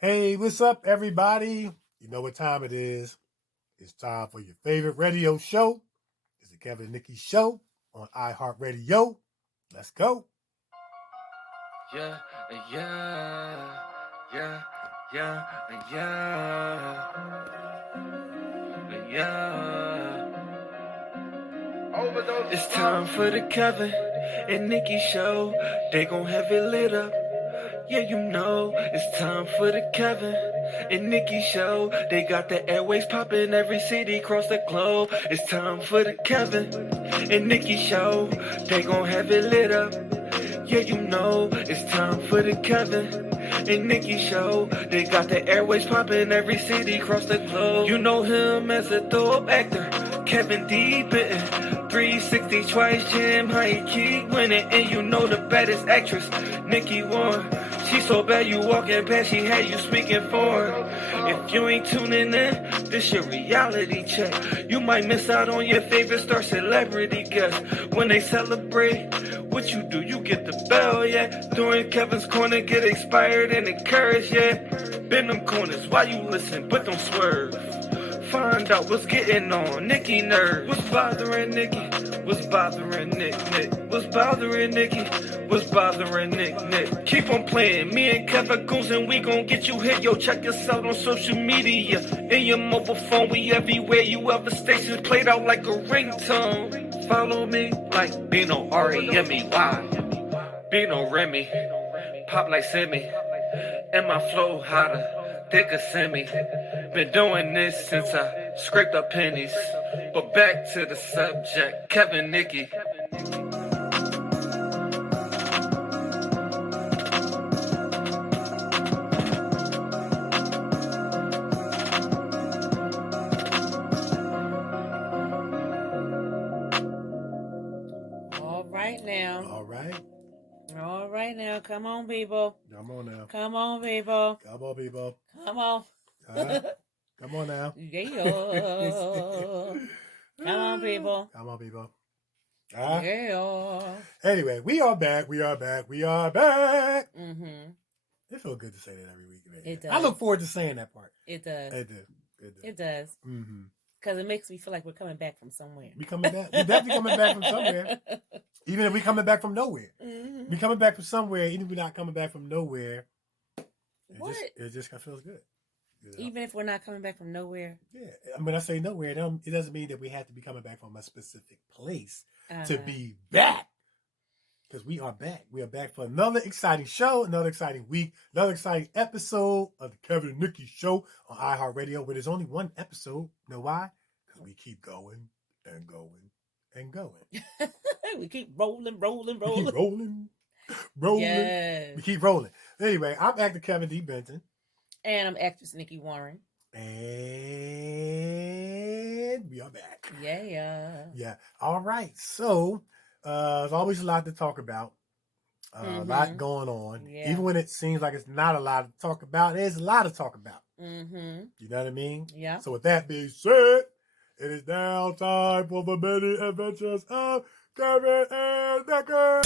Hey, what's up, everybody? You know what time it is. It's time for your favorite radio show. It's the Kevin and Nikee Show on iHeartRadio. Let's go. Yeah, yeah, yeah, yeah, yeah, yeah. It's time for the Kevin and Nikee Show. They gon' have it lit up. Yeah, you know, it's time for the Kevin and Nikee Show. They got the airways popping every city across the globe. It's time for the Kevin and Nikee Show. They gon' have it lit up. Yeah, you know, it's time for the Kevin and Nikee Show. They got the airways popping every city across the globe. You know him as a dope actor, Kevin D. Bitten. 360 twice, Jim, how he keep winning. And you know the baddest actress, Nikee Warren. She so bad you walking past, she had you speaking for her. If you ain't tuning in, this your reality check. You might miss out on your favorite star celebrity guest. When they celebrate, what you do, you get the bell, yeah. During Kevin's corner, get inspired and encouraged, yeah. Bend them corners while you listen, but don't swerve. Find out what's getting on Nikee nerves. What's bothering Nikee? What's bothering Nick? What's bothering Nikee? What's bothering Nick? Keep on playing. Me and Kevin goons and we gon' get you hit. Yo, check us out on social media. In your mobile phone, we everywhere. You ever stations played out like a ringtone. Follow me like Bino R-E-M-E-Y. Bino Remy. Pop like Simi. And my flow hotter. Thick as semi. Been doing this since I scraped up pennies. But back to the subject, Kevin Nikee. All right now. Come on, people. Come on now. Come on, people. Come on, people. Come on. Come on now. Yeah. Come on, people. Come on, people. Yeah. Anyway, we are back. We are back. Mm-hmm. It feels good to say that every week, man. It does. I look forward to saying that part. It does. It does. Mm-hmm. Because it makes me feel like we're coming back from somewhere. We coming back. We're definitely coming back from somewhere. Even if we're coming back from nowhere. Mm-hmm. We're coming back from somewhere, even if we're not coming back from nowhere. It just feels good. You know? Even if we're not coming back from nowhere? Yeah. When I say nowhere, it doesn't mean that we have to be coming back from a specific place to be back. Because we are back. We are back for another exciting show, another exciting week, another exciting episode of the Kevin and Nikee Show on iHeartRadio, where there's only one episode. You know why? Because we keep going and going and going. We keep rolling. We keep rolling. Yes. We keep rolling. Anyway, I'm actor Kevin D. Benton. And I'm actress Nikee Warren. And we are back. Yeah. All right. So, there's always a lot to talk about. A lot going on. Yeah. Even when it seems like it's not a lot to talk about, there's a lot to talk about. Mm-hmm. You know what I mean? Yeah. So with that being said, it is now time for the many adventures of Kevin and Nikee.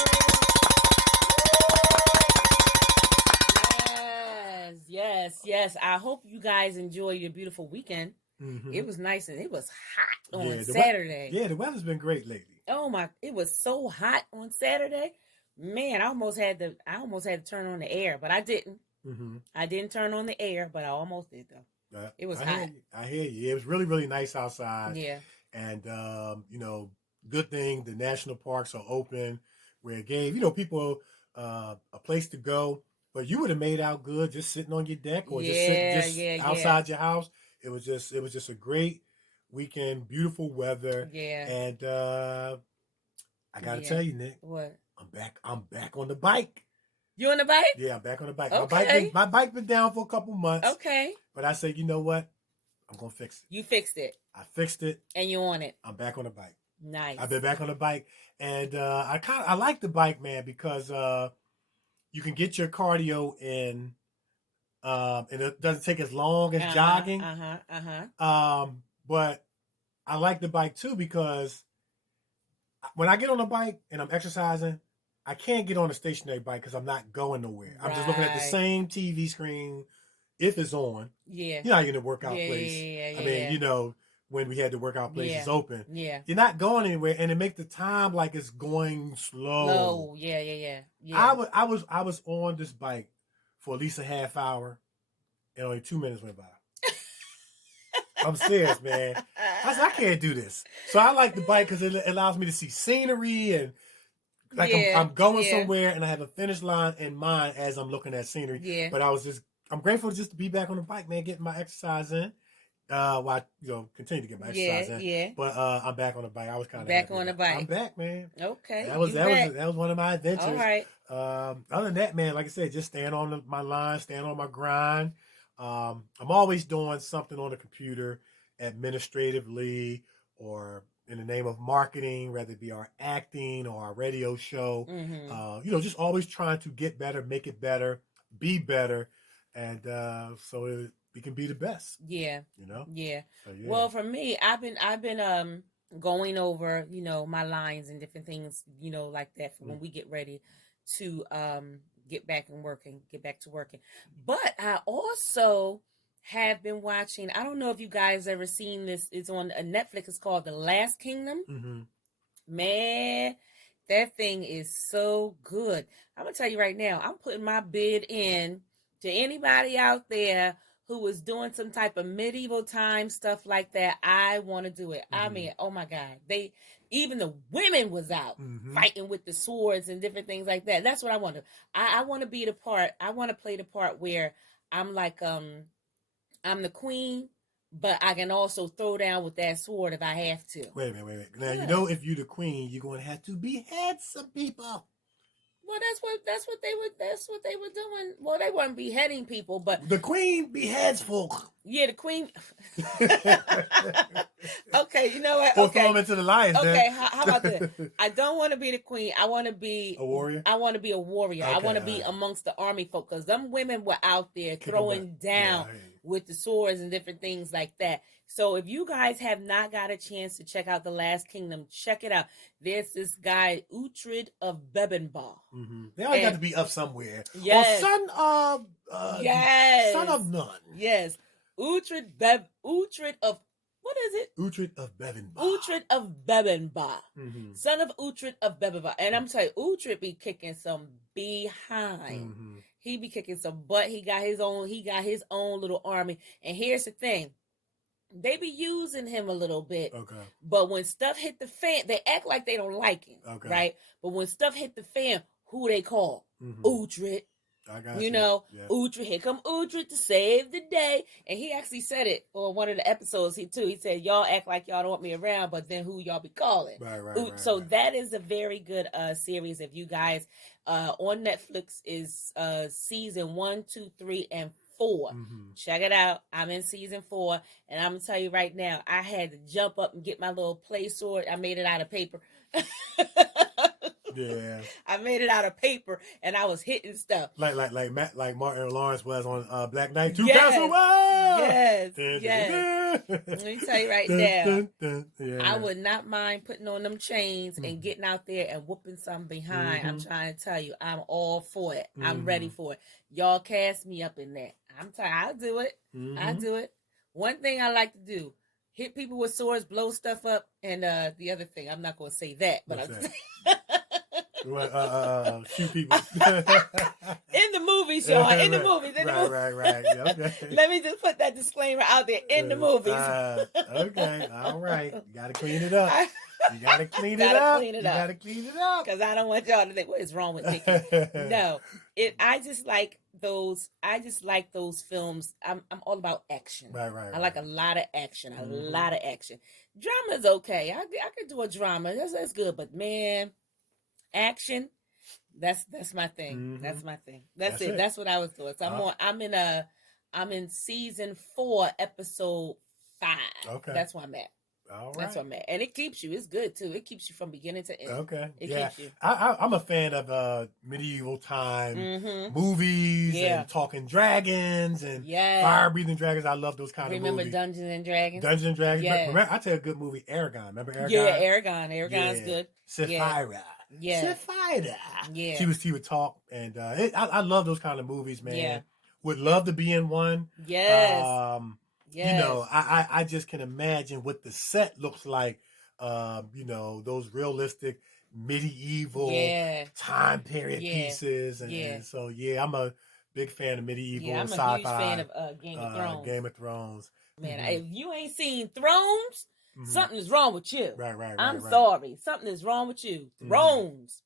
Yes. I hope you guys enjoy your beautiful weekend. Mm-hmm. It was nice and it was hot on Saturday. The weather's been great lately. Oh my! It was so hot on Saturday. Man, I almost had to turn on the air, but I didn't. Mm-hmm. I didn't turn on the air, but I almost did though. It was hot. I hear you. It was really, really nice outside. Yeah. And good thing the national parks are open, where it gave people a place to go. But you would have made out good just sitting on your deck or just outside your house. It was just a great weekend, beautiful weather. Yeah. And I gotta tell you, Nick. What? I'm back on the bike. You on the bike? Yeah, I'm back on the bike. Okay. My bike been down for a couple months. Okay. But I said, you know what? I'm gonna fix it. You fixed it. I fixed it. And you on it. I'm back on the bike. Nice. I've been back on the bike. And I like the bike, man, because you can get your cardio in, and it doesn't take as long as jogging. But I like the bike too because when I get on the bike and I'm exercising, I can't get on a stationary bike because I'm not going nowhere. I'm just looking at the same TV screen if it's on. Yeah. You know, you're in the workout place. Yeah, I mean, you know, when we had the workout places open. Yeah. You're not going anywhere, and it makes the time like it's going slow. Yeah. I was on this bike for at least a half hour, and only 2 minutes went by. I'm serious, man. I said, I can't do this. So I like the bike because it allows me to see scenery and like I'm going somewhere and I have a finish line in mind as I'm looking at scenery. Yeah. But I'm grateful just to be back on the bike, man, getting my exercise in. While I, continue to get my exercise in. Yeah. But I'm back on the bike. I was kind of back on the bike. I'm back, man. Okay. That was one of my adventures. All right. Other than that, man, like I said, just staying on my line, staying on my grind. I'm always doing something on the computer administratively or in the name of marketing, whether it be our acting or our radio show. Mm-hmm. Just always trying to get better, make it better, be better, and so we can be the best. Yeah. Yeah. So, yeah. Well, for me, I've been going over, my lines and different things, like that for when we get ready to get back to working. But I also have been watching, I don't know if you guys ever seen this, it's on Netflix, it's called The Last Kingdom. Mm-hmm. Man, that thing is so good. I'm gonna tell you right now, I'm putting my bid in to anybody out there who was doing some type of medieval time stuff like that. I want to do it. Mm-hmm. I mean, oh my God, even the women was out fighting with the swords and different things like that. That's what I want to. I want to be the part. I want to play the part where I'm like, I'm the queen, but I can also throw down with that sword if I have to. Wait a minute. Now, if you're the queen, you're going to have to behead some people. Well, that's what they were doing. Well, they weren't beheading people, but the queen beheads folk. Yeah, the queen. Okay, you know what? Or throw them into the lions. Okay, how about this? I don't want to be the queen. I want to be a warrior. I want to be a warrior. Okay, I want to be amongst the army folk because them women were out there throwing down with the swords and different things like that. So if you guys have not got a chance to check out The Last Kingdom, check it out. There's this guy, Uhtred of Bebenbar. Mm-hmm. They always got to be up somewhere. Yes. Or son of none. Yes. Uhtred of, what is it? Uhtred of Bebenbar. Uhtred of Bebenbar. Mm-hmm. Son of Uhtred of Bebenbar. And I'm telling you, Uhtred be kicking some behind. Mm-hmm. He be kicking some butt. He got his own little army. And here's the thing. They be using him a little bit. Okay. But when stuff hit the fan, they act like they don't like him. Okay. Right? But when stuff hit the fan, who they call? Mm-hmm. Uhtred. I got Uhtred. Here come Uhtred to save the day. And he actually said it on one of the episodes. He said, y'all act like y'all don't want me around, but then who y'all be calling? Right. So that is a very good series. If you guys on Netflix is season 1, 2, 3, and 4. Mm-hmm. Check it out. I'm in season 4, and I'm gonna tell you right now, I had to jump up and get my little play sword. I made it out of paper. Yeah, I made it out of paper, and I was hitting stuff like Martin Lawrence was on Black Knight 2. Yes. Let me tell you right now, I would not mind putting on them chains and getting out there and whooping something behind. Mm-hmm. I'm trying to tell you, I'm all for it. Mm-hmm. I'm ready for it. Y'all cast me up in that. I'll do it. Mm-hmm. I'll do it. One thing I like to do, hit people with swords, blow stuff up, and the other thing, I'm not going to say that, but shoot people. In the movies, y'all. In the movies. Right. Okay. Let me just put that disclaimer out there. In the movies. Okay. All right. You got to clean it up. You got to clean it up. You got to clean it up. Because I don't want y'all to think, what is wrong with Nikee? No. I just like those films. I'm all about action. Right. I like a lot of action. A lot of action. Drama's okay. I could do a drama. That's good. But man, action, that's my thing. Mm-hmm. That's my thing. That's it. That's what I was doing. So I'm in season 4, episode 5. Okay. That's where I'm at. All right. That's what I'm at. And it keeps you. It's good too. It keeps you from beginning to end. Okay. It keeps you. I'm a fan of medieval time movies and talking dragons and fire breathing dragons. I love those kind of movies. Remember Dungeons and Dragons? Dungeons and Dragons. Yeah. Remember, I tell you a good movie, Aragon. Remember Aragon? Yeah, Aragon. Aragon's good. Sapphira. Yeah. Sapphira. Yeah. She would talk, and I love those kind of movies, man. Yeah. Would love to be in one. Yes. You know, I just can imagine what the set looks like. You know, those realistic medieval time period pieces. And so, yeah, I'm a big fan of medieval I'm sci-fi. a huge fan of Game of Thrones. Game of Thrones. Man, if you ain't seen Thrones, something is wrong with you. Right. I'm sorry. Something is wrong with you. Thrones.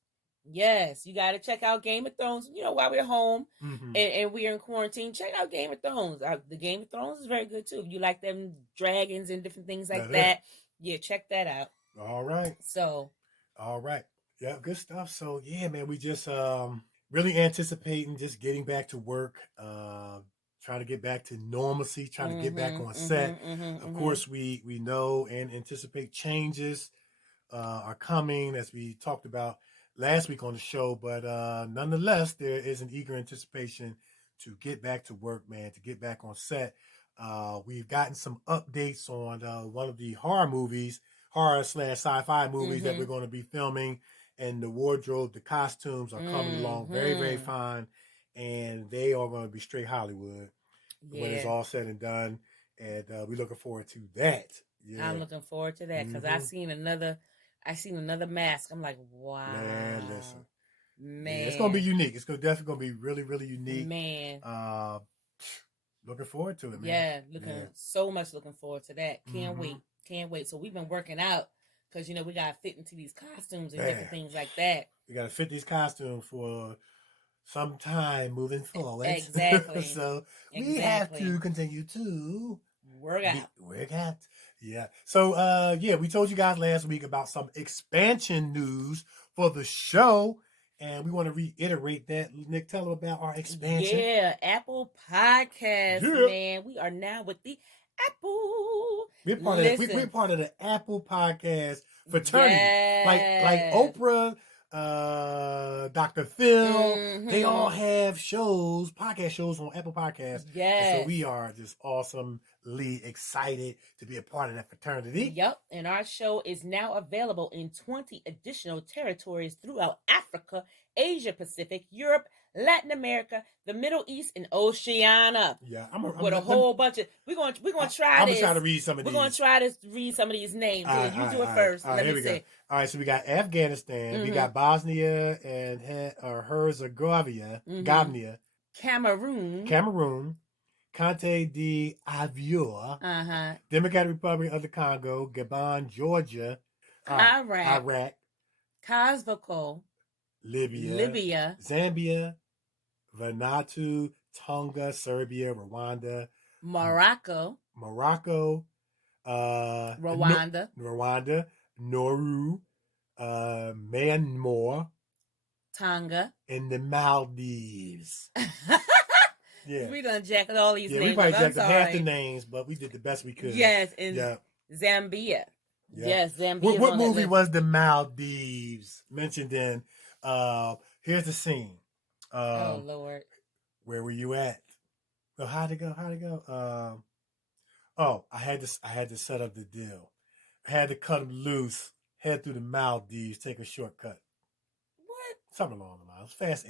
Yes, you got to check out Game of Thrones. You know, while we're home and we're in quarantine, check out Game of Thrones. The Game of Thrones is very good, too. You like them dragons and different things like that. Yeah, check that out. All right. So. All right. Yeah, good stuff. So, yeah, man, we just really anticipating just getting back to work, trying to get back to normalcy, trying to get back on set. Of course, we know and anticipate changes are coming, as we talked about last week on the show. But nonetheless, there is an eager anticipation to get back to work, man, to get back on set. We've gotten some updates on one of the horror/sci-fi movies that we're going to be filming. And the wardrobe, the costumes are coming along very, very fine. And they are going to be straight Hollywood when it's all said and done. And we're looking forward to that. Yeah. I'm looking forward to that because I seen another mask. I'm like, wow. Man, listen. Man. Yeah, it's going to be unique. It's definitely going to be really, really unique. Man. Looking forward to it, man. Yeah, so much looking forward to that. Can't wait. So we've been working out. Because, you know, we got to fit into these costumes and different things like that. We got to fit these costumes for some time moving forward. Exactly. So we have to continue to work out. Yeah. So, we told you guys last week about some expansion news for the show. And we want to reiterate that. Nick, tell them about our expansion. Yeah, Apple Podcasts, man. We are now with the Apple. We're part of the Apple Podcast fraternity. Like Oprah, Dr. Phil, they all have podcast shows on Apple Podcasts. Yes. And so we are just awesomely excited to be a part of that fraternity. Yep. And our show is now available in 20 additional territories throughout Africa, Asia Pacific, Europe, Latin America, the Middle East, and Oceania. Yeah, with a whole bunch of. We're gonna try this. I'm gonna try to read some of these. We're gonna try to read some of these names. You do it first. Let me see. All right, so we got Afghanistan, we got Bosnia and Herzegovina, Cameroon, Conte d'Ivoire, Democratic Republic of the Congo, Gabon, Georgia, Iraq, Kosovo, Libya, Zambia, Vanuatu, Tonga, Serbia, Rwanda, Morocco, Rwanda, Nauru, Myanmar, Tonga, and the Maldives. Yeah, we done jacked all these names. We probably jacked half the names, but we did the best we could. Yes, and Zambia. Yeah. Yes, Zambia. What movie was the Maldives mentioned in? Here's the scene. Oh Lord, where were you at? So how'd it go? I had to set up the deal. I had to cut him loose, head through the Maldives, take a shortcut. What? Something along the lines. Fast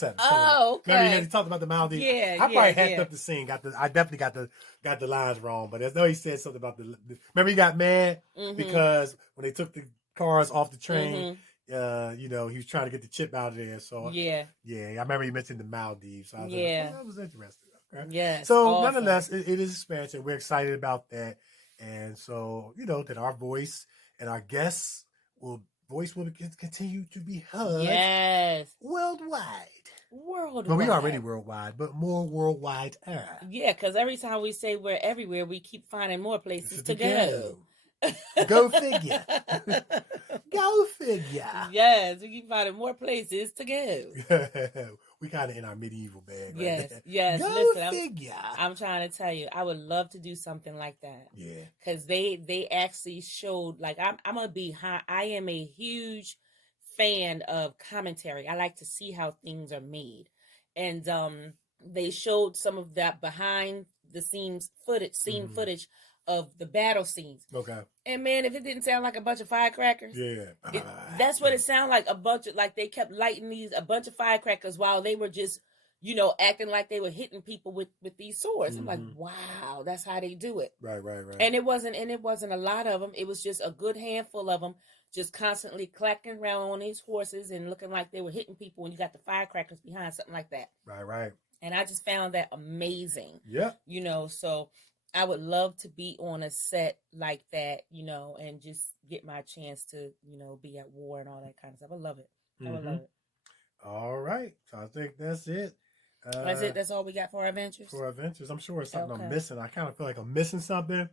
7. Oh, okay. Remember he talked about the Maldives? Yeah, I probably hacked up the scene. I definitely got the lines wrong, but I know he said something about the. Remember he got mad because when they took the cars off the train. He was trying to get the chip out of there. So I remember he mentioned the Maldives. So I was like, that was interesting. Okay. Yeah. So nonetheless, it is expansion. We're excited about that, and so that our voice and our guests will continue to be heard. Yes. Worldwide. Worldwide. But we already worldwide, but more worldwide. Yeah, because every time we say we're everywhere, we keep finding more places to go. Go figure. Go figure. Yes, we keep finding more places to go. We kind of in our medieval bag. Yes, right yes. Go figure. I'm trying to tell you, I would love to do something like that. Yeah. Because they actually showed, like, I'm gonna be high. I am a huge fan of commentary. I like to see how things are made, and they showed some of that behind the scenes footage of the battle scenes. Okay. And man, if it didn't sound like a bunch of firecrackers, yeah, that's what it sounded like. A bunch of, like, they kept lighting a bunch of firecrackers while they were just you know, acting like they were hitting people with these swords. I'm like, Mhm. wow, that's how they do it. Right. And it wasn't a lot of them. It was just a good handful of them, just constantly clacking around on these horses and looking like they were hitting people, and you got the firecrackers behind, something like that. Right. And I just found that amazing. Yeah. You know, so I would love to be on a set like that, you know, and just get my chance to, you know, be at war and all that kind of stuff. I love it. I would love it. All right. So I think that's it. That's it. That's all we got for our adventures. For our adventures. I'm sure it's something I'm Okay. missing. I kind of feel like I'm missing something.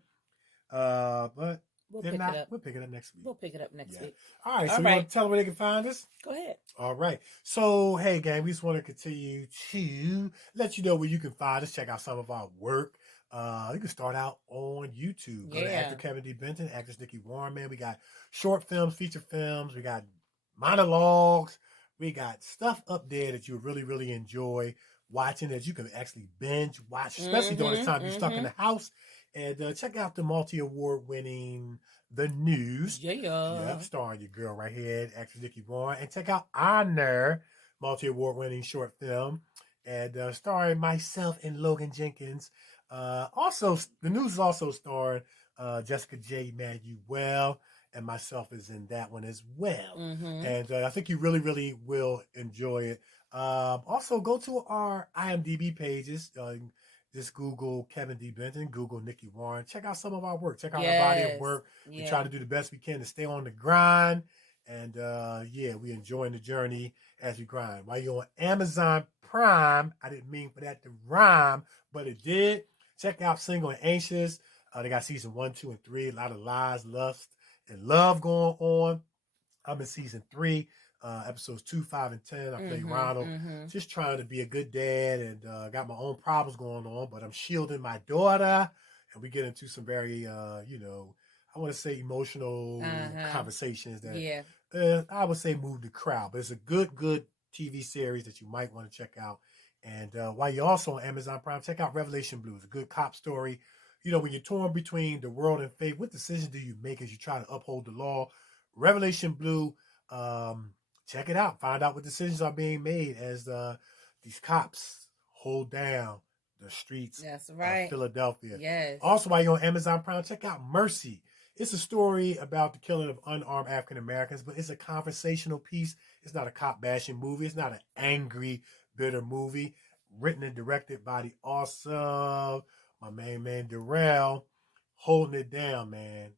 But We'll if pick not, it up. we'll pick it up next week. We'll pick it up next week. All right. All So you right. want to tell them where they can find us? Go ahead. All right. So, hey, gang, we just want to continue to let you know where you can find us. Check out some of our work. You can start out on YouTube. Go to actor Kevin D. Benton, actress Nikee Warman. We got short films, feature films. We got monologues. We got stuff up there that you really, really enjoy watching, that you can actually binge watch, especially during the time you're stuck in the house. And check out the multi-award winning The News. Yep, starring your girl right here, actress Nikee Warren. And check out Honor, multi-award winning short film, and starring myself and Logan Jenkins. Also, The News is also starring Jessica J. Manuel, and myself is in that one as well. And I think you really, really will enjoy it. Also, go to our IMDb pages. Just Google Kevin D. Benton, Google Nikee Warren. Check out some of our work. Check out our body of work. We try to do the best we can to stay on the grind. And we enjoying the journey as we grind. While you're on Amazon Prime, I didn't mean for that to rhyme, but it did. Check out Single and Anxious. They got season 1, 2, and 3. A lot of lies, lust, and love going on. I'm in season 3. Episodes 2, 5, and 10. I play Ronald. Just trying to be a good dad, and got my own problems going on, but I'm shielding my daughter, and we get into some very, I want to say emotional conversations that I would say move the crowd. But it's a good TV series that you might want to check out. And while you're also on Amazon Prime, check out Revelation Blues, a good cop story. You know, when you're torn between the world and faith, what decision do you make as you try to uphold the law? Revelation Blue, check it out. Find out what decisions are being made as these cops hold down the streets of Philadelphia. Yes. Also, while you're on Amazon Prime, check out Mercy. It's a story about the killing of unarmed African Americans, but it's a conversational piece. It's not a cop bashing movie. It's not an angry, bitter movie. Written and directed by the awesome, my main man Darrell, holding it down, man.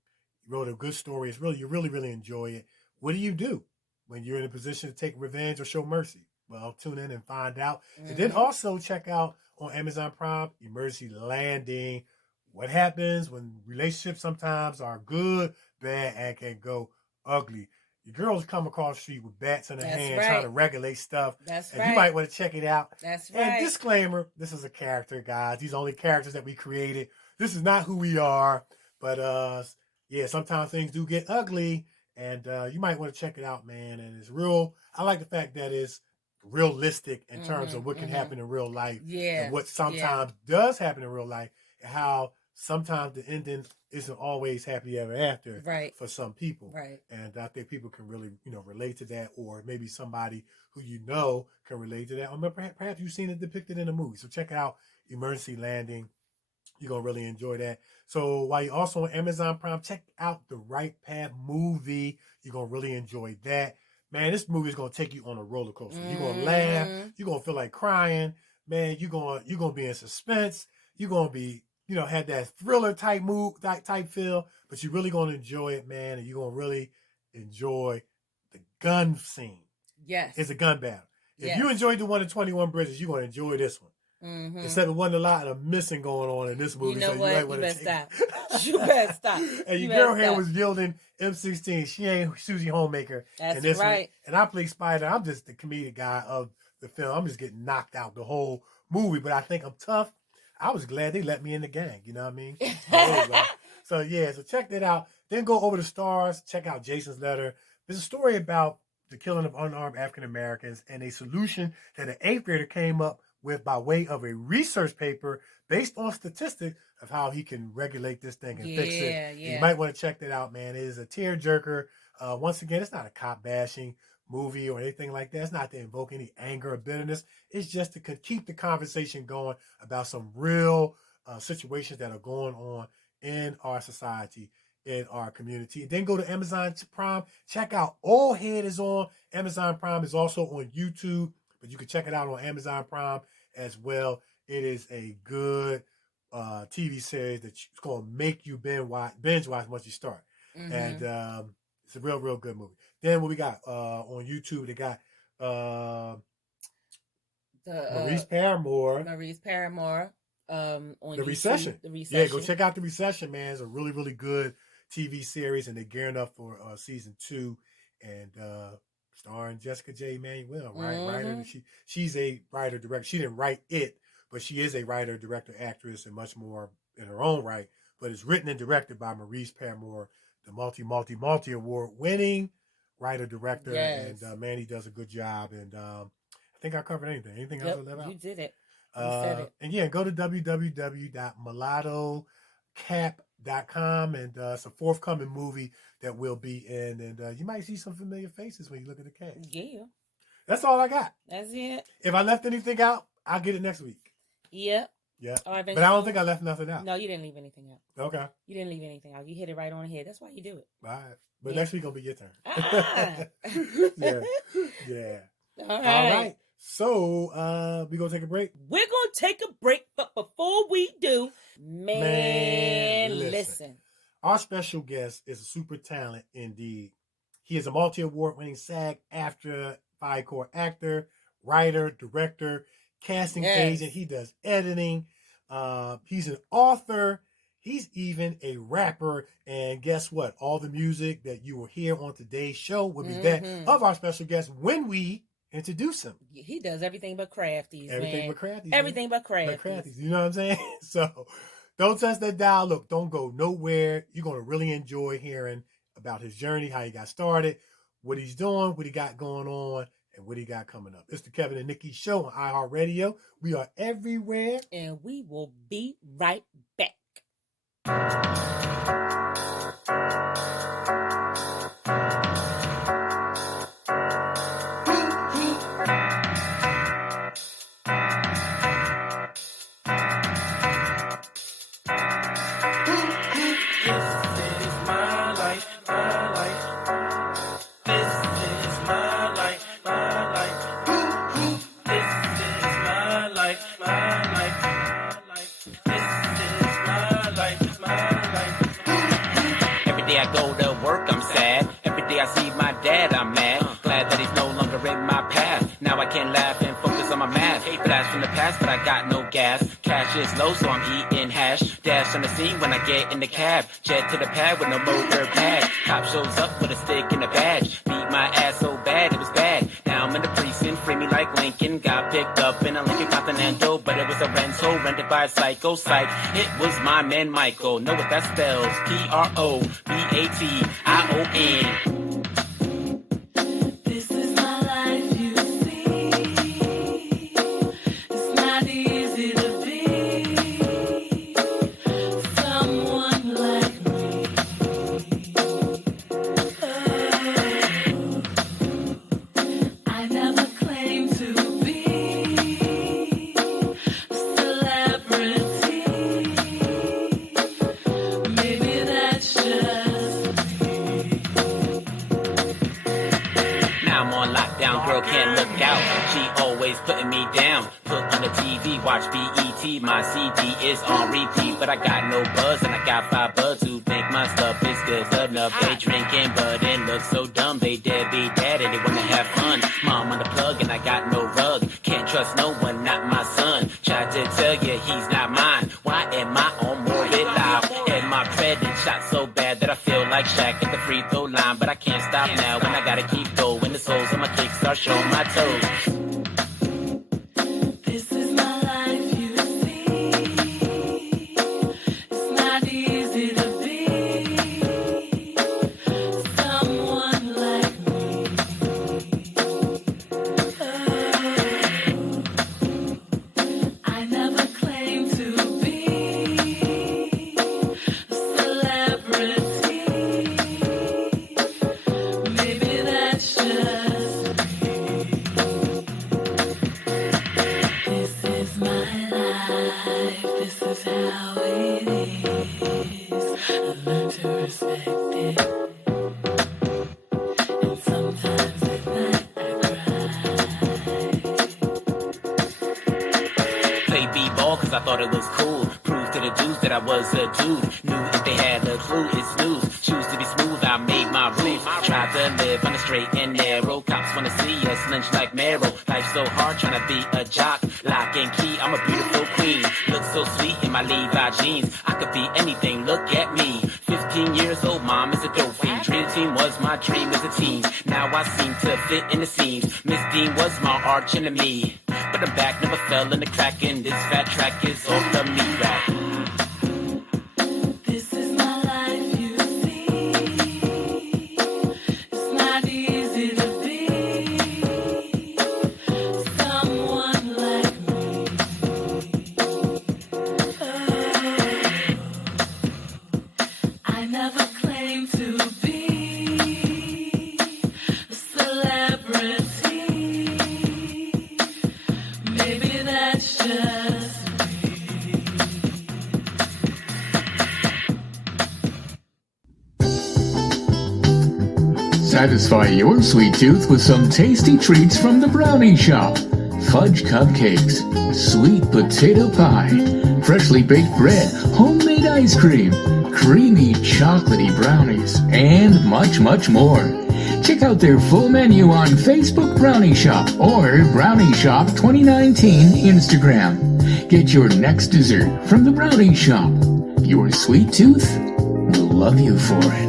He wrote a good story. It's really, you really, really enjoy it. What do you do when you're in a position to take revenge or show mercy? Well, tune in and find out. And then also check out on Amazon Prime, Emergency Landing. What happens when relationships sometimes are good, bad, and can go ugly. Your girls come across the street with bats in their hands trying to regulate stuff. And you might want to check it out. That's And disclaimer, this is a character, guys. These are only characters that we created. This is not who we are. But sometimes things do get ugly. And you might want to check it out, man. And it's real. I like the fact that it's realistic in terms of what can happen in real life. And what sometimes does happen in real life. And how sometimes the ending isn't always happy ever after for some people. And I think people can really, relate to that. Or maybe somebody who can relate to that. Or perhaps you've seen it depicted in a movie. So check out Emergency Landing. You're going to really enjoy that. So while you're also on Amazon Prime, check out the Right Path movie. You're going to really enjoy that. Man, this movie is going to take you on a roller coaster. You're going to laugh. You're going to feel like crying. Man, you're going to be in suspense. You're going to be, have that thriller type type feel. But you're really going to enjoy it, man. And you're going to really enjoy the gun scene. Yes. It's a gun battle. If you enjoyed the one in 21 Bridges, you're going to enjoy this one. Except there wasn't a lot of missing going on in this movie. You know what? You better stop. You better stop. And your girl here was yielding M16. She ain't Susie Homemaker. That's in this right. One. And I play Spider. I'm just the comedic guy of the film. I'm just getting knocked out the whole movie. But I think I'm tough. I was glad they let me in the gang. You know what I mean? So check that out. Then go over to Stars. Check out Jason's Letter. There's a story about the killing of unarmed African Americans and a solution that an 8th grader came up with by way of a research paper based on statistics of how he can regulate this thing and fix it. You might want to check that out, man. It is a tearjerker. Once again, it's not a cop bashing movie or anything like that. It's not to invoke any anger or bitterness. It's just to keep the conversation going about some real situations that are going on in our society, in our community. And then go to Amazon Prime. Check out All Head is on Amazon Prime. Is also on YouTube, but you can check it out on Amazon Prime as well. It is a good TV series that's going to make you binge watch once you start. Mm-hmm. And it's a real, real good movie. Then what we got on YouTube, they got Maurice Paramore. On The YouTube, Recession. The Recession. Yeah, go check out The Recession, man. It's a really, really good TV series, and they're gearing up for season 2, and starring Jessica J. Manuel, right? Mm-hmm. Writer. She's a writer director. She didn't write it, but she is a writer, director, actress, and much more in her own right. But it's written and directed by Maurice Paramore, the multi award winning writer director. Yes. And man, he does a good job. And I think I covered anything. Anything else I left out? You did it. Said it. And yeah, go to www.mulatto.cap.com, and it's a forthcoming movie that we'll be in, and you might see some familiar faces when you look at the cast. Yeah. That's all I got. That's it. If I left anything out, I'll get it next week. Yep. Yeah. But I don't think I left nothing out. No, you didn't leave anything out. Okay. You didn't leave anything out. You hit it right on the head. That's why you do it. All right. But next week gonna be your turn. Yeah. Yeah. All right. So we gonna take a break. We're gonna take a break, but before we do, man, listen. Our special guest is a super talent indeed. He is a multi-award winning SAG-AFTRA 5-Core actor, writer, director, casting agent. He does editing. He's an author. He's even a rapper. And guess what? All the music that you will hear on today's show will be that of our special guest when we introduce him. He does everything but crafties. Everything but crafties. Everything but crafties. You know what I'm saying? So don't touch that dial. Look, don't go nowhere. You're going to really enjoy hearing about his journey, how he got started, what he's doing, what he got going on, and what he got coming up. It's the Kevin and Nikee Show on iHeartRadio. We are everywhere. And we will be right back. But I got no gas. Cash is low, so I'm eating hash. Dash on the scene when I get in the cab. Jet to the pad with no motor pad. Cop shows up with a stick and a badge. Beat my ass so bad, it was bad. Now I'm in the precinct, free me like Lincoln. Got picked up in a Lincoln Continental, but it was a rental rented by a psycho psych. It was my man Michael. Know what that spells? PROBATION. Watch BET, my CD is on repeat, but I got no buzz and I got 5 buds who think my stuff is good enough. They drinking, but it looks so dumb. They deadbeat dad and they wanna have fun. Mom on the plug and I got no rug. Can't trust no one, not my son. Tried to tell you he's not mine. Why am I on morbid live? And my credit shot so bad that I feel like Shaq at the free throw line, but I can't stop now and I gotta keep going. The soles of my kicks are showing my toes. Maybe that's just how it is. I learned to respect it. And sometimes at night I cry. Play b-ball cause I thought it was cool. Prove to the dudes that I was a dude. Knew if they had a clue, it's news. Choose to be smooth, I made my rules. Tried to live on the straight and narrow. Cops wanna see us lynch like marrow. Life's so hard trying to be a jock. Lock and key, I'm a beautiful queen. Look so sweet in my Levi jeans. I could be anything, look at me. 15 years old, mom is a dope fiend. Dream team was my dream as a teen. Now I seem to fit in the seams. Miss Dean was my arch enemy. But I'm back, never fell in the crack. And this fat track is off the meat rack. This is my life, you see. It's not easy to be someone like me. I never claimed to be a celebrity. Maybe that's just Satisfy your sweet tooth with some tasty treats from the Brownie Shop. Fudge cupcakes, sweet potato pie, freshly baked bread, homemade ice cream, creamy chocolatey brownies, and much, much more. Check out their full menu on Facebook Brownie Shop or Brownie Shop 2019 Instagram. Get your next dessert from the Brownie Shop. Your sweet tooth will love you for it.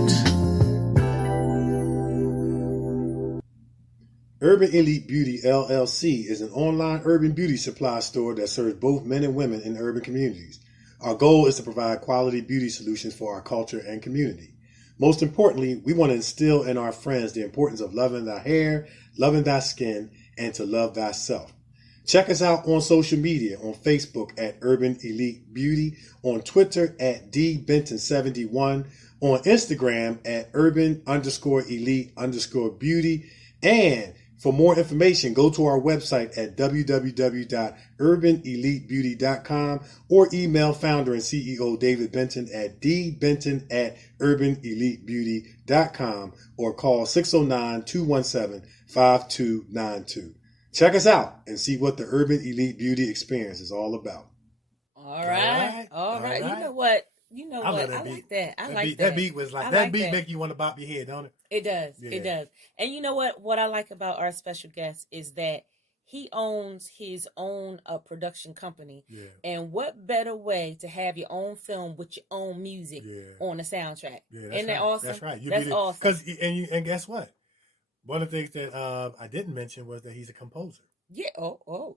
Urban Elite Beauty LLC is an online urban beauty supply store that serves both men and women in urban communities. Our goal is to provide quality beauty solutions for our culture and community. Most importantly, we want to instill in our friends the importance of loving thy hair, loving thy skin, and to love thyself. Check us out on social media, on Facebook at Urban Elite Beauty, on Twitter at dbenton71, on Instagram at urban_elite_beauty, and for more information, go to our website at www.urbanelitebeauty.com or email founder and CEO David Benton at dbenton@urbanelitebeauty.com or call 609-217-5292. Check us out and see what the Urban Elite Beauty experience is all about. All right. You know what? I like that. I like that. That beat was like, that beat make you want to bop your head, don't it? It does. Yeah. It does. And you know what? What I like about our special guest is that he owns his own production company. Yeah. And what better way to have your own film with your own music on the soundtrack? Yeah, Isn't that awesome? That's right. That's awesome. And guess what? One of the things that I didn't mention was that he's a composer. Yeah.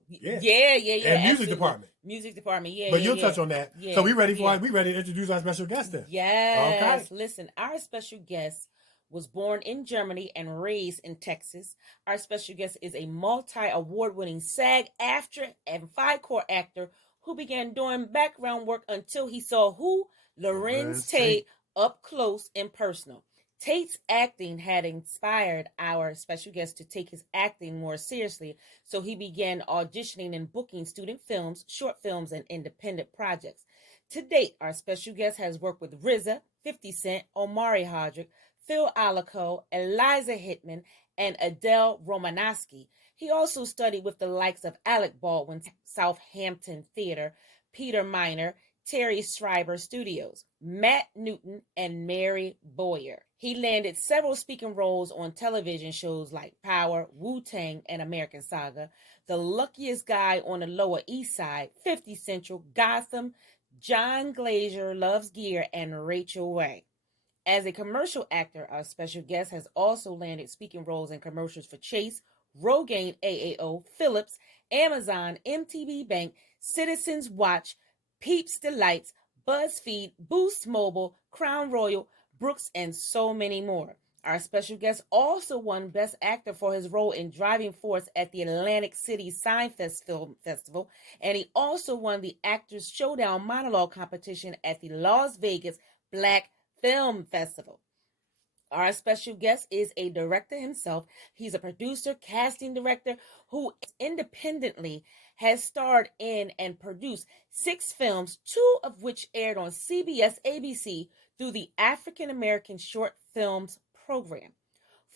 Yeah. And music department. Music department. Yeah. But you'll touch on that. Yeah. So we ready to introduce our special guest then. Yes. Okay. Listen, our special guest was born in Germany and raised in Texas. Our special guest is a multi-award-winning SAG-AFTRA and FICOR actor who began doing background work until he saw Lorenz Tate up close and personal. Tate's acting had inspired our special guest to take his acting more seriously, so he began auditioning and booking student films, short films, and independent projects. To date, our special guest has worked with RZA, 50 Cent, Omari Hardwick, Phil Allico, Eliza Hittman, and Adele Romanowski. He also studied with the likes of Alec Baldwin, Southampton Theater, Peter Miner, Terry Schreiber Studios, Matt Newton, and Mary Boyer. He landed several speaking roles on television shows like Power, Wu-Tang, and American Saga, The Luckiest Guy on the Lower East Side, 50 Central, Gotham, John Glazer Loves Gear, and Rachel Way. As a commercial actor, our special guest has also landed speaking roles in commercials for Chase, Rogaine AAO, Philips, Amazon, MTV Bank, Citizens Watch, Peeps Delights, BuzzFeed, Boost Mobile, Crown Royal, Brooks, and so many more. Our special guest also won Best Actor for his role in Driving Force at the Atlantic City Seinfest Film Festival, and he also won the Actors Showdown Monologue Competition at the Las Vegas Black Film Festival. Our special guest is a director himself. He's a producer, casting director who independently has starred in and produced 6 films, 2 of which aired on CBS ABC through the African American Short Films Program.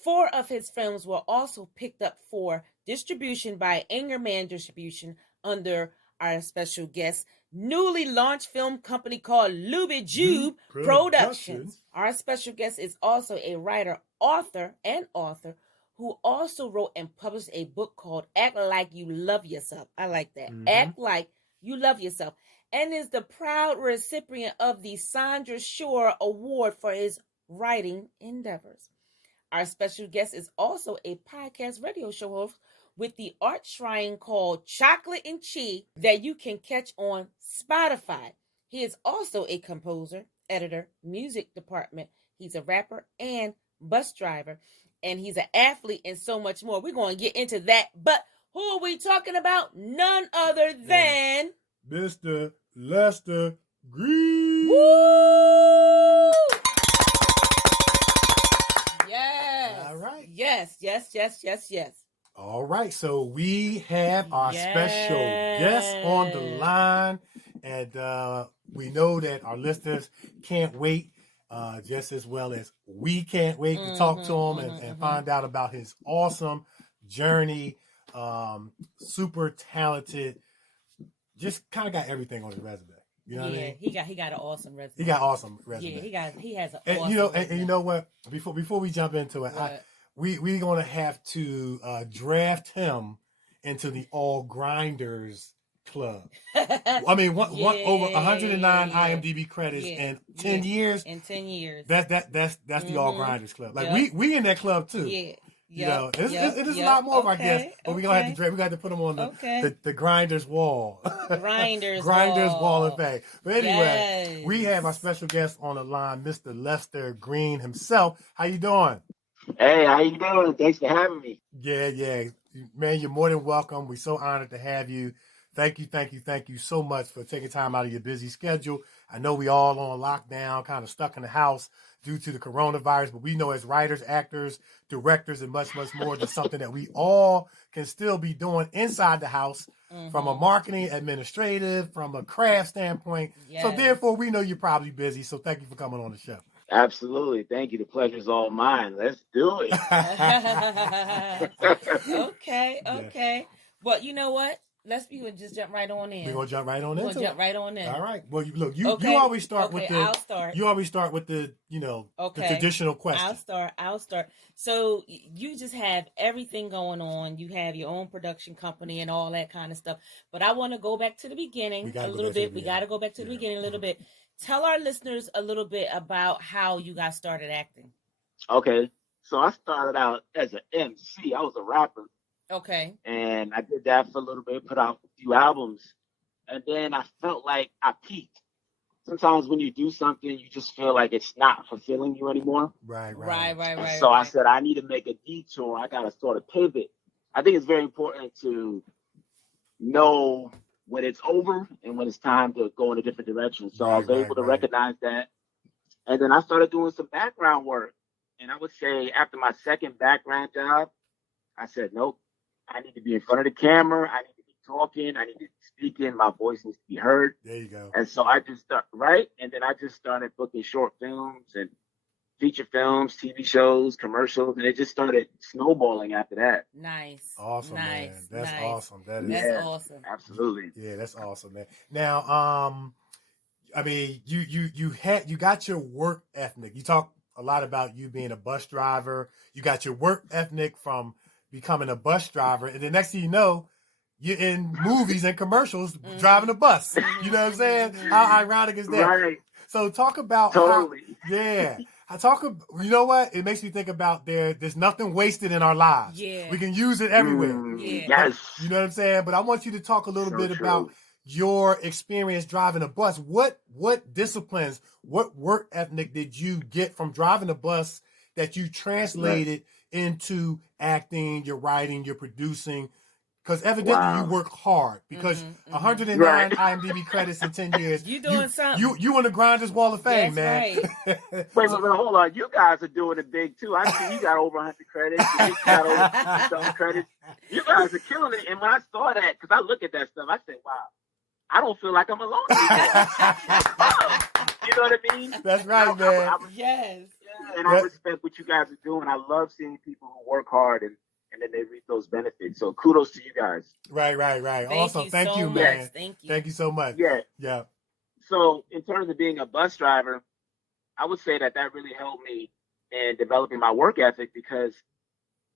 4 of his films were also picked up for distribution by AngerMan Distribution under our special guest, newly launched film company called Lubey Jube Productions. Our special guest is also a writer, author who also wrote and published a book called Act Like You Love Yourself. I like that. Act Like You Love Yourself. And is the proud recipient of the Sandra Shore Award for his writing endeavors. Our special guest is also a podcast radio show host with the Art Shrian called Chocolate and Cheese that you can catch on Spotify. He is also a composer, editor, music department. He's a rapper and bus driver, and he's an athlete and so much more. We're going to get into that, but who are we talking about? None other than Mr. Lester Greene. Woo! Yes. All right. Yes. All right. So we have our special guest on the line, and we know that our listeners can't wait just as well as we can't wait to talk to him and find out about his awesome journey. Super talented. Just kind of got everything on his resume. You know what I mean? he got an awesome resume. He got awesome resume. Yeah, he has an and, awesome you know, resume. and you know what? Before we jump into it, we're gonna have to draft him into the All Grinders Club. I mean, over 109 IMDb credits in 10 years. In 10 years, That's the All Grinders Club. Like we in that club too. Yeah. You know, it is a lot more of our guests, but we gonna have to draft. We got to put them on the Grinders wall. Grinders Wall of Fame. But anyway, Yes. we have our special guest on the line, Mr. Lester Greene himself. How you doing? Hey, how you doing? Thanks for having me. Yeah. Man, you're more than welcome. We're so honored to have you. Thank you so much for taking time out of your busy schedule. I know we all on lockdown, kind of stuck in the house due to the coronavirus, but we know as writers, actors, directors, and much more, that's something that we all can still be doing inside the house from a marketing, administrative, from a craft standpoint. Yes. So therefore, we know you're probably busy. So thank you for coming on the show. Absolutely. Thank you. The pleasure's all mine. Let's do it. Okay. Well, you know what? Let's just jump right on in. We're gonna jump right on into it. All right. Well, you always start with the. I'll start. You always start with the the traditional question. I'll start. So you just have everything going on. You have your own production company and all that kind of stuff. But I want to go back to the beginning a little bit. We got to go back to the beginning a little bit. Tell our listeners a little bit about how you got started acting. Okay. So I started out as an MC. I was a rapper. Okay. And I did that for a little bit, put out a few albums. And then I felt like I peaked. Sometimes when you do something, you just feel like it's not fulfilling you anymore. Right. So I said, I need to make a detour. I got to sort of pivot. I think it's very important to know when it's over and when it's time to go in a different direction. So I was able to recognize that. And then I started doing some background work. And I would say after my second background job, I said, nope, I need to be in front of the camera. I need to be talking. I need to be speaking. My voice needs to be heard. There you go. And so I just and then I just started booking short films and feature films, TV shows, commercials, and it just started snowballing after that. Nice. Awesome, man. That's awesome. That's awesome. Absolutely. Yeah, that's awesome, man. Now, I mean, you got your work ethic. You talk a lot about you being a bus driver. You got your work ethic from becoming a bus driver, and the next thing you know, you're in movies and commercials driving a bus. You know what I'm saying? How ironic is that? Right. So talk about you know what? It makes me think about there's nothing wasted in our lives. Yeah. We can use it everywhere. Yes. You know what I'm saying? But I want you to talk a little bit about your experience driving a bus. What disciplines, what work ethic did you get from driving a bus that you translated into acting, your writing, your producing? Because evidently you work hard. Because 109 IMDb credits in 10 years. You doing something. You on the Grinders Wall of Fame, That's man. right. Wait, hold on. You guys are doing it big too. I see you got over 100 credits. You got over some credits. You guys are killing it. And when I saw that, because I look at that stuff, I said, wow, I don't feel like I'm alone anymore. You know what I mean? That's right, man. Yes. Yeah, and I respect what you guys are doing. I love seeing people who work hard and then they reap those benefits. So kudos to you guys. Right. Awesome. Thank you, much. man. Thank you. Thank you so much. Yeah. So in terms of being a bus driver, I would say that really helped me in developing my work ethic because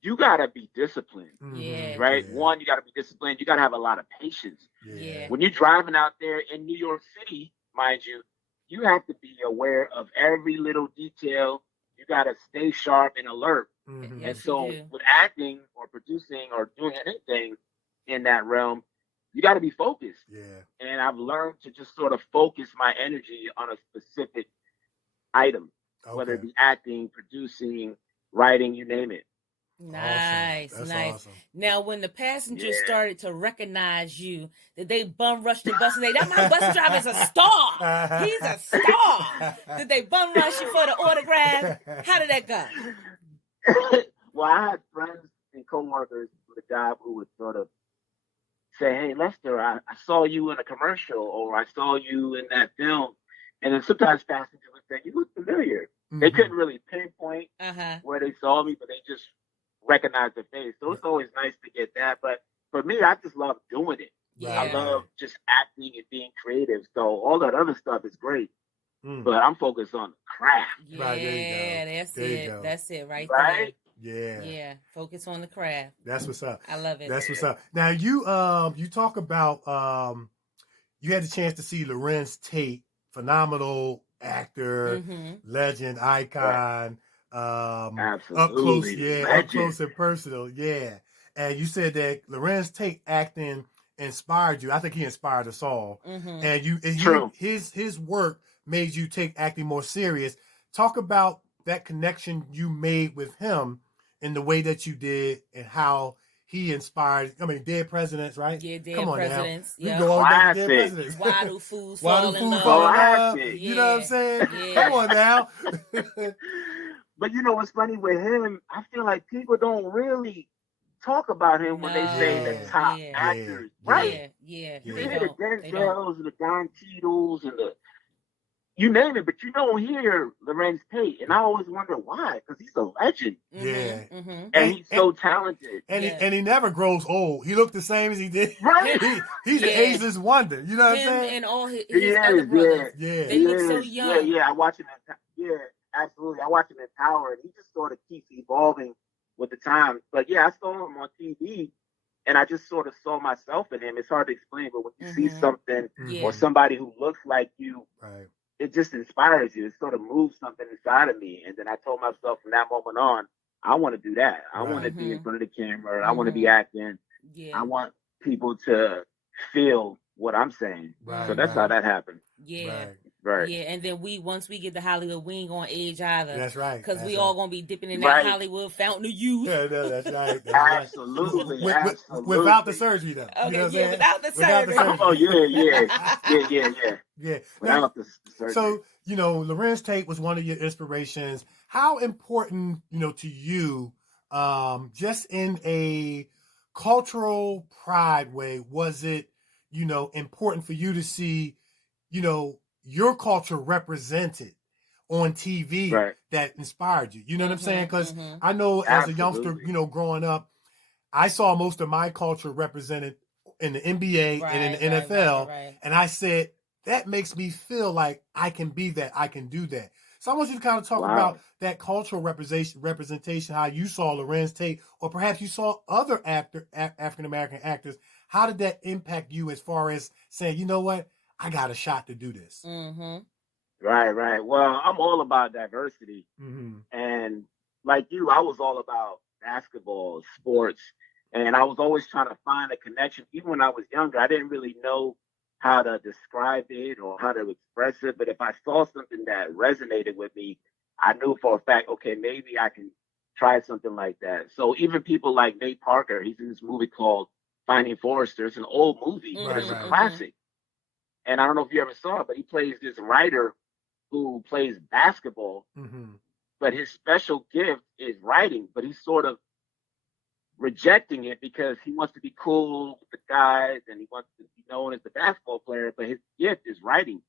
you got to be disciplined. Yeah. Right? Yeah. One, you got to be disciplined. You got to have a lot of patience. Yeah. When you're driving out there in New York City, mind you, you have to be aware of every little detail. You got to stay sharp and alert. Mm-hmm. And so with acting or producing or doing anything in that realm, you got to be focused. Yeah. And I've learned to just sort of focus my energy on a specific item, whether it be acting, producing, writing, you name it. Nice, Awesome. That's nice. Awesome. Now, when the passengers started to recognize you, did they bum rush the bus and say, "That my bus driver is a star. He's a star." Did they bum rush you for the autograph? How did that go? Well, I had friends and coworkers with a job who would sort of say, "Hey, Lester, I saw you in a commercial, or I saw you in that film," and then sometimes passengers would say, "You look familiar." They couldn't really pinpoint where they saw me, but they just recognized the face. So it's always nice to get that. But for me, I just love doing it. Yeah. I love just acting and being creative. So all that other stuff is great. But I'm focused on the craft. Yeah, Right, there you go. that's There you it. go. That's it right Right? there. Yeah. Yeah, focus on the craft. That's what's up. I love it. That's what's up. Now you talk about you had the chance to see Lorenz Tate, phenomenal actor, legend, icon, Absolutely. up close and personal, yeah. And you said that Lorenz Tate acting inspired you. I think he inspired us all. And his work made you take acting more serious. Talk about that connection you made with him in the way that you did and how he inspired. I mean, Dead Presidents, right? Yeah, Dead Come on Presidents. now. We Yeah. go all back to Dead Classic. Presidents. Why do fools Why fall do in fools love? fall in Classic. love? You know what I'm saying? Yeah. Come on now. But you know what's funny with him? I feel like people don't really talk about him when they say the top actors, right? Yeah. You They hear the don't. They don't. Denzels and the Don Cheadles and the you name it, but you don't hear Lorenz Tate, and I always wonder why, because he's a legend. Yeah. And he's so talented. And he never grows old. He looked the same as he did. Right. He's the ageless wonder. You know what I'm Him saying? and all his He other is, brothers. Yeah. They look so young. Yeah, I watch him. Absolutely. I watch him in Power, and he just sort of keeps evolving with the time. But yeah, I saw him on TV, and I just sort of saw myself in him. It's hard to explain, but when you see something or somebody who looks like you, Right. it just inspires you. It sort of moves something inside of me. And then I told myself from that moment on, I want to do that. I want to be in front of the camera. I want to be acting. Yeah. I want people to feel what I'm saying. Right, So that's how that happened. Yeah. Right. Yeah, and then once we get to Hollywood, we ain't gonna age either. That's right. Because we That's all right. gonna be dipping in that Hollywood fountain of youth. Yeah, no, that's right. That's Absolutely. right. Absolutely. Without the surgery, though. Okay, You know what I'm yeah, saying? without the surgery. Oh, yeah. Yeah. Without Now, the surgery. so, Lorenz Tate was one of your inspirations. How important, to you, just in a cultural pride way, was it, important for you to see, your culture represented on TV that inspired you? You know what I'm saying? Because I know as a youngster, growing up, I saw most of my culture represented in the NBA and in the NFL. Right. And I said, that makes me feel like I can be that, I can do that. So I want you to kind of talk about that cultural representation, how you saw Lorenz Tate, or perhaps you saw other African-American actors. How did that impact you as far as saying, you know what, I got a shot to do this? Right. Well, I'm all about diversity. And like you, I was all about basketball, sports, and I was always trying to find a connection. Even when I was younger, I didn't really know how to describe it or how to express it. But if I saw something that resonated with me, I knew for a fact, okay, maybe I can try something like that. So even people like Nate Parker, he's in this movie called Finding Forrester. It's an old movie, but it's a classic. And I don't know if you ever saw it, but he plays this writer who plays basketball, but his special gift is writing, but he's sort of rejecting it because he wants to be cool with the guys and he wants to be known as the basketball player, but his gift is writing.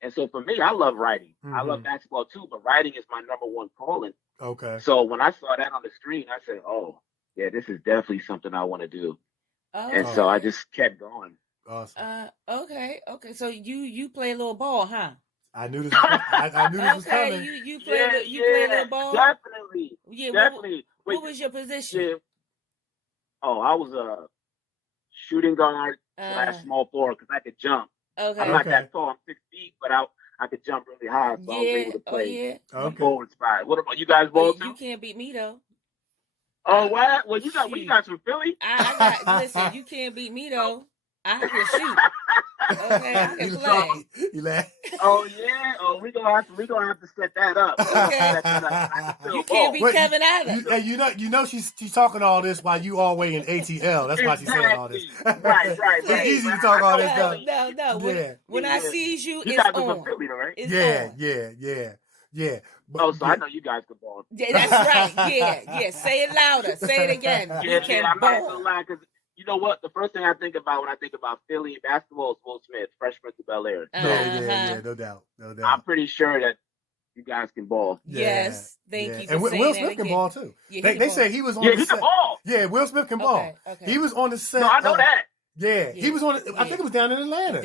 And so for me, I love writing. I love basketball too, but writing is my number one calling. Okay. So when I saw that on the screen, I said, oh, yeah, this is definitely something I want to do. And so I just kept going. Awesome. Okay. So you play a little ball, huh? I knew this. I knew this was coming. You play a little ball. Definitely. Yeah. Definitely. What was your position? Yeah. Oh, I was a shooting guard / small forward because I could jump. Okay. I'm not that tall. I'm 6 feet, but I could jump really high, so I was able to play forward spot. What about you guys both? You can't beat me though. Oh, what? Well, you guys from Philly? Listen, you can't beat me though. I can shoot. Okay, I can play. You laugh. Oh yeah. Oh, we gonna have to set that up. Okay. You can't beat Kevin either. You know she's talking all this while you all way in ATL. That's why she's saying all this. Right. It's easy to talk all this stuff. No. When I sees you, it's guys on. From Philly, right? Yeah. But, so I know you guys can ball. Yeah, that's right. Yeah. Say it louder. Say it again. I'm not gonna lie, because you know what? The first thing I think about when I think about Philly basketball is Will Smith, Fresh Prince of Bel-Air. Yeah, no doubt. I'm pretty sure that you guys can ball. Yes, thank you. And Will Smith can ball too. Yeah, they say he was on the set. He can ball. Yeah, Will Smith can ball. Okay. He was on the set. No, I know that. Yeah, he was on. I think it was down in Atlanta.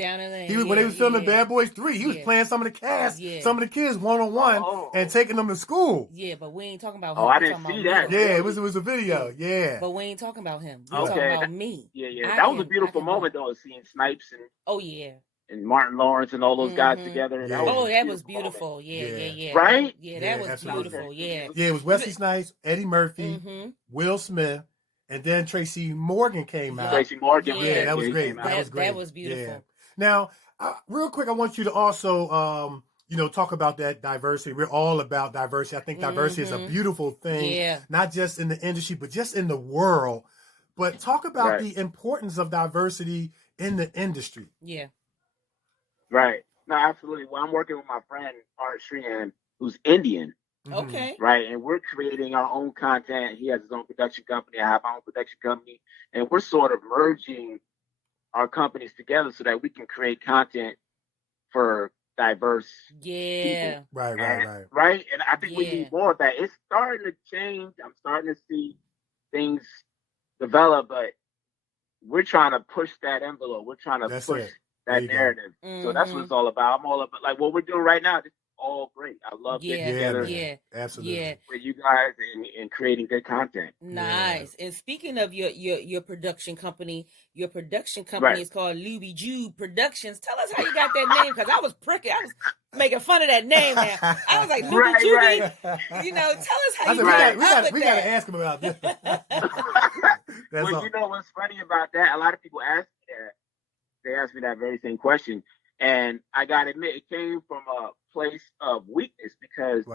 When they was filming Bad Boys 3, he was playing some of the cast, some of the kids one-on-one, and taking them to school. Yeah, but we ain't talking about him. Oh, I didn't see that. Yeah, it was a video. Yeah, but we ain't talking about him. We're talking about me. Yeah. That was a beautiful moment though, seeing Snipes and Martin Lawrence and all those guys together. Yeah. That was beautiful. Yeah. Right? Yeah, that was beautiful. Yeah. Yeah, it was Wesley Snipes, Eddie Murphy, Will Smith. And then Tracy Morgan came out. Tracy Morgan. Yeah, that was great. That was beautiful. Yeah. Now, real quick, I want you to also, talk about that diversity. We're all about diversity. I think diversity is a beautiful thing, not just in the industry, but just in the world. But talk about the importance of diversity in the industry. Yeah. Right. No, absolutely. Well, I'm working with my friend, Art Shrian, who's Indian. Okay. Right. And we're creating our own content. He has his own production company. I have my own production company. And we're sort of merging our companies together so that we can create content for diverse people. Right. Right. And I think we need more of that. It's starting to change. I'm starting to see things develop, but we're trying to push that envelope. We're trying to push that narrative. So that's what it's all about. I'm all about, like, what we're doing right now. All great. I love getting together absolutely with you guys and creating good content. Nice. And speaking of your production company is called Lubey Jube Productions. Tell us how you got that name, because I was pricky. I was making fun of that name now. I was like, Lubey Jube. Tell us how you got we got to ask him about this. Well, you know what's funny about that? A lot of people ask me that. They ask me that very same question. And I got to admit, it came from a place of weakness because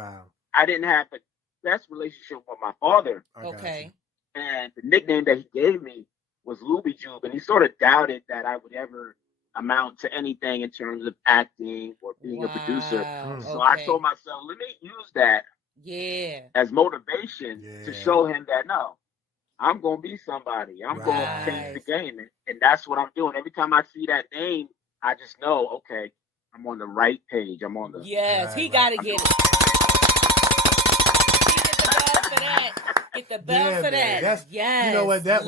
I didn't have the best relationship with my father. Okay. And the nickname that he gave me was Lubey Jube. And he sort of doubted that I would ever amount to anything in terms of acting or being a producer. So I told myself, let me use that as motivation to show him that, no, I'm going to be somebody. I'm going to change the game. And that's what I'm doing. Every time I see that name, I just know, okay, I'm on the right page. I'm on the... Yes, he got to get it. He get the bell for that. That's, yes. You know what? That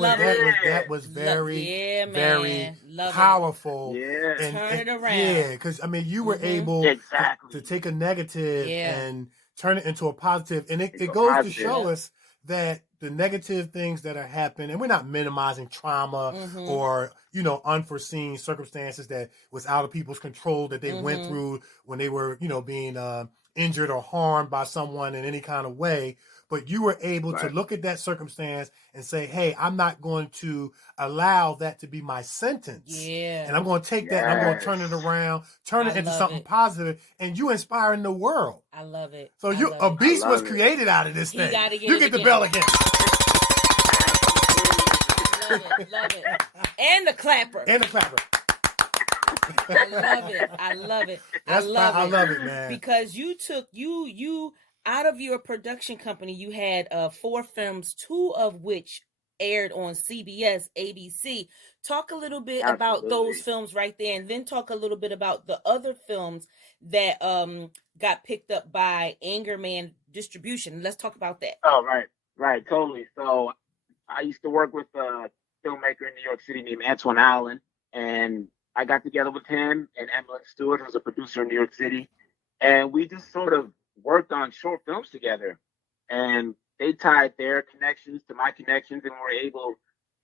was very, very powerful. Yeah. And, turn it around. Yeah, because, I mean, you were able to take a negative and turn it into a positive. And it goes to show us that the negative things that are happening, and we're not minimizing trauma or, unforeseen circumstances that was out of people's control that they went through when they were, being injured or harmed by someone in any kind of way. But you were able to look at that circumstance and say, hey, I'm not going to allow that to be my sentence. Yeah. And I'm going to take that and I'm going to turn it around, turn it into something positive, and you inspiring the world. I love it. So a beast was created out of this thing. You get the bell again. love it. And the clapper. And the clapper. I love it. I love it. I love it, man. Because you took you out of your production company, you had 4 films, 2 of which aired on CBS, ABC. Talk a little bit about those films right there, and then talk a little bit about the other films that got picked up by AngerMan Distribution. Let's talk about that. Oh, right, totally. So I used to work with a filmmaker in New York City named Antoine Allen, and I got together with him and Emily Stewart, who's a producer in New York City, and we just sort of worked on short films together. And they tied their connections to my connections, and were able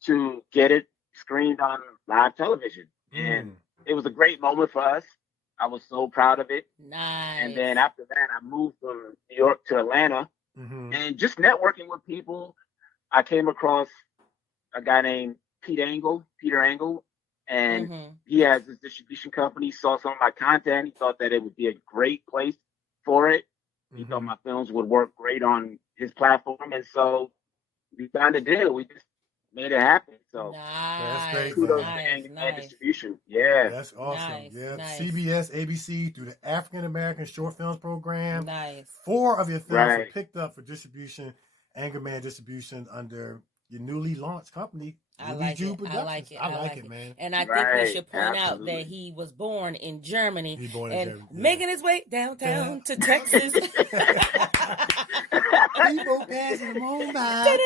to get it screened on live television. And it was a great moment for us. I was so proud of it. Nice. And then after that, I moved from New York to Atlanta, and just networking with people, I came across a guy named Peter Angle, and he has this distribution company. Saw some of my content. He thought that it would be a great place for it. He thought my films would work great on his platform, and so we signed a deal. We just made it happen. So that's great. Kudos to AngerMan Distribution. Yeah, that's awesome. Nice. CBS, ABC through the African American Short Films Program. Nice. 4 of your films were picked up for distribution, AngerMan Distribution, under your newly launched company. I like it. I like it, man. And I think we should point out that he was born in Germany making his way downtown to Texas. People passing them on by.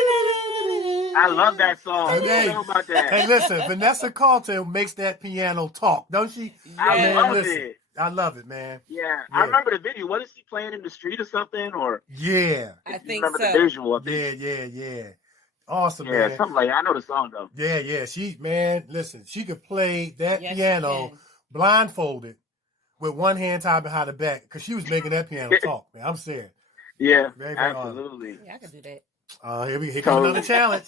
I love that song. Okay. What about that? Hey, listen, Vanessa Carlton makes that piano talk, don't she? I love it. I love it, man. Yeah, I remember the video. What is he playing in the street or something? Or I think remember so. The visual. Yeah. Awesome, yeah, man. something like that. I know the song though. Yeah. Listen, she could play that piano blindfolded with one hand tied behind the back because she was making that piano talk, man. I'm serious. Yeah, very absolutely. Yeah, I can do that. Here comes another challenge.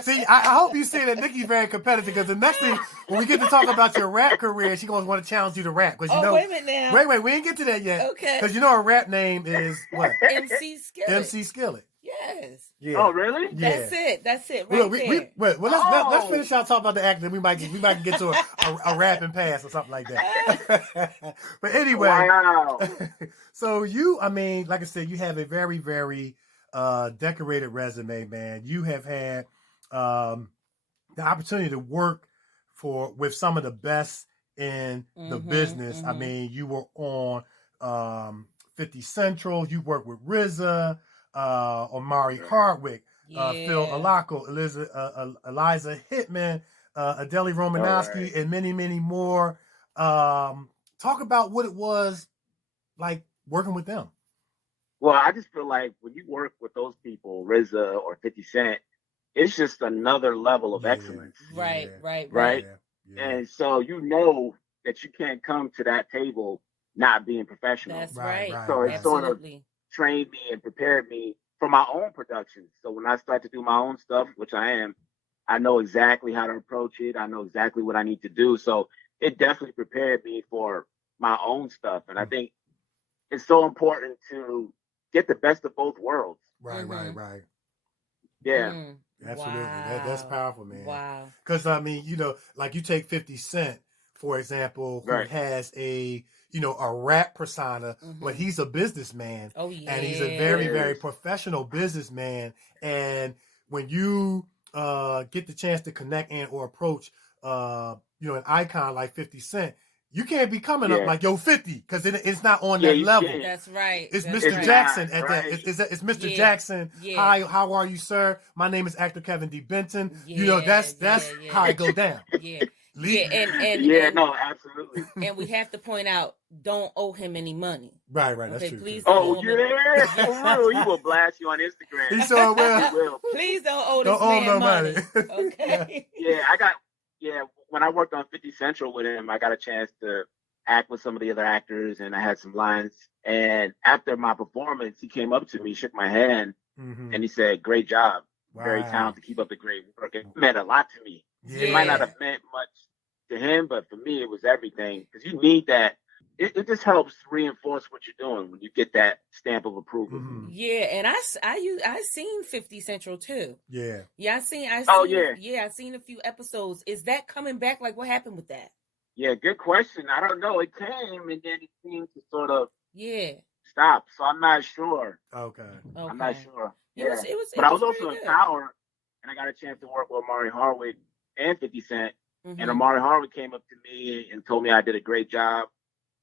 See, I hope you see that Nikee's very competitive, because the next thing, when we get to talk about your rap career, she's going to want to challenge you to rap. Because wait a minute now. Wait, we ain't get to that yet. Okay. Because her rap name is what? MC Skillet. MC Skillet. Yes. Yeah. Oh, really? Yeah. That's it. Right there. Let's finish our talk about the acting. We might get to a rapping pass or something like that. But anyway, wow. So like I said, you have a very, very decorated resume, man. You have had the opportunity to work with some of the best in the business. I mean, you were on 50 Central. You worked with RZA. Omari Hardwick, Phil Alako, Eliza Hittman, Adele Romanowski, and many, many more. Talk about what it was like working with them. Well, I just feel like when you work with those people, RZA or 50 Cent, it's just another level of excellence. Right. Yeah. And so you know that you can't come to that table not being professional. That's right. So it sort of trained me and prepared me for my own productions. So when I start to do my own stuff, which I am, I know exactly how to approach it. I know exactly what I need to do. So it definitely prepared me for my own stuff. And I think it's so important to get the best of both worlds. Right. Yeah. Absolutely. Wow. That's powerful, man. Wow. Because, like you take 50 Cent, for example, who has a rap persona, but he's a businessman. Oh, yeah. And he's a very, very professional businessman. And when you get the chance to connect or approach, an icon like 50 Cent, you can't be coming up like, yo, 50, because it's not on that level. Can't. That's right. It's That's Mr. right. Jackson Right. that. It's Mr. Jackson. Yeah. Hi, how are you, sir? My name is actor Kevin D. Benton. That's how it go down. Yeah. And no, absolutely. And we have to point out, don't owe him any money. Right, that's okay, true. Please don't for real. He will blast you on Instagram. He sure will. Please don't owe this man no money. Okay. When I worked on 50 Central with him, I got a chance to act with some of the other actors, and I had some lines. And after my performance, he came up to me, shook my hand, and he said, "Great job. Wow. Very talented. Keep up the great work." It meant a lot to me. Yeah. It might not have meant much to him, but for me, it was everything, because you need that it just helps reinforce what you're doing when you get that stamp of approval. Mm-hmm. Yeah, and I seen 50 Central too. Yeah. Yeah, I seen I seen a few episodes. Is that coming back? Like, what happened with that? Yeah, good question. I don't know. It came and then it seemed to sort of stop. So I'm not sure. Okay. I'm not sure. Yeah. But I was also in Power, and I got a chance to work with Amari Hardwick and 50 Cent. Mm-hmm. And Amari Hardwick came up to me and told me I did a great job.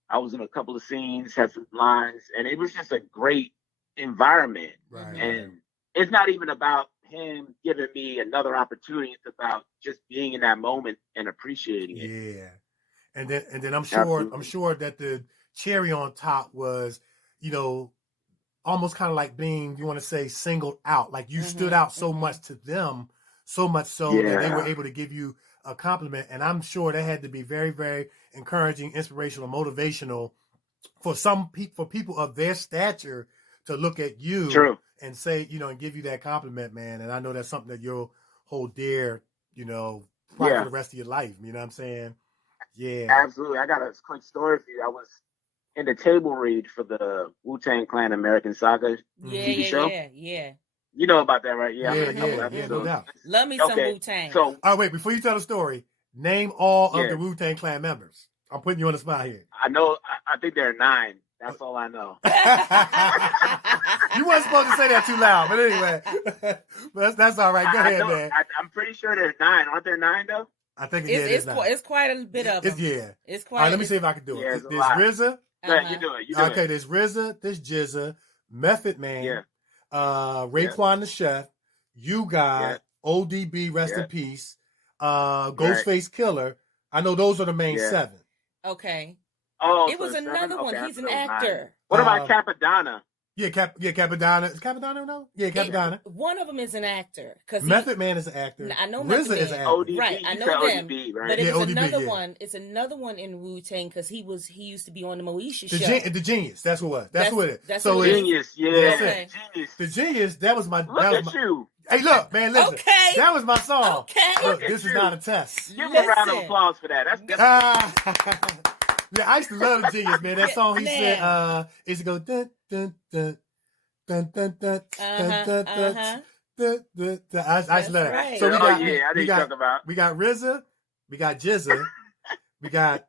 I was in a couple of scenes, had some lines, and it was just a great environment. Right. And it's not even about him giving me another opportunity. It's about just being in that moment and appreciating it. Yeah. And then I'm sure that the cherry on top was, almost kind of like being, you want to say, singled out. Like you stood out so much to them, so much so that they were able to give you a compliment. And I'm sure that had to be very, very encouraging, inspirational, motivational for people of their stature to look at you and say, and give you that compliment, man. And I know that's something that you'll hold dear, probably for the rest of your life. You know what I'm saying? Yeah. Absolutely. I got a quick story for you. I was in the table read for the Wu-Tang Clan American Saga TV show. Yeah. You know about that, right? Yeah. No doubt. Love me some Wu-Tang. So, all right, wait, before you tell the story, name all of the Wu-Tang Clan members. I'm putting you on the spot here. I know. I think there are 9. That's all I know. You weren't supposed to say that too loud, but anyway. But that's all right. Go ahead, man. I'm pretty sure there's 9. Aren't there 9, though? I think it's quite a bit of them. It's quite. All right, let me see if I can do it. There's RZA. Yeah, you do it. Okay, there's RZA, there's GZA, Method Man, Raekwon the Chef, You got ODB, rest in peace, Ghostface Killer. I know those are the main 7. Okay. Oh, it was another one. He's an actor. What about Capadonna? Yeah, Capadonna. Is Capadonna no? Yeah, Capadonna. One of them is an actor. Method Man is an actor. I know RZA is an actor. ODB. Right, I know them. ODB, right? But it was another one. It's another one in Wu-Tang because he used to be on the Moesha show. The Genius. That's what it was. That's what it is. That's so Genius. Yeah. Genius. The Genius. That was my. Look at you. Hey, look, man, listen. Okay. That was my song. Okay. Look, this is not a test. Give a round of applause for that. That's yeah, I used to love the Genius, man. That song he said, is it go dun dun dun dun dun dun dun dun dun. I used to love that. Right. So we got RZA, we got GZA, we got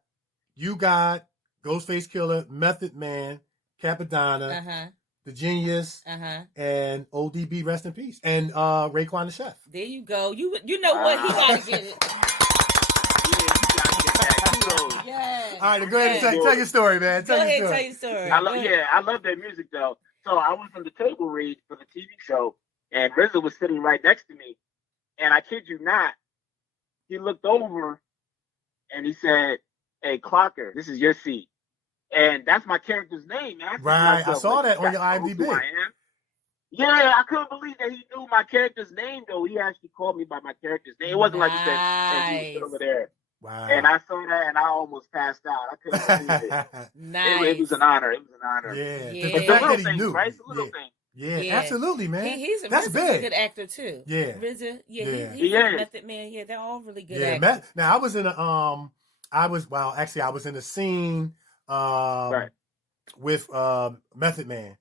You Got, Ghostface Killer, Method Man, Capadonna, The Genius, and ODB, rest in peace, and Raekwon the Chef. There you go. You know what? He gotta get it. All right, go ahead and tell your story, man. Tell your story. I love their music though. So I was on the table read for the TV show, and RZA was sitting right next to me, and I kid you not, he looked over, and he said, "Hey, Clocker, this is your seat," and that's my character's name. Man. Right, I saw that on your IMDb. Yeah, I couldn't believe that he knew my character's name though. He actually called me by my character's name. It wasn't like he said, "Hey, you sit over there." Wow. And I saw that and I almost passed out. I couldn't believe it. Nice. It was an honor. Yeah. The fact that he knew. Right? It's a little thing. Yeah, absolutely, man. That's RZA's big. A good actor too. Yeah. RZA, he's a Method Man. Yeah, they're all really good actors. Now I was in I was in a scene with Method Man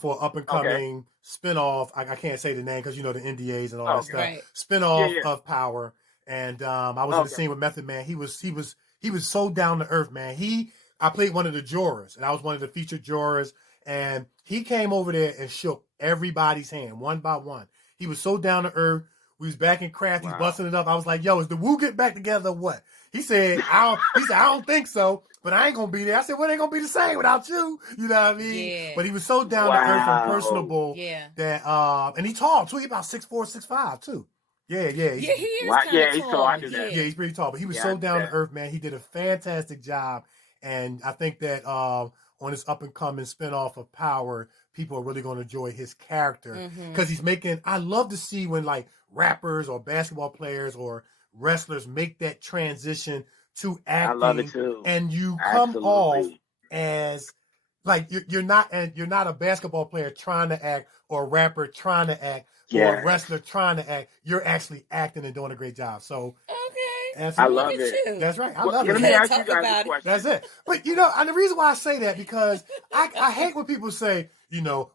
for up and coming spinoff. I can't say the name because the NDAs and all that stuff. Right. Spinoff of Power. And I was in the scene with Method Man. He was so down to earth, man. I played one of the jurors, and I was one of the featured jurors. And he came over there and shook everybody's hand one by one. He was so down to earth. We was back in craft. He's busting it up. I was like, "Yo, is the Wu get back together or what?" He said, "I don't think so, but I ain't gonna be there." I said, "Well, it ain't gonna be the same without you." You know what I mean? Yeah. But he was so down to earth and personable that and he tall too. He about 6'4", 6'5" too. Yeah, he is. He's tall. I do that. Yeah, he's pretty tall, but he was so down to earth, man. He did a fantastic job, and I think that on his up and coming spinoff of Power, people are really going to enjoy his character because he's making. I love to see when like rappers or basketball players or wrestlers make that transition to acting. I love it too. And you come off as like you're not a basketball player trying to act or a rapper trying to act. Or a wrestler trying to act, you're actually acting and doing a great job. So, Absolutely. I love Look at it. you. That's right. I Well, love let it. me Can't ask you talk guys about a it. question. That's it. But and the reason why I say that because I hate when people say,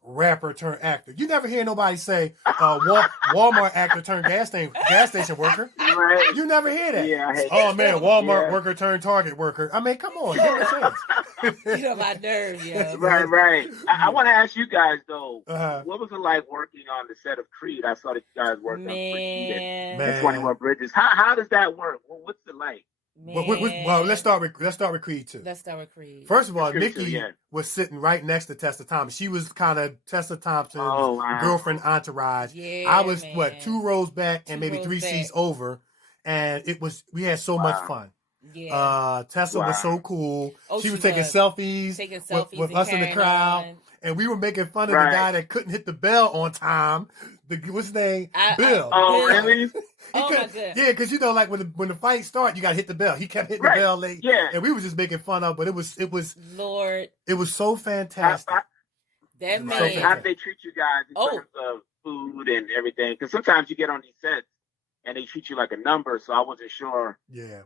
rapper turned actor. You never hear nobody say Walmart actor turned gas station worker. Right. You never hear that. Yeah, I hate Oh that. man, Walmart Yeah. worker turned Target worker. I mean, come on, give it a chance. Get on my nerves, yo. Right. I want to ask you guys though, Uh-huh. what was it like working on the set of Creed? I saw that you guys worked on Creed and Man. 21 Bridges. How does that work? What's it like? Well, let's start with Creed 2. Let's start with Creed. First of all, Creed 2, Nikee yeah. was sitting right next to Tessa Thompson. She was kind of Tessa Thompson's Oh, wow. girlfriend entourage. Yeah, I was man. 2 rows back and Two maybe rows 3 back. seats over, and we had so much fun. Yeah. Tessa was so cool. Oh, she was she taking was. selfies, Taking with, selfies with and us in the carrying crowd, on. and we were making fun of Right. the guy that couldn't hit the bell on time. What's his name? Bill. Oh, Bill. really? Oh, my couldn't- goodness. Yeah, because like when the fight started, you got to hit the bell. He kept hitting Right. the bell late. Yeah. And we were just making fun of, but it was Lord, so fantastic. that So man. fantastic. How do they treat you guys in Oh. terms of food and everything? Because sometimes you get on these sets and they treat you like a number, so I wasn't sure. Yeah.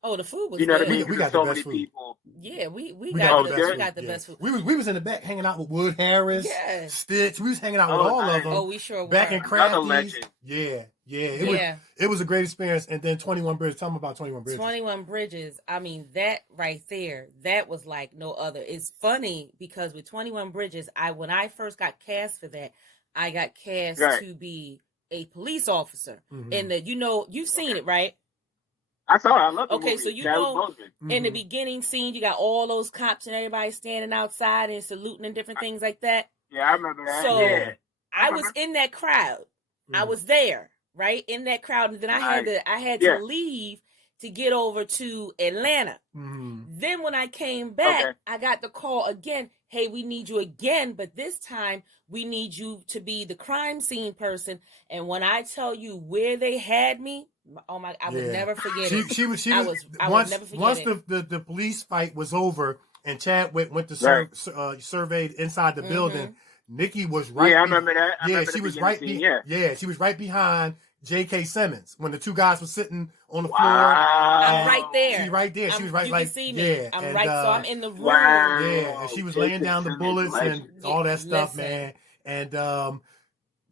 Oh, the food was You know what I good. mean? We got Because the so best many food. people. Yeah, we We got the the, best we food, got the yeah. best food. We was in the back hanging out with Wood Harris, Yes. Stitch. We was hanging out with Oh, all nice. of them. Oh, we sure were. Back in Another Crafties. legend. Yeah. Yeah. It was a great experience. And then 21 Bridges. Tell me about 21 Bridges. 21 Bridges. I mean, that right there, that was like no other. It's funny because with 21 Bridges, when I first got cast for that, I got cast Right. to be a police officer. Mhm. And you've seen it, right? I saw it. I love the Okay, movie. so you Chadwick know- Boseman. In the Mhm. beginning scene, you got all those cops and everybody standing outside and saluting and different things like that. Yeah, I remember that. So yeah. I was in that crowd. I Mhm. was there, right? In that crowd. And then I had Yeah. to leave to get over to Atlanta. Mhm. Then when I came back, Okay. I got the call again. Hey, we need you again, but this time we need you to be the crime scene person. And when I tell you where they had me, oh my, I would Yeah. never forget She it. was I would once never forget once it. the police fight was over and Chadwick went to surveyed inside the Mhm. building. Nikee was right. Yeah, I remember that. I remember she the was beginning right. scene, She was right behind J.K. Simmons when the 2 guys were sitting on the floor. I'm right there. She right there. She was right You like can see me. yeah. I'm and, right. So I'm in the room. Wow. Yeah, and she was J.K. laying down the Simmons, bullets legend. and all that stuff, Listen. man. And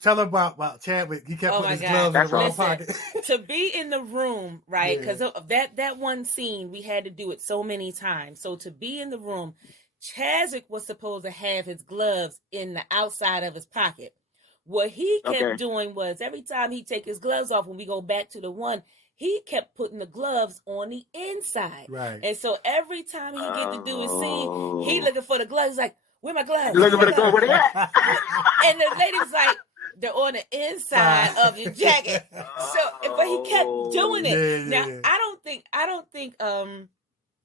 tell her about Chadwick. He kept Oh putting my his God. gloves in That's the wrong awesome. pocket. To be in the room, right? Yeah. Because of that one scene, we had to do it so many times. So to be in the room, Chadwick was supposed to have his gloves in the outside of his pocket. What he kept Okay. doing was every time he take his gloves off, when we go back to the one, he kept putting the gloves on the inside. Right. And so every time he get to do his scene, he looking for the gloves. He's like, where my gloves? You looking for the Where go? Where they at? And the lady was like, they're on the inside of your jacket. So, but he kept doing it. Yeah, Now, yeah. I don't think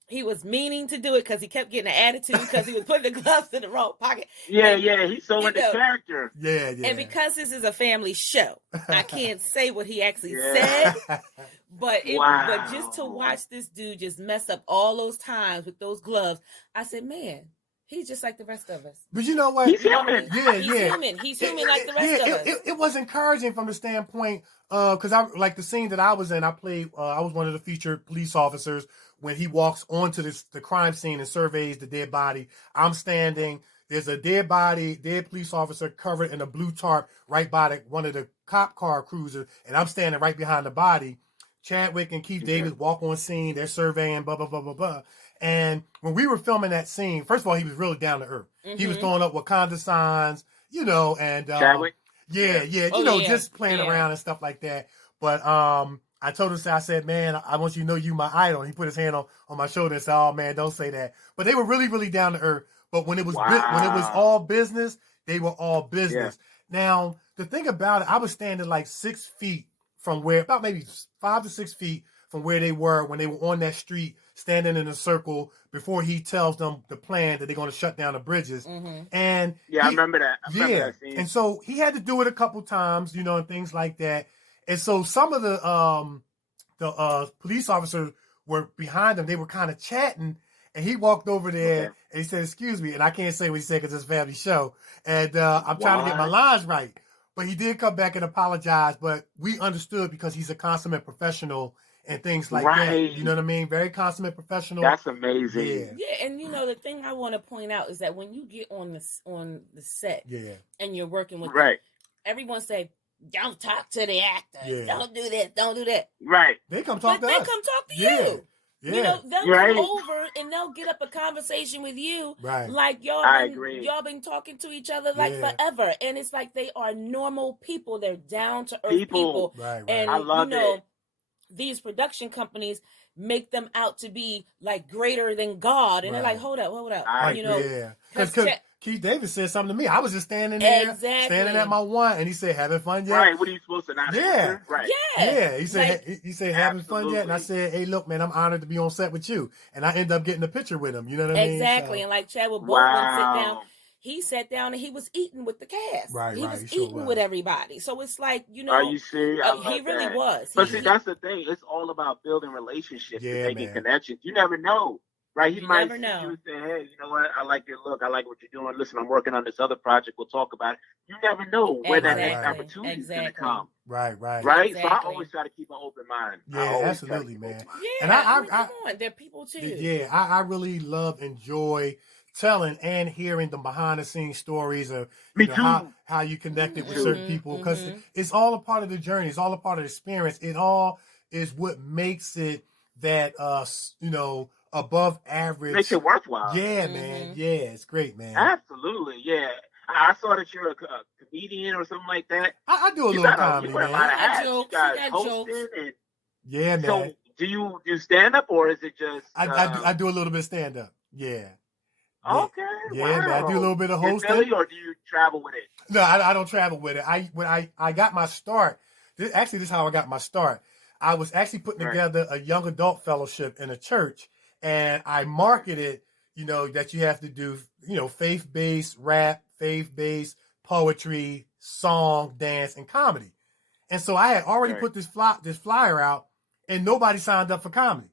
he was meaning to do it because he kept getting an attitude because he was putting the gloves in the wrong pocket. Yeah, And, he's so you into know, character. Yeah. And because this is a family show, I can't say what he actually Yeah. said. But Wow. just to watch this dude just mess up all those times with those gloves, I said, man, he's just like the rest of us. But you know what? He's human. Yeah, He's yeah. human. He's human like the rest of us. It was encouraging from the standpoint because I like the scene that I was in. I played. I was one of the featured police officers when he walks onto the crime scene and surveys the dead body. I'm standing. There's a dead police officer covered in a blue tarp right by one of the cop car cruisers, and I'm standing right behind the body. Chadwick and Keith Davis walk on scene. They're surveying, blah, blah, blah, blah, blah. And when we were filming that scene, first of all, he was really down to earth. He was throwing up Wakanda signs, and Chadwick? yeah, just playing Yeah. around and stuff like that. But I told him, I said, man, I want you to know you my idol. He put his hand on my shoulder and said, oh man, don't say that. But they were really, really down to earth. But when it was when it was all business, they were all business. Now the thing about it, I was standing like 6 feet from about maybe 5 to 6 feet from where they were when they were on that street, standing in a circle before he tells them the plan that they're going to shut down the bridges. And I remember that. I remember that scene. And so he had to do it a couple times, and things like that. And so some of the police officers were behind him. They were kind of chatting, and he walked over there and he said, "Excuse me," and I can't say what he said because it's a family show, and I'm trying to get my lines right. But he did come back and apologize, but we understood because he's a consummate professional and things like that. You know what I mean? Very consummate professional. That's amazing. Yeah, and the thing I want to point out is that when you get on the set, and you're working with them, everyone say, "Don't talk to the actor. Don't do this. Don't do that." Right. They come talk to us. They come talk to you. Yeah. You know, they'll come over and they'll get up a conversation with you. Right. Like y'all been talking to each other like forever. And it's like they are normal people. They're down to earth people. Right. And I love it. These production companies make them out to be like greater than God. And they're like, hold up. Because Keith Davis said something to me. I was just standing there, standing at my one, and he said, "Having fun yet?" Right. What are you supposed to not answer? Right. Yeah. He said, "Having fun yet?" And I said, "Hey, look, man, I'm honored to be on set with you." And I ended up getting a picture with him. You know what I mean? Exactly. So, and like Chadwick Boseman sit down. He sat down and he was eating with the cast. Right, he was eating with everybody. So it's like, Are you serious? He really was. But see, that's the thing. It's all about building relationships and making connections. You never know. Right? He might see you and say, "Hey, you know what? I like your look. I like what you're doing. Listen, I'm working on this other project. We'll talk about it." You never know where that next opportunity is going to come. Right? Exactly. So I always try to keep an open mind. Yeah, absolutely, man. Yeah, and I come on. They're people too. Yeah, I really enjoy telling and hearing the behind the scenes stories of how you connected with certain people, because it's all a part of the journey. It's all a part of the experience. It all is what makes it that above average. Makes it worthwhile. Yeah, man. Yeah, it's great, man. Absolutely, yeah. I saw that you're a comedian or something like that. I do a little comedy, man. I got jokes. Yeah, man. So do you do stand up or is it just? I do a little bit of stand up. Yeah. Okay. Yeah, man. I do a little bit of hosting. Or do you travel with it? No, I don't travel with it. When I got my start. This is how I got my start. I was actually putting together a young adult fellowship in a church, and I marketed, that you have to do, faith-based rap, faith-based poetry, song, dance, and comedy. And so I had already put this flyer out, and nobody signed up for comedy.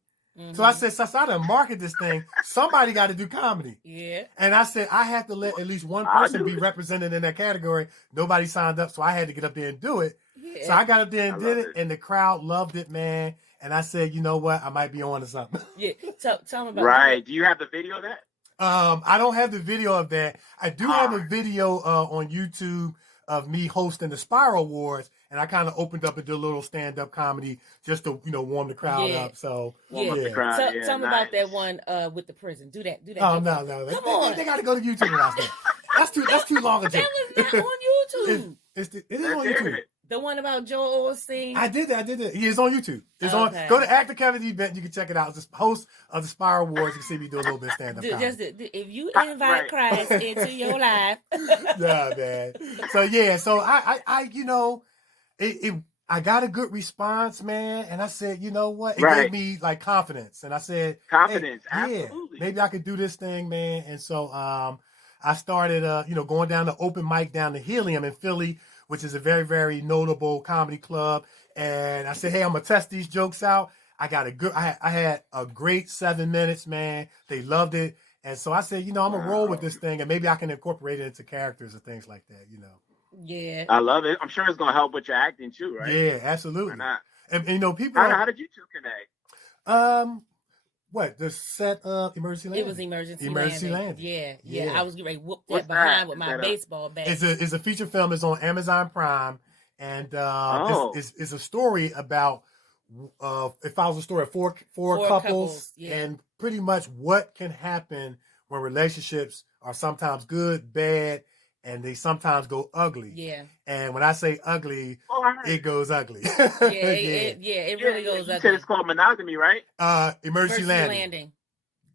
So I said, since I done market this thing, somebody got to do comedy. Yeah. And I said, I have to let at least one person be represented in that category. Nobody signed up, so I had to get up there and do it. Yeah. So I got up there and did it, and the crowd loved it, man. And I said, you know what? I might be on to something. Yeah. Tell them about that. Do you have the video of that? I don't have the video of that. I do have a video on YouTube of me hosting the Spiral Awards, and I kind of opened up and did a little stand-up comedy just to, warm the crowd up. So tell me about that one with the prison. Do that. Oh no! Come on, they got to go to YouTube and watch that. That's too long a joke. That was not on YouTube. It is on YouTube. The one about Joel Osteen. I did that. It's on YouTube. It's on. Go to Actor Kevin event. You can check it out. It's the host of the Spiral Awards. You can see me do a little bit of stand-up comedy. If you invite Christ into your life. Yeah, man. So I got a good response, man. And I said, you know what? It gave me like confidence. And I said, confidence, absolutely. Maybe I could do this thing, man. And so I started, going down to open mic down to Helium in Philly, which is a very, very notable comedy club. And I said, hey, I'm going to test these jokes out. I had a great 7 minutes, man. They loved it. And so I said, I'm going to roll with this thing, and maybe I can incorporate it into characters and things like that, Yeah. I love it. I'm sure it's going to help with your acting too, right? Yeah, absolutely. Why not? And people. How did you two connect? What, the set of Emergency Landing? It was Emergency Landing. Yeah. I was getting ready to whoop that behind with my baseball bat. It's a feature film. It's on Amazon Prime, and it's a story about it follows a story of four couples and pretty much what can happen when relationships are sometimes good, bad, and they sometimes go ugly. Yeah. And when I say ugly, it goes ugly. It really goes ugly. You said it's called monogamy, right? Emergency Landing.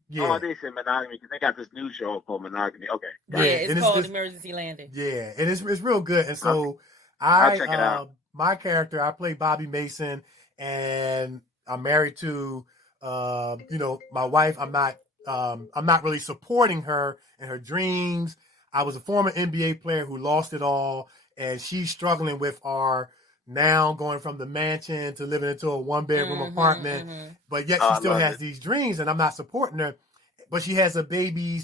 Yeah. Oh, they said monogamy because they got this new show called Monogamy. Okay. Yeah, it's called Emergency Landing. Yeah, and it's real good. And so I'll check it out. My character, I play Bobby Mason, and I'm married to my wife. I'm not really supporting her in her dreams. I was a former NBA player who lost it all, and she's struggling with our now going from the mansion to living into a one-bedroom apartment, but yet she still has these dreams, and I'm not supporting her. But she has a baby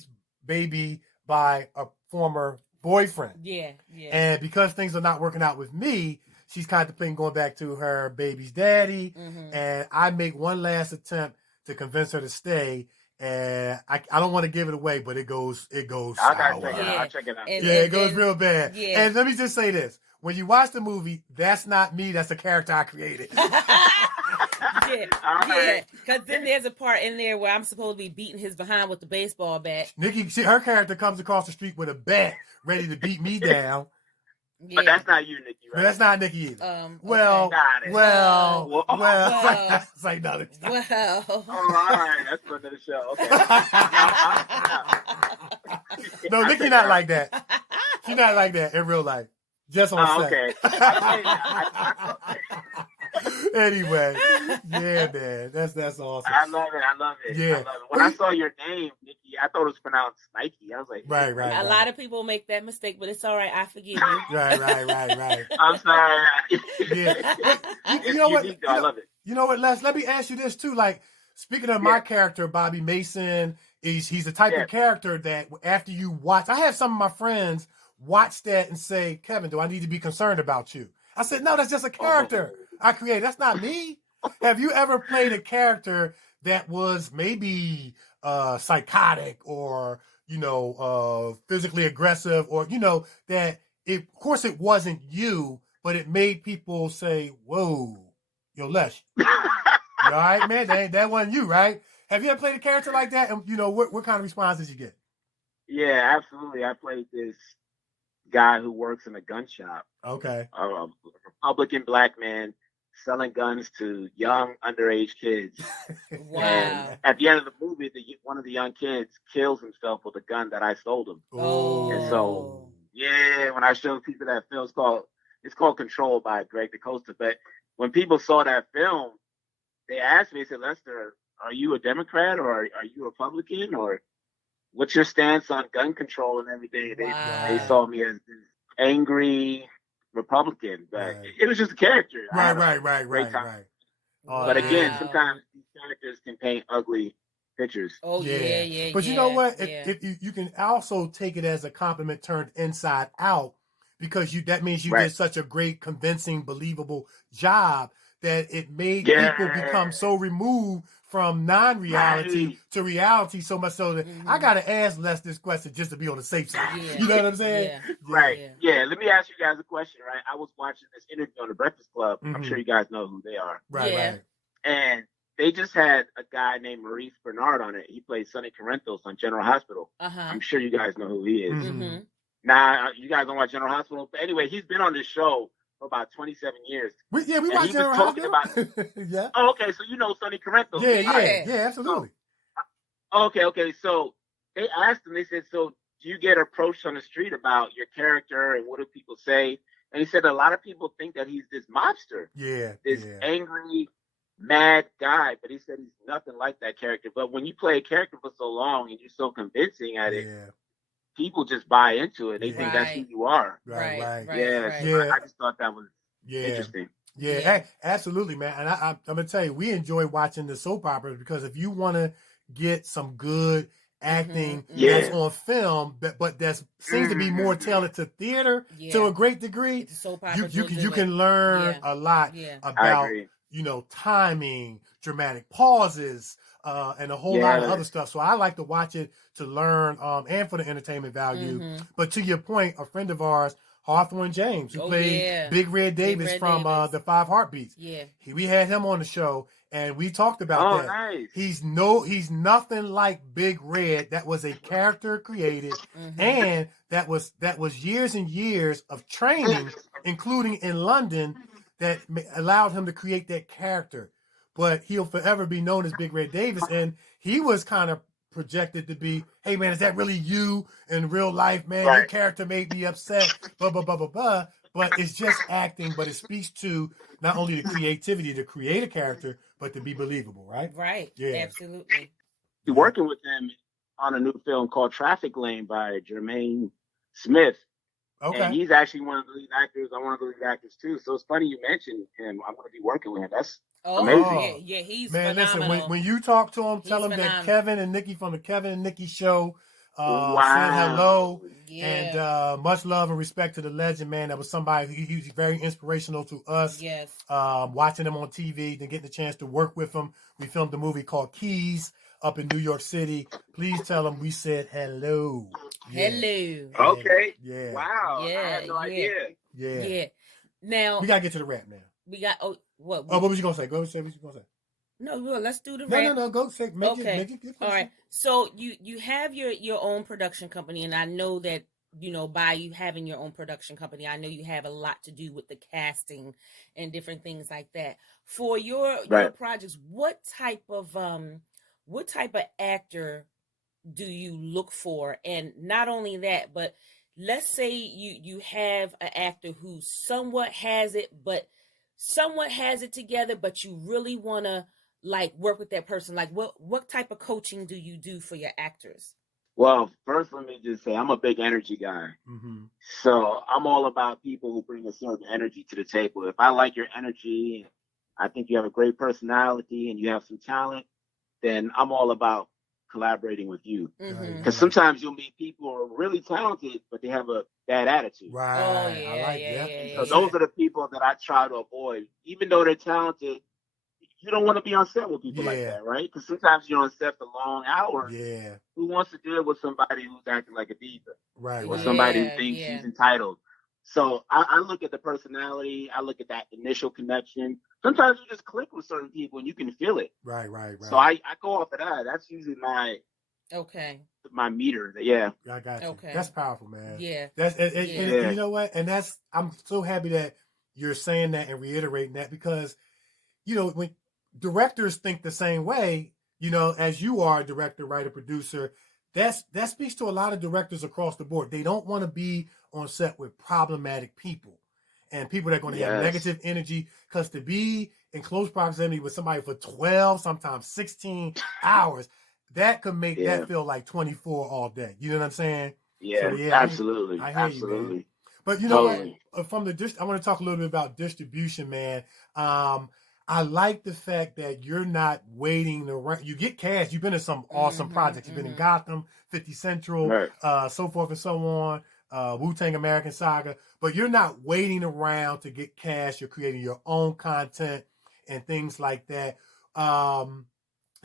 by a former boyfriend. Yeah. And because things are not working out with me, she's contemplating going back to her baby's daddy, Mhm. and I make one last attempt to convince her to stay. And I don't want to give it away, but it goes I gotta sour. check it out. I'll check it out. And- Yeah, it goes then- real bad. Yeah. And let me just say this. When you watch the movie, that's not me. That's a character I created. Yeah, All yeah. right. Because then there's a part in there where I'm supposed to be beating his behind with the baseball bat. Nikki, her character comes across the street with a bat ready to beat me down. Yeah. But that's not you, Nikki, But right? that's not Nikki either. Okay. Well, Got it. well, Well. it's like, no, it's not. Well. Oh, all right. That's for another show. Okay. No, Nikki not like that. She's not like that in real life. Just on Oh, set. okay. Anyway, yeah, man, that's awesome. I love it. Yeah. I love it. When I saw your name, Nikki, I thought it was pronounced Nike. I was like, Right. A lot of people make that mistake, but it's all right. I forgive you. Right. I'm sorry. Yeah. It's You know what? unique, though. I love it. You know what, Les? Let me ask you this too. Like, speaking of my character, Bobby Mason, he's the type of character that after you watch, I have some of my friends watch that and say, Kevin, do I need to be concerned about you? I said, no, that's just a character I created. That's not me. Have you ever played a character that was maybe psychotic or, physically aggressive or, that of course it wasn't you, but it made people say, whoa, yo, Les, you all right, man? That wasn't you, right? Have you ever played a character like that? And, what kind of response did you get? Yeah, absolutely. I played this guy who works in a gun shop. Okay. A Republican black man selling guns to young underage kids. Wow. And at the end of the movie, one of the young kids kills himself with a gun that I sold him. Oh. And so, when I showed people that film, it's called Control by Greg DaCosta. But when people saw that film, they asked me, they said, Lester, are you a Democrat or are you a Republican or what's your stance on gun control and everything? They saw me as this angry Republican, but it was just a character. Right. But again, sometimes these characters can paint ugly pictures. Oh yeah. But you know what? Yeah. If you can also take it as a compliment turned inside out, because that means you did such a great, convincing, believable job that it made people become so removed from non-reality to reality, so much so that I gotta ask Les this question just to be on the safe side. Yeah. You know what I'm saying? Yeah. Right. Yeah. Let me ask you guys a question, right? I was watching this interview on the Breakfast Club. I'm sure you guys know who they are. Right. And they just had a guy named Maurice Bernard on it. He played Sonny Corinthos on General Hospital. I'm sure you guys know who he is. Mm-hmm. Now, you guys don't watch General Hospital. But anyway, he's been on this show for about 27 years. We And watch he General was talking Hospital. Yeah. Oh, okay. So you know Sonny Corinthos. Yeah, absolutely. Okay. So they asked him, they said, so do you get approached on the street about your character and what do people say? And he said a lot of people think that he's this mobster. This angry, mad guy. But he said he's nothing like that character. But when you play a character for so long and you're so convincing at it, people just buy into it. They think that's who you are. Right. I just thought that was interesting. Yeah, absolutely, man. And I'm gonna tell you, we enjoy watching the soap operas because if you want to get some good acting that's on film, but that seems to be more tailored to theater to a great degree, you can learn a lot about timing, dramatic pauses, and a whole lot of other stuff. So I like to watch it to learn and for the entertainment value. But to your point, a friend of ours, Hawthorne James, who played Big Red Davis from the Five Heartbeats. We had him on the show and we talked about that. Nice. He's nothing like Big Red. That was a character created and that was years and years of training, including in London, that allowed him to create that character. But he'll forever be known as Big Red Davis. And he was kind of projected to be, hey man, is that really you in real life, man? Your character made me upset, blah, blah, blah, blah, blah. But it's just acting, but it speaks to not only the creativity to create a character, but to be believable, right? Right. Yeah. Absolutely. You're working with him on a new film called Traffic Lane by Jermaine Smith. Okay. And he's actually one of the lead actors. I'm one of the lead actors too. So it's funny you mentioned him. I'm going to be working with him. That's amazing. Yeah, he's man, phenomenal. listen, when you talk to him, tell him that Kevin and Nikki from the Kevin and Nikki show said hello. Yeah. And much love and respect to the legend, man. That was somebody, he was very inspirational to us. Yes. Watching him on TV, then getting the chance to work with him. We filmed a movie called Keys up in New York City. Please tell him we said hello. Yeah. Hello. Okay. Yeah. Wow. Yeah, I had no idea. Yeah. Yeah. Now We got to get to the rap now. we got what? Oh, what was you going to say? Go say what you going to say. No, let's do the No, rap. no, go say. Make Okay. it All right. So you have your own production company, and I know that, you know, by you having your own production company, I know you have a lot to do with the casting and different things like that. For your projects, what type of actor do you look for? And not only that, but let's say you have an actor who somewhat has it together, but you really want to like work with that person. Like what type of coaching do you do for your actors? Well, first, let me just say I'm a big energy guy. Mm-hmm. So I'm all about people who bring a certain energy to the table. If I like your energy, I think you have a great personality and you have some talent, then I'm all about collaborating with you. Because sometimes you'll meet people who are really talented, but they have a bad attitude. Right. Oh, yeah, I like yeah. So those are the people that I try to avoid. Even though they're talented, you don't want to be on set with people like that, right? Because sometimes you're on set for long hours. Yeah. Who wants to deal with somebody who's acting like a diva? Right. Or Right. somebody who thinks she's entitled. So I look at the personality. I look at that initial connection. Sometimes you just click with certain people and you can feel it. Right. So I go off of that. That's usually my meter. Yeah. I got you. Okay. That's powerful, man. Yeah. That's and you know what? And I'm so happy that you're saying that and reiterating that, because, you know, when directors think the same way, you know, as you are a director, writer, producer, that speaks to a lot of directors across the board. They don't want to be on set with problematic people and people that are going to have negative energy, because to be in close proximity with somebody for 12, sometimes 16 hours, that could make that feel like 24 all day. You know what I'm saying? Yeah, so, absolutely. I hear absolutely. You, man. But you know what? From I want to talk a little bit about distribution, man. I like the fact that you're not waiting around. You get cast. You've been in some awesome projects. You've been in Gotham, 50 Central, so forth and so on, wu-tang American Saga. But you're not waiting around to get cast. You're creating your own content and things like that. And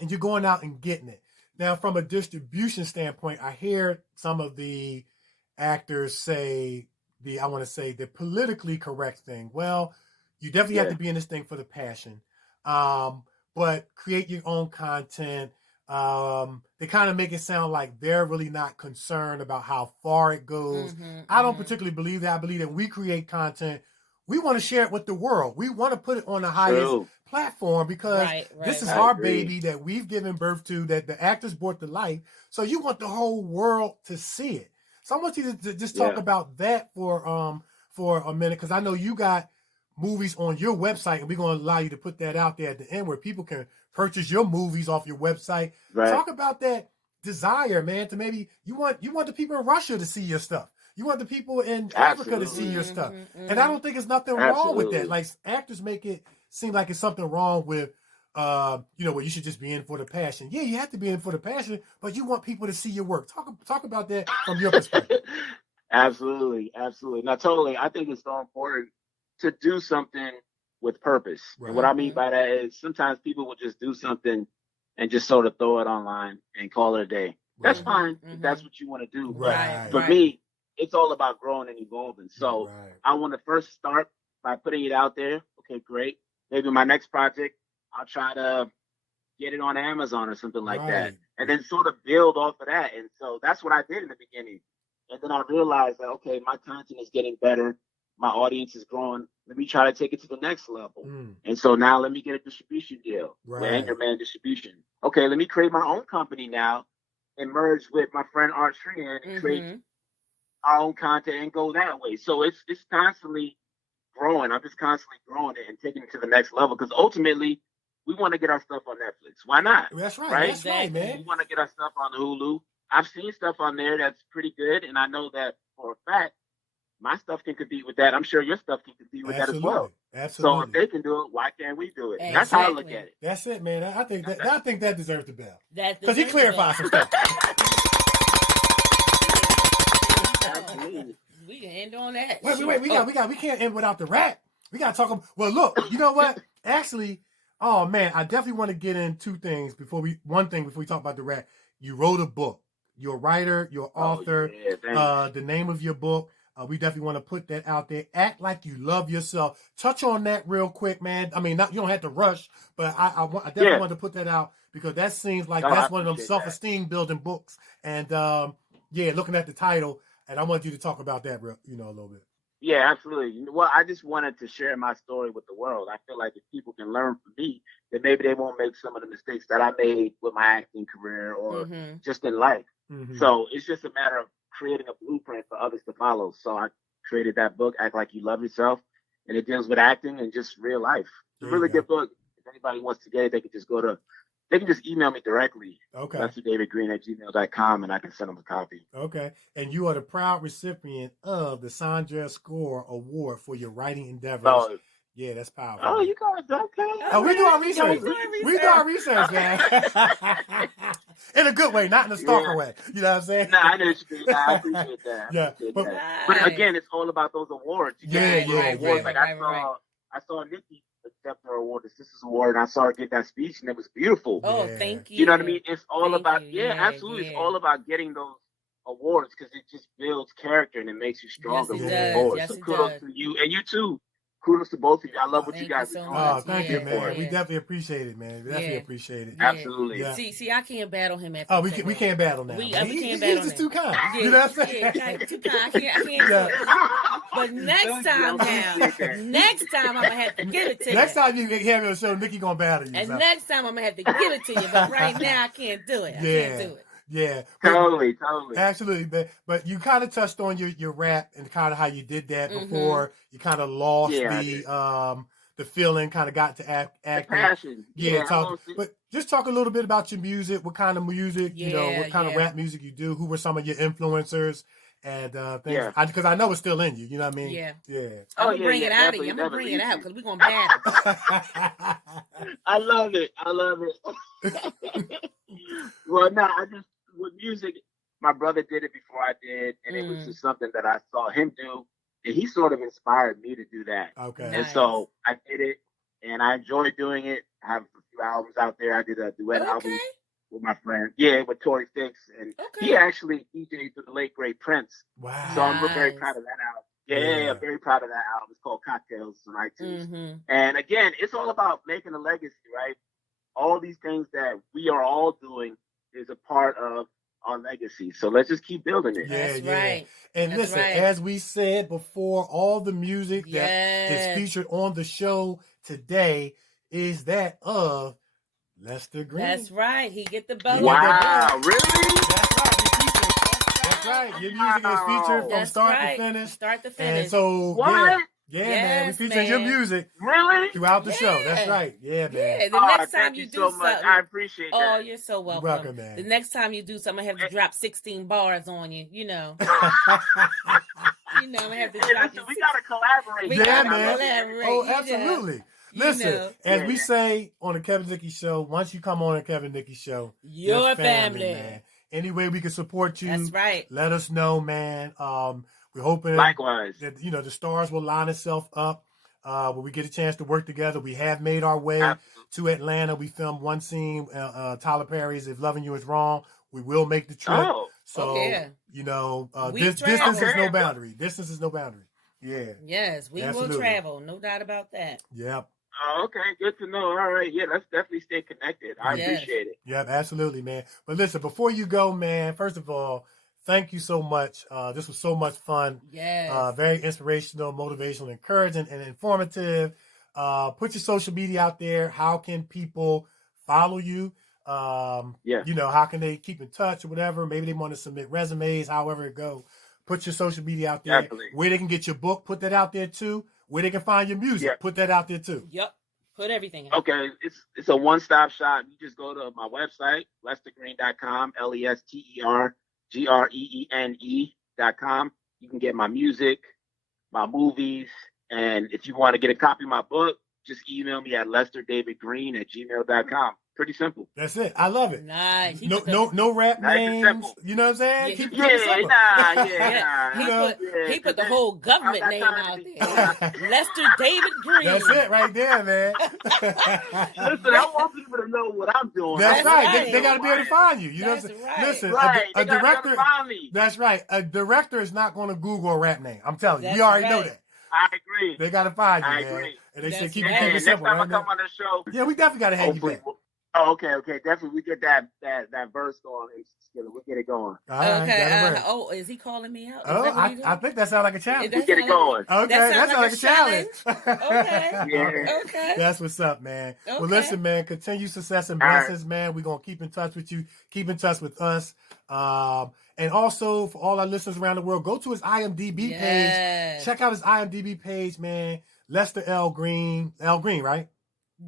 you're going out and getting it. Now, from a distribution standpoint, I hear some of the actors say the politically correct thing. Well, you definitely have to be in this thing for the passion, but create your own content. They kind of make it sound like they're really not concerned about how far it goes. I don't particularly believe that. I believe that we create content. We want to share it with the world. We want to put it on the highest platform, because this is our baby that we've given birth to, that the actors brought to life. So you want the whole world to see it. So I want you to just talk about that for a minute, because I know you got movies on your website, and we're going to allow you to put that out there at the end where people can purchase your movies off your website. Talk about that desire, man, to maybe you want the people in Russia to see your stuff. You want the people in Africa to see your stuff. And I don't think there's nothing wrong with that. Like, actors make it seem like it's something wrong with, where you should just be in for the passion. Yeah, you have to be in for the passion, but you want people to see your work. Talk about that from your perspective. Absolutely. Now, totally. I think it's so important to do something with purpose. And what I mean by that is sometimes people will just do something and just sort of throw it online and call it a day. That's fine if that's what you want to do. But for me, it's all about growing and evolving. So I want to first start by putting it out there. Okay, great. Maybe my next project, I'll try to get it on Amazon or something like that. And then sort of build off of that. And so that's what I did in the beginning. And then I realized that, okay, my content is getting better. My audience is growing. Let me try to take it to the next level. And so now let me get a distribution deal with AngerMan Distribution. Okay, let me create my own company now and merge with my friend Art Shrian and create our own content and go that way. So it's constantly growing. I'm just constantly growing it and taking it to the next level, because ultimately we want to get our stuff on Netflix. Why not? That's right. That's right, man. We want to get our stuff on Hulu. I've seen stuff on there that's pretty good, and I know that for a fact my stuff can compete with that. I'm sure your stuff can compete with that as well. Absolutely. So if they can do it, why can't we do it? Exactly. That's how I look at it. That's it, man. I think that deserves the bell, because he clarified some stuff. end on that. Wait. We can't end without the rap. We got to talk. Well, look, you know what? Actually, oh man, I definitely want to get in one thing before we talk about the rap. You wrote a book. You're a writer, you're an author. The name of your book. We definitely want to put that out there. Act like you love yourself. Touch on that real quick, man. I mean, you don't have to rush, but I definitely want to put that out because that seems like that's one of them self-esteem building books. And looking at the title, and I want you to talk about that, a little bit. Yeah, absolutely. Well, I just wanted to share my story with the world. I feel like if people can learn from me, then maybe they won't make some of the mistakes that I made with my acting career or just in life. Mm-hmm. So it's just a matter of creating a blueprint for others to follow. So I created that book, Act Like You Love Yourself, and it deals with acting and just real life. It's a really good book. If anybody wants to get it, they can just email me directly. Okay. LesterDavidGreene@gmail.com, and I can send them a copy. Okay. And you are the proud recipient of the Sandra Score Award for your writing endeavors. Oh, yeah, that's powerful. Oh, you guys okay? Oh, we do our research. We do our research, man. In a good way, not in a stalker way. You know what I'm saying? Nah, I know what you mean. I appreciate that. But again, it's all about those awards. Awards. Like I saw Nikee accept her award, the Sisters Award, and I saw her get that speech, and it was beautiful. Oh, thank you. You know what I mean? It's all about absolutely. It's all about getting those awards because it just builds character and it makes you stronger. Yes, so kudos to you, and you too. Kudos to both of you. I love what you guys are doing. Oh, thank you, man. We definitely appreciate it, man. We definitely appreciate it. Absolutely. Yeah. See, I can't battle him at we can't battle now. We can't battle him. He's just too kind. You know what I'm saying? Yeah, too kind. I can't do it. But next time I'm gonna have to give it to you. Next time you have your show, Nikee gonna battle you. And next time I'm gonna have to give it to you. But right now I can't do it. I can't do it. Yeah, totally, absolutely. But you kind of touched on your rap and kind of how you did that before. You kind of lost the feeling, kind of got to acting. Passion. But just talk a little bit about your music. What kind of music? What kind of rap music you do? Who were some of your influencers? And things, because I know it's still in you. You know what I mean? Yeah. I'm gonna bring it out of you. I'm gonna bring it out because we're gonna battle. I love it. Well, no, with music, my brother did it before I did, and it was just something that I saw him do, and he sort of inspired me to do that. Okay. And so I did it, and I enjoyed doing it. I have a few albums out there. I did a duet album with my friend, with Tori Fix, and he actually DJ'd through the late great Prince. Wow. So I'm very proud of that album. Yeah, I'm very proud of that album. It's called Cocktails on iTunes. And again, it's all about making a legacy, right? All these things that we are all doing is a part of our legacy. So let's just keep building it. That's right. And listen, as we said before, all the music that is featured on the show today is that of Lester Greene. That's right. He get the belt. Wow, really? That's right. Your music is featured from start to finish. And so, what? Man, we featuring your music throughout the show. That's right. Yeah, man. Yeah, the next time you do so much. something. I appreciate that. Oh, you're so welcome. You're welcome, man. The next time you do something, I have to drop 16 bars on you, I'm gonna have to drop we gotta collaborate. We gotta collaborate. Oh, absolutely. Listen, as we say on the Kevin Nikee Show, once you come on the Kevin Nikee Show, you're family, man. Any way we can support you, that's right. Let us know, man. We're hoping likewise that the stars will line itself up when we get a chance to work together. We have made our way to Atlanta. We filmed one scene, Tyler Perry's "If Loving You Is Wrong." We will make the trip. Distance is no boundary. Distance is no boundary. Yeah. Yes, we will travel. No doubt about that. Yep. Oh, okay. Good to know. All right. Yeah, let's definitely stay connected. I appreciate it. Yep, absolutely, man. But listen, before you go, man, first of all, thank you so much. This was so much fun. Yes. Very inspirational, motivational, encouraging, and informative. Put your social media out there. How can people follow you? How can they keep in touch or whatever? Maybe they want to submit resumes, however it go. Put your social media out there. Definitely. Where they can get your book, put that out there too. Where they can find your music, put that out there too. Yep. Put everything out. Okay. It's a one-stop shop. You just go to my website, LesterGreene.com, LesterGreene.com. You can get my music, my movies, and if you want to get a copy of my book, just email me at LesterDavidGreene@gmail.com. Pretty simple. That's it. I love it. Nice. No rap Nice and names. simple. You know what I'm saying? Yeah, Keep it Yeah, simple. nah. He, You know, he put the whole government I'm name not out trying there. Lester David Greene. That's it right there, man. Listen, I want people to know what I'm doing. That's That's right. right. They got to be able to find you. You know what I'm That's saying? right. Listen, Right. a They gotta be able director. to find me. That's right. A director is not going to Google a rap name. I'm telling you. We That's already know right. that. I agree. They got to find you, I man. agree. And they say That's keep right. it And next simple, time right, I come man? on the show, Yeah, we definitely got to have you hopefully. back. Oh, okay. Definitely, we get that verse going. We'll get it going. All right, Okay. that'll work. Oh, is he calling me out? Is Oh, that what he I doing? think that sounds like a challenge. That Get it sound going. Okay, that sounds like a challenge. Okay. Yeah. Okay. That's what's up, man. Well, Okay. listen, man, continue success and All right. blessings, man. We're going to keep in touch with you. Keep in touch with us. And also, for all our listeners around the world, go to his IMDb page. Yes. Check out his IMDb page, man. Lester L. Greene, right?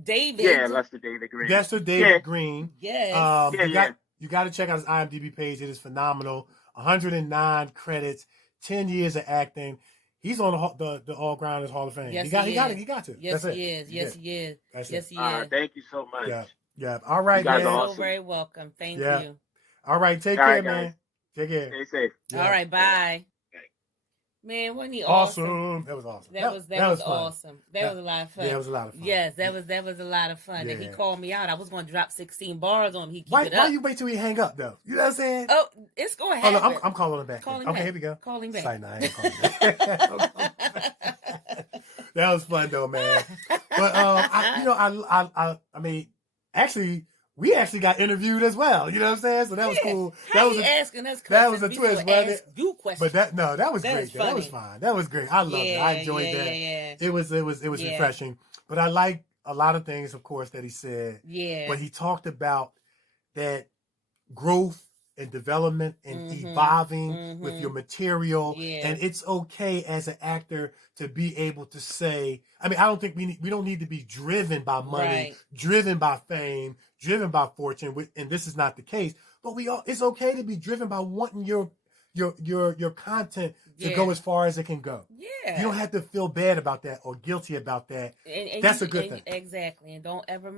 David. Yeah, Lester David Greene. Lester David Yeah. Greene. Yes. You got to check out his IMDb page. It is phenomenal. 109 credits, 10 years of acting. He's on the All Grounders Hall of Fame. Yes, he got is. He got to. Yes, That's he it. is. Yes, he is. That's Yes, it. he is. Thank you so much. Yeah. All right, You guys man. are You're awesome. so very welcome. Thank Yeah. you. All right, take All care, right, man. guys. Take care. Stay safe. Yeah. All right, bye. Man, wasn't he awesome? Awesome. That was awesome. That was fun. awesome. That was a lot of fun. Yeah, it was a lot of fun. Yes, that was a lot of fun. And he Yeah. called me out. I was going to drop 16 bars on him. He keep Why it up. you wait till he hang up though? You know what I'm saying? Oh, it's going to Hold happen. on, I'm calling him back. Call him okay, back. here we go. Call him back. Sorry, no, I ain't calling him back. That was fun though, man. But I mean, actually, we actually got interviewed as well. You know what I'm saying? So that was cool. How That was he asking us questions that was a before twist, wasn't ask it? you questions. But that was That great. is That was funny. fine. That was great. I loved it. I enjoyed that. Yeah. It was Yeah. refreshing. But I like a lot of things, of course, that he said. Yeah. But he talked about that growth and development and Mhm. evolving with Mhm. your material. Yeah. And it's okay as an actor to be able to say, I mean, I don't think we don't need to be driven by money, Right. driven by fame, driven by fortune, and this is not the case. But it's okay to be driven by wanting your content to go as far as it can go. Yeah. You don't have to feel bad about that or guilty about that. And That's a good thing. Exactly. And don't ever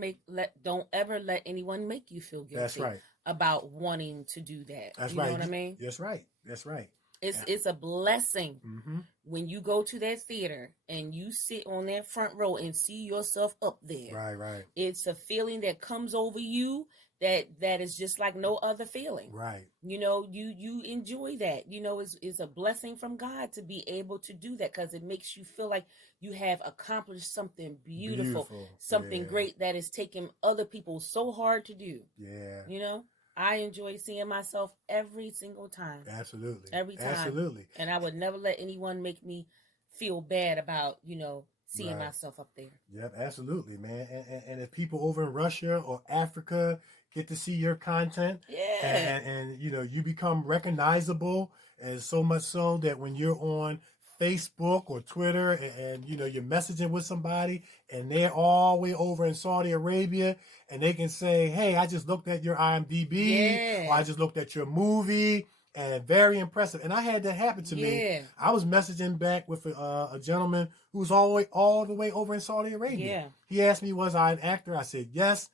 let anyone make you feel guilty. That's right. About wanting to do that. That's you right. know what I mean? That's right. That's right. It's a blessing Mm-hmm. when you go to that theater and you sit on that front row and see yourself up there. Right. It's a feeling that comes over you that is just like no other feeling. Right. You know, you enjoy that. You know, it's a blessing from God to be able to do that because it makes you feel like you have accomplished something beautiful. Something Yeah. great that is taking other people so hard to do. Yeah. You know, I enjoy seeing myself every single time. Absolutely. Every time. Absolutely. And I would never let anyone make me feel bad about, seeing Right. myself up there. Yep, absolutely, man. And if people over in Russia or Africa get to see your content, Yeah. and you become recognizable, and so much so that when you're on Facebook or Twitter and you're messaging with somebody and they're all the way over in Saudi Arabia and they can say, hey, I just looked at your IMDb or I just looked at your movie and very impressive. And I had that happen to me. I was messaging back with a gentleman who was all the way over in Saudi Arabia. Yeah. He asked me, was I an actor? I said, yes.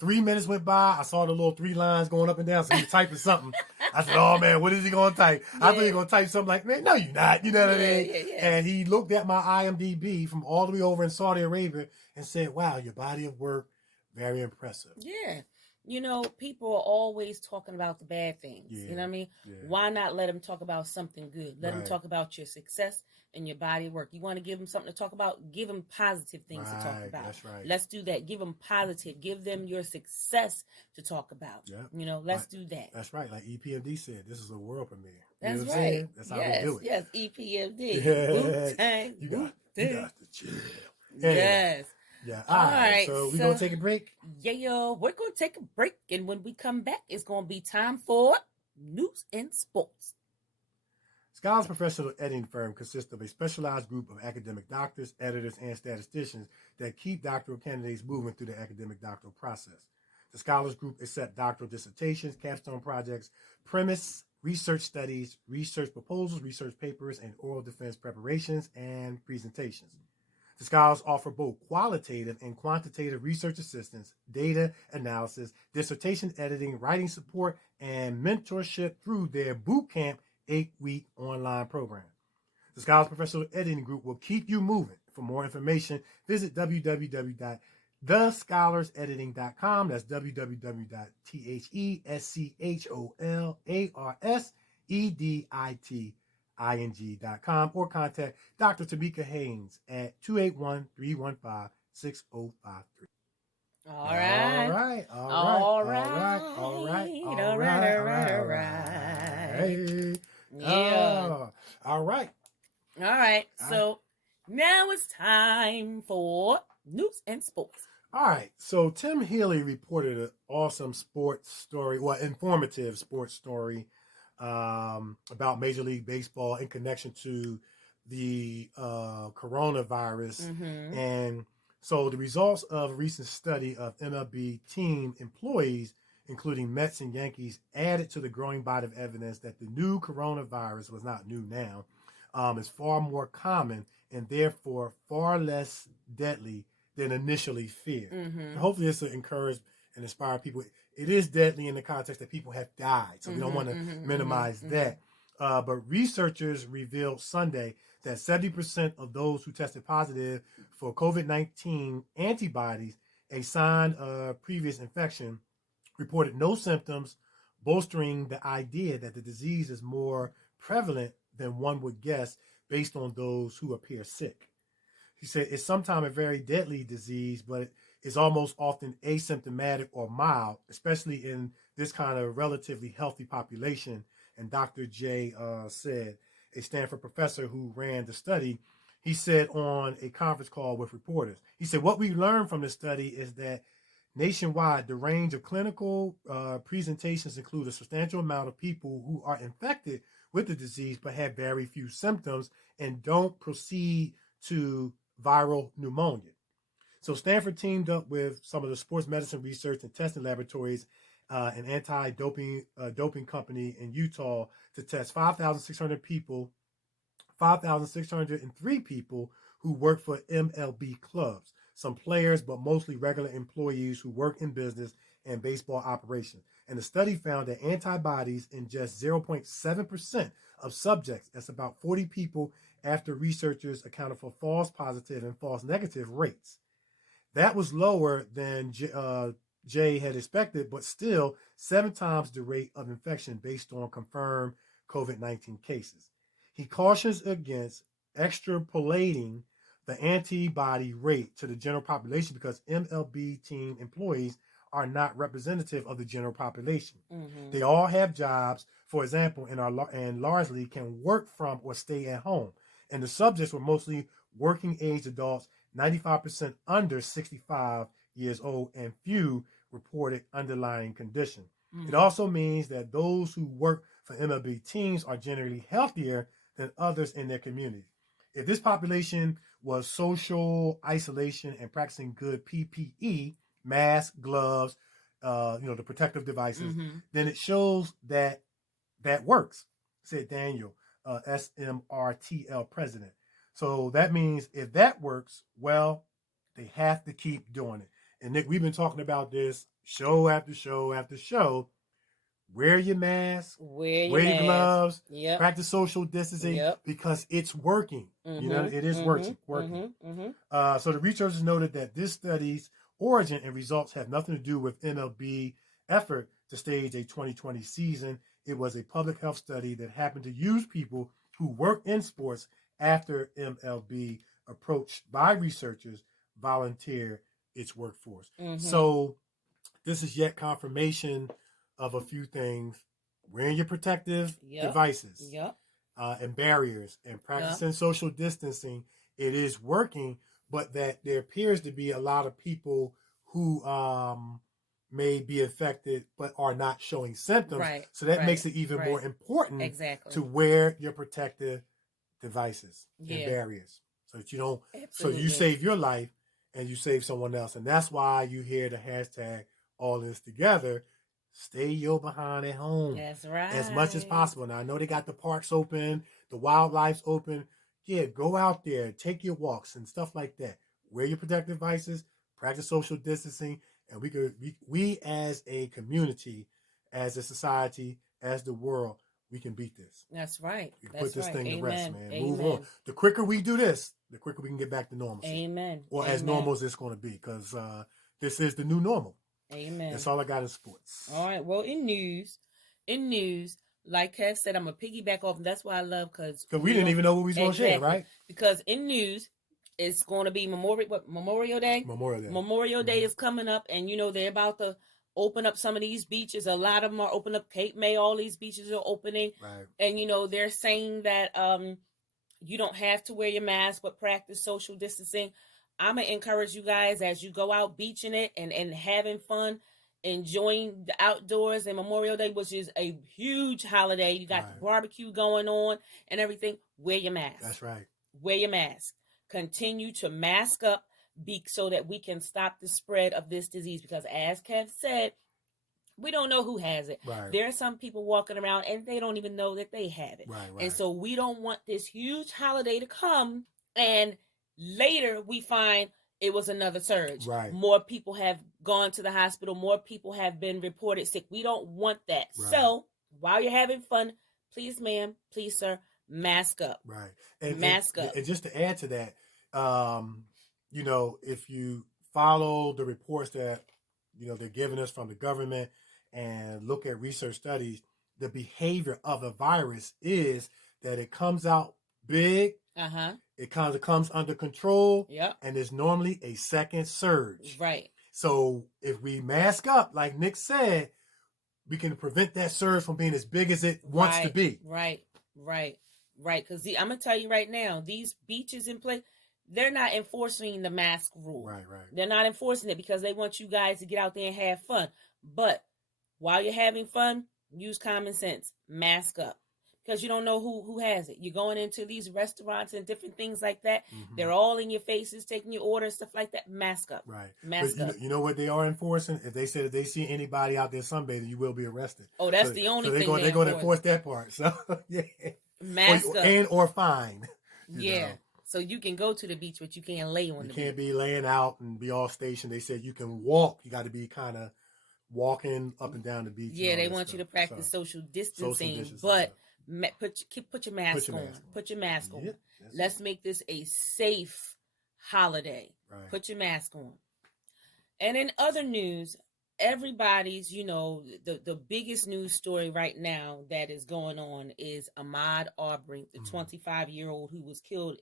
3 minutes went by. I saw the little 3 lines going up and down. So he was typing something. I said, oh, man, what is he going to type? I thought he was going to type something like, man, no, you're not. You know what I mean? Yeah. And he looked at my IMDb from all the way over in Saudi Arabia and said, wow, your body of work, very impressive. Yeah. People are always talking about the bad things. Yeah. You know what I mean? Yeah. Why not let them talk about something good? Let them Right. talk about your success and your body of work. You want to give them something to talk about? Give them positive things to talk Right, about. that's right. Let's do that. Give them positive. Give them your success to talk about. Yep. Let's do that. That's right. Like EPMD said, this is a world premiere. That's you know what I'm right. saying? That's how we do it. Yes, EPMD. Yeah. Wu-tang. You got to chill. Yes. Yeah. All right, So we're so- going to take a break. Yeah, we're going to take a break. And when we come back, it's going to be time for news and sports. Scholars Professional Editing Firm consists of a specialized group of academic doctors, editors, and statisticians that keep doctoral candidates moving through the academic doctoral process. The Scholars Group accepts doctoral dissertations, capstone projects, premise, research studies, research proposals, research papers, and oral defense preparations and presentations. The scholars offer both qualitative and quantitative research assistance, data analysis, dissertation editing, writing support, and mentorship through their bootcamp 8-week online program. The Scholars Professional Editing Group will keep you moving. For more information, visit www.thescholarsedititing.com. That's www.thescholarsedititing.com, or contact Dr. Tamika Haynes at 281-315-6053. All right. Yeah. All right. All right. So now it's time for news and sports. All right. So Tim Healy reported an awesome sports story, informative sports story about Major League Baseball in connection to the coronavirus. Mm-hmm. And so the results of a recent study of MLB team employees, including Mets and Yankees, added to the growing body of evidence that the new coronavirus was not new now, is far more common and therefore far less deadly than initially feared. Mm-hmm. Hopefully this will encourage and inspire people. It is deadly in the context that people have died, so we don't want to minimize that. But researchers revealed Sunday that 70% of those who tested positive for COVID-19 antibodies, a sign of previous infection, reported no symptoms, bolstering the idea that the disease is more prevalent than one would guess based on those who appear sick. He said it's sometimes a very deadly disease, but it's almost often asymptomatic or mild, especially in this kind of relatively healthy population. And Dr. J said, a Stanford professor who ran the study, he said on a conference call with reporters, he said, what we learned from the study is that nationwide, the range of clinical presentations include a substantial amount of people who are infected with the disease but have very few symptoms and don't proceed to viral pneumonia. So Stanford teamed up with some of the sports medicine research and testing laboratories, an anti-doping company in Utah, to test 5,603 people who work for MLB clubs, some players, but mostly regular employees who work in business and baseball operations. And the study found that antibodies in just 0.7% of subjects, that's about 40 people, after researchers accounted for false positive and false negative rates. That was lower than Jay had expected, but still 7 times the rate of infection based on confirmed COVID-19 cases. He cautions against extrapolating the antibody rate to the general population because MLB team employees are not representative of the general population. Mm-hmm. They all have jobs, for example, and largely can work from or stay at home. And the subjects were mostly working age adults, 95% under 65 years old, and few reported underlying condition. Mm-hmm. It also means that those who work for MLB teams are generally healthier than others in their community. If this population was social isolation and practicing good PPE, masks, gloves, the protective devices, then it shows that works, said Daniel, SMRTL president. So that means if that works, well, they have to keep doing it. And Nick, we've been talking about this show after show after show. Wear your mask, wear your gloves, practice social distancing because it's working. It is working. So the researchers noted that this study's origin and results have nothing to do with MLB effort to stage a 2020 season. It was a public health study that happened to use people who work in sports after MLB, approached by researchers, volunteer its workforce. So this is yet confirmation of a few things: wearing your protective devices and barriers and practicing social distancing. It is working, but that there appears to be a lot of people who may be affected but are not showing symptoms. Right, so that makes it even more important to wear your protective devices and barriers so that you don't, so you save your life and you save someone else. And that's why you hear the hashtag all this together. Stay your behind at home. That's right. As much as possible. Now, I know they got the parks open, the wildlife's open. yeah, go out there, take your walks and stuff like that. Wear your protective devices, practice social distancing, and we as a community, as a society, as the world, we can beat this. That's right. We can That's put this right. thing to rest, man. Amen. Move on. The quicker we do this, the quicker we can get back to normalcy. Amen. Or as normal as it's going to be, because this is the new normal. Amen. That's all I got in sports. All right. Well, in news, like Kev said, I'm gonna piggyback off, and that's why I love because we didn't even know what we was going to share, right? Because in news, it's going to be Memorial Day. Memorial Day is coming up, and they're about to open up some of these beaches. A lot of them are open up. Cape May, all these beaches are opening, right? And they're saying that you don't have to wear your mask, but practice social distancing. I'm gonna encourage you guys as you go out beaching it and having fun, enjoying the outdoors and Memorial Day, which is a huge holiday. You got the barbecue going on and everything. Wear your mask. That's right. Wear your mask. Continue to mask up so that we can stop the spread of this disease. Because as Kev said, we don't know who has it. Right. There are some people walking around and they don't even know that they have it. Right. And so we don't want this huge holiday to come and later we find it was another surge. Right. More people have gone to the hospital. More people have been reported sick. We don't want that. Right. So while you're having fun, please, ma'am, please, sir, mask up. Right. And mask up. And just to add to that, if you follow the reports that, they're giving us from the government and look at research studies, the behavior of the virus is that it comes out big. It kind of comes under control. Yep. And there's normally a second surge. Right. So if we mask up, like Nick said, we can prevent that surge from being as big as it wants to be. Right. Because I'm going to tell you right now, these beaches in place, they're not enforcing the mask rule. Right. They're not enforcing it because they want you guys to get out there and have fun. But while you're having fun, use common sense. Mask up. Because you don't know who has it. You're going into these restaurants and different things like that. Mm-hmm. They're all in your faces, taking your orders, stuff like that. Mask up. Right. Mask up. You know what they are enforcing? If they said if they see anybody out there sunbathing, you will be arrested. Oh, that's the only thing they're going to enforce that part. So, yeah. Mask up. Or fine. Yeah. So you can go to the beach, but you can't lay on the beach. You can't be laying out and be all stationed. They said you can walk. You got to be kind of walking up and down the beach. Yeah, they want you to practice social distancing, but put your mask on. Put your mask on. Let's make this a safe holiday. Right. Put your mask on. And in other news, everybody's, the biggest news story right now that is going on is Ahmaud Arbery, the 25-year-old who was killed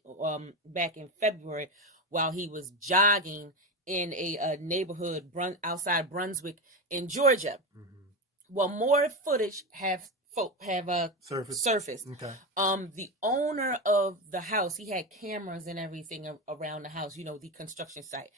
back in February while he was jogging in a neighborhood outside Brunswick in Georgia. Mm-hmm. Well, more footage have surfaced. Okay. The owner of the house, he had cameras and everything around the house, the construction site.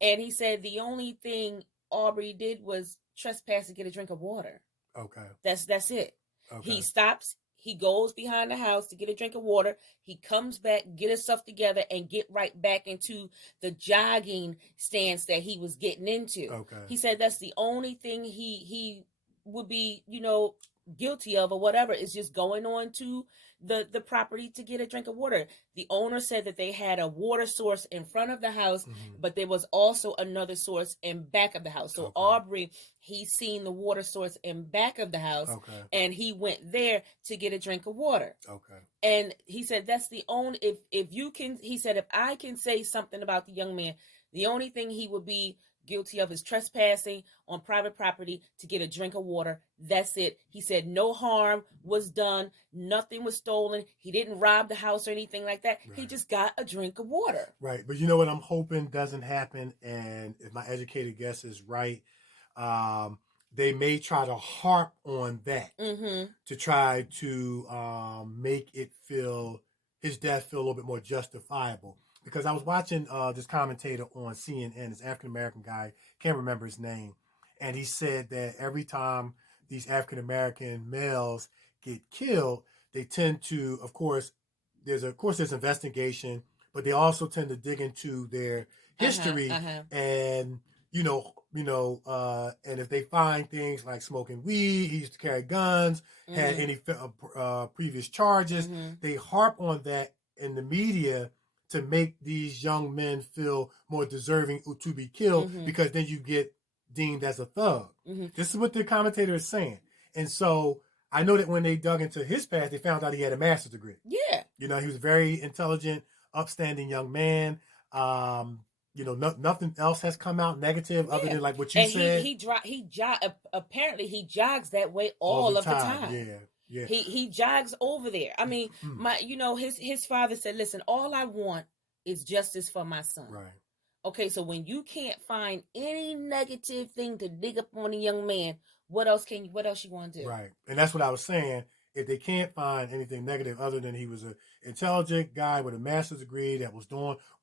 And he said the only thing Aubrey did was trespass to get a drink of water. Okay. That's it. Okay. He stops, he goes behind the house to get a drink of water. He comes back, get his stuff together, and get right back into the jogging stance that he was getting into. Okay. He said that's the only thing he would be, guilty of or whatever is just going on to the property to get a drink of water. The owner said that they had a water source in front of the house, but there was also another source in back of the house. So Aubrey, he's seen the water source in back of the house, and he went there to get a drink of water. Okay. And he said that's the only if you can. He said if I can say something about the young man, the only thing he would be guilty of is trespassing on private property to get a drink of water. That's it. He said no harm was done. Nothing was stolen. He didn't rob the house or anything like that. Right. He just got a drink of water. Right. But you know what I'm hoping doesn't happen, and if my educated guess is right, they may try to harp on that to try to make his death feel a little bit more justifiable. Because I was watching this commentator on CNN, this African-American guy, can't remember his name, and he said that every time these African-American males get killed, they tend to, of course, there's investigation, but they also tend to dig into their history and, and if they find things like smoking weed, he used to carry guns, had any previous charges, they harp on that in the media to make these young men feel more deserving to be killed because then you get deemed as a thug. This is what the commentator is saying. And so I know that when they dug into his past, they found out he had a master's degree. Yeah. You know, he was a very intelligent, upstanding young man. You know, nothing else has come out negative other than like what you said. Apparently he jogs that way all of the time. Yeah. Yeah. He jogs over there. I mean, his father said, "Listen, all I want is justice for my son." Right. Okay, so when you can't find any negative thing to dig up on a young man, what else you want to do? Right. And that's what I was saying. If they can't find anything negative other than he was an intelligent guy with a master's degree that was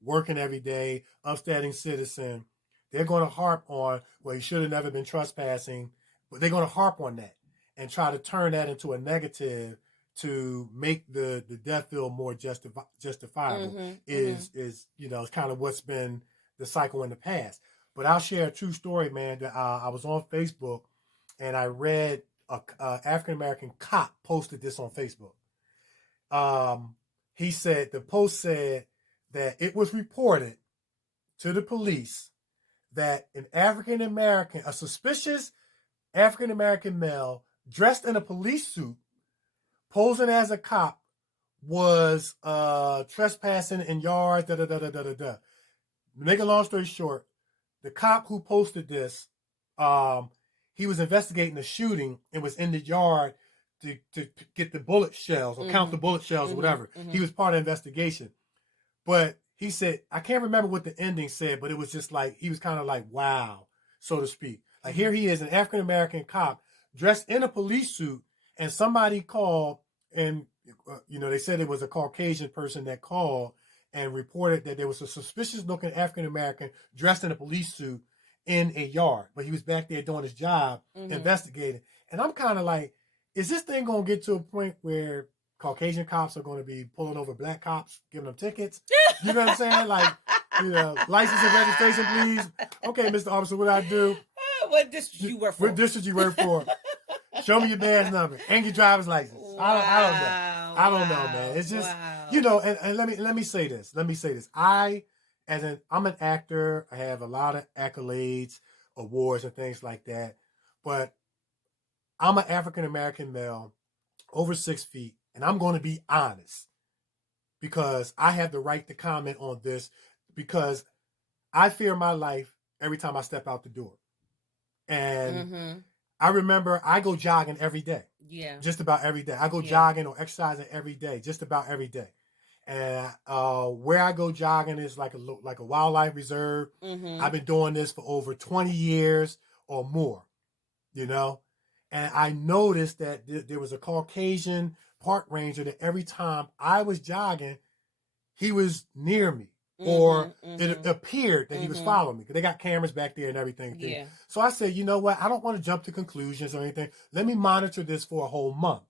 working every day, upstanding citizen, they're going to harp on, well, he should have never been trespassing, but they're going to harp on that and try to turn that into a negative to make the death feel more justifiable is it's kind of what's been the cycle in the past. But I'll share a true story, man, that I was on Facebook and I read a African-American cop posted this on Facebook. The post said that it was reported to the police that a suspicious African-American male dressed in a police suit, posing as a cop, was trespassing in yards, Make a long story short, the cop who posted this, he was investigating a shooting and was in the yard to get the bullet shells or count the bullet shells or whatever. He was part of the investigation. But he said, I can't remember what the ending said, but it was just like, he was kind of like, wow, so to speak. Like here he is, an African-American cop dressed in a police suit, and somebody called and, they said it was a Caucasian person that called and reported that there was a suspicious looking African-American dressed in a police suit in a yard, but he was back there doing his job, investigating. And I'm kind of like, is this thing going to get to a point where Caucasian cops are going to be pulling over black cops, giving them tickets? You know what I'm saying? Like, license and registration, please. Okay, Mr. Officer, what I do? What district you work for? What district you work for? Show me your badge number and your driver's license. Wow. I don't know, man. It's just, and let me say this. I'm an actor. I have a lot of accolades, awards, and things like that. But I'm an African-American male, over 6 feet, and I'm going to be honest because I have the right to comment on this because I fear my life every time I step out the door. And I remember I go jogging every day. Yeah. Just about every day. I go jogging or exercising every day, just about every day. And where I go jogging is like a wildlife reserve. I've been doing this for over 20 years or more, And I noticed that there was a Caucasian park ranger that every time I was jogging, he was near me. Or it appeared that he was following me because they got cameras back there and everything. Yeah. So I said, you know what? I don't want to jump to conclusions or anything. Let me monitor this for a whole month.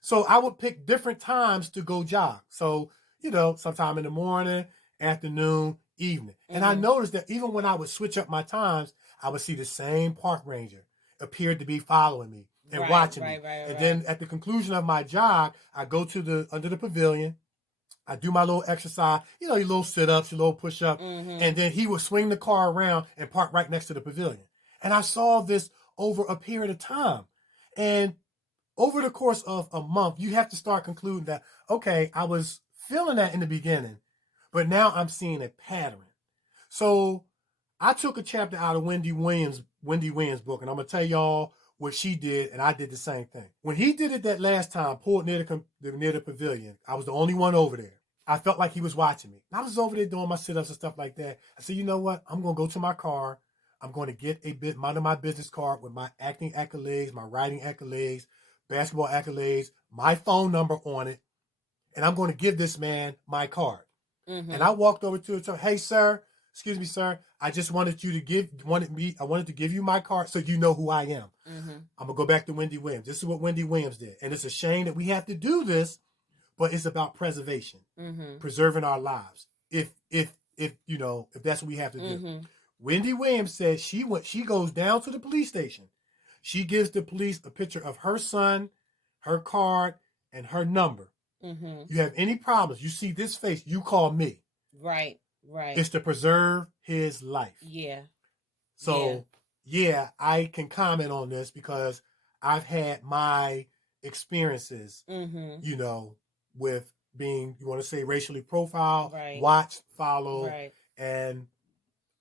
So I would pick different times to go jog. So, sometime in the morning, afternoon, evening. And I noticed that even when I would switch up my times, I would see the same park ranger appeared to be following me and watching me. And then at the conclusion of my jog, I go to under the pavilion. I do my little exercise, your little sit-ups, your little push-up, and then he would swing the car around and park right next to the pavilion. And I saw this over a period of time. And over the course of a month, you have to start concluding that, okay, I was feeling that in the beginning, but now I'm seeing a pattern. So I took a chapter out of Wendy Williams' book, and I'm going to tell y'all what she did, and I did the same thing. When he did it that last time, pulled near the pavilion, I was the only one over there. I felt like he was watching me. I was over there doing my sit-ups and stuff like that. I said, you know what? I'm going to go to my car. I'm going to get my business card with my acting accolades, my writing accolades, basketball accolades, my phone number on it, and I'm going to give this man my card. And I walked over to him, hey, sir, excuse me, sir. I just wanted to give you my card so you know who I am. I'm going to go back to Wendy Williams. This is what Wendy Williams did. And it's a shame that we have to do this, but it's about preservation, preserving our lives. If that's what we have to do. Wendy Williams said she goes down to the police station. She gives the police a picture of her son, her card, and her number. You have any problems, you see this face, you call me. Right. It's to preserve his life. Yeah. So, yeah, I can comment on this because I've had my experiences, you know, with being, you want to say, racially profiled, watched, followed, and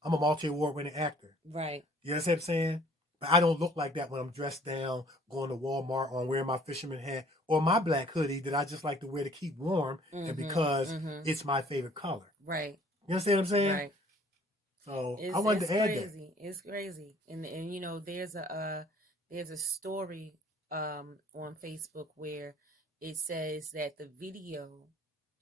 I'm a multi-award winning actor. Right. You understand what I'm saying? But I don't look like that when I'm dressed down, going to Walmart, or wearing my fisherman hat or my black hoodie that I just like to wear to keep warm, and because it's my favorite color. Right. You understand what I'm saying? Right. So I wanted to add that. It's crazy, and you know, there's a story on Facebook where it says that the video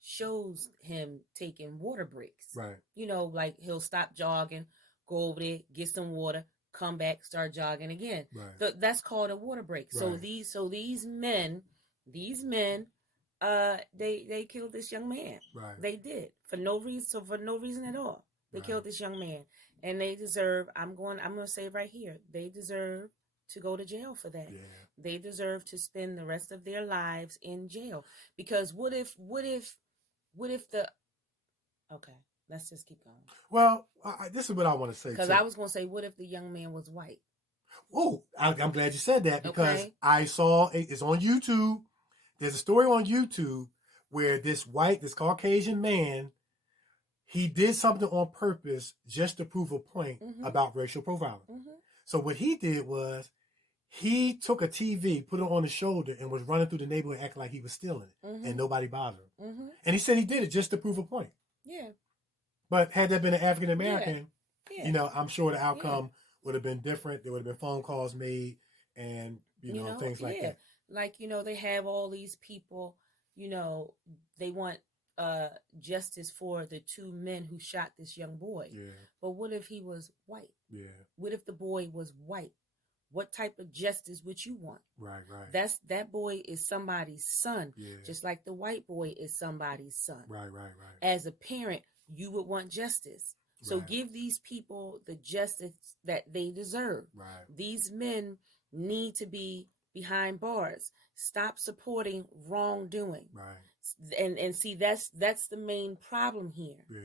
shows him taking water breaks. Right. You know, like he'll stop jogging, go over there, get some water, come back, start jogging again. Right. That's called a water break. Right. So these men, they killed this young man. Right. They did for no reason at all. They killed this young man, and they deserve. I'm going to say it right here. They deserve to go to jail for that. Yeah. They deserve to spend the rest of their lives in jail. Because what if the? Okay, let's just keep going. Well, this is what I want to say. Because I was going to say, what if the young man was white? Oh, I'm glad you said that, because I saw it's on YouTube. There's a story on YouTube where this Caucasian man, he did something on purpose just to prove a point about racial profiling. So what he did was he took a TV, put it on his shoulder, and was running through the neighborhood acting like he was stealing it, and nobody bothered him. And he said he did it just to prove a point. Yeah. But had that been an African American, you know, I'm sure the outcome would have been different. There would have been phone calls made, and you know things like that. Like, you know, they have all these people, you know, they want justice for the two men who shot this young boy. Yeah. But what if he was white? Yeah. What if the boy was white? What type of justice would you want? Right. That boy is somebody's son, just like the white boy is somebody's son. Right. As a parent, you would want justice. So give these people the justice that they deserve. Right. These men need to be behind bars. Stop supporting wrongdoing. Right. And see, that's the main problem here. Yeah.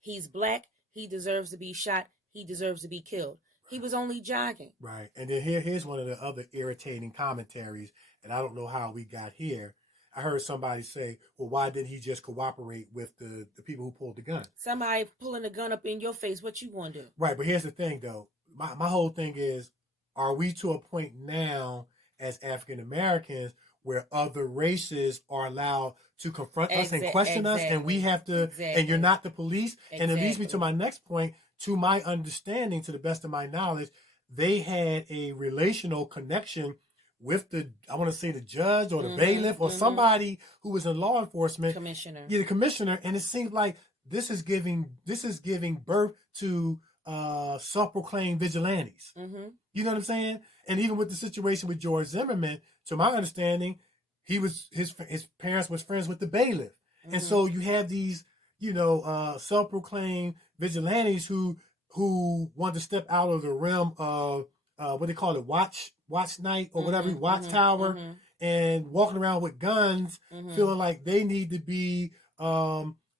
He's black. He deserves to be shot. He deserves to be killed. He was only jogging. Right. And then here's one of the other irritating commentaries, and I don't know how we got here. I heard somebody say, well, why didn't he just cooperate with the people who pulled the gun? Somebody pulling a gun up in your face, what you want to do? Right, but here's the thing, though. My whole thing is, are we to a point now as African Americans where other races are allowed to confront us and question us, and we have to, and you're not the police? And it leads me to my next point. To my understanding, to the best of my knowledge, they had a relational connection with I want to say the judge or the bailiff or somebody who was in law enforcement. Commissioner. Yeah, the commissioner. And it seems like this is giving birth to self-proclaimed vigilantes. You know what I'm saying? And even with the situation with George Zimmerman, to my understanding, his parents was friends with the bailiff. And so you have these, you know, self-proclaimed vigilantes who want to step out of the realm of what they call it, watch night or whatever, watchtower, and walking around with guns, feeling like they need to be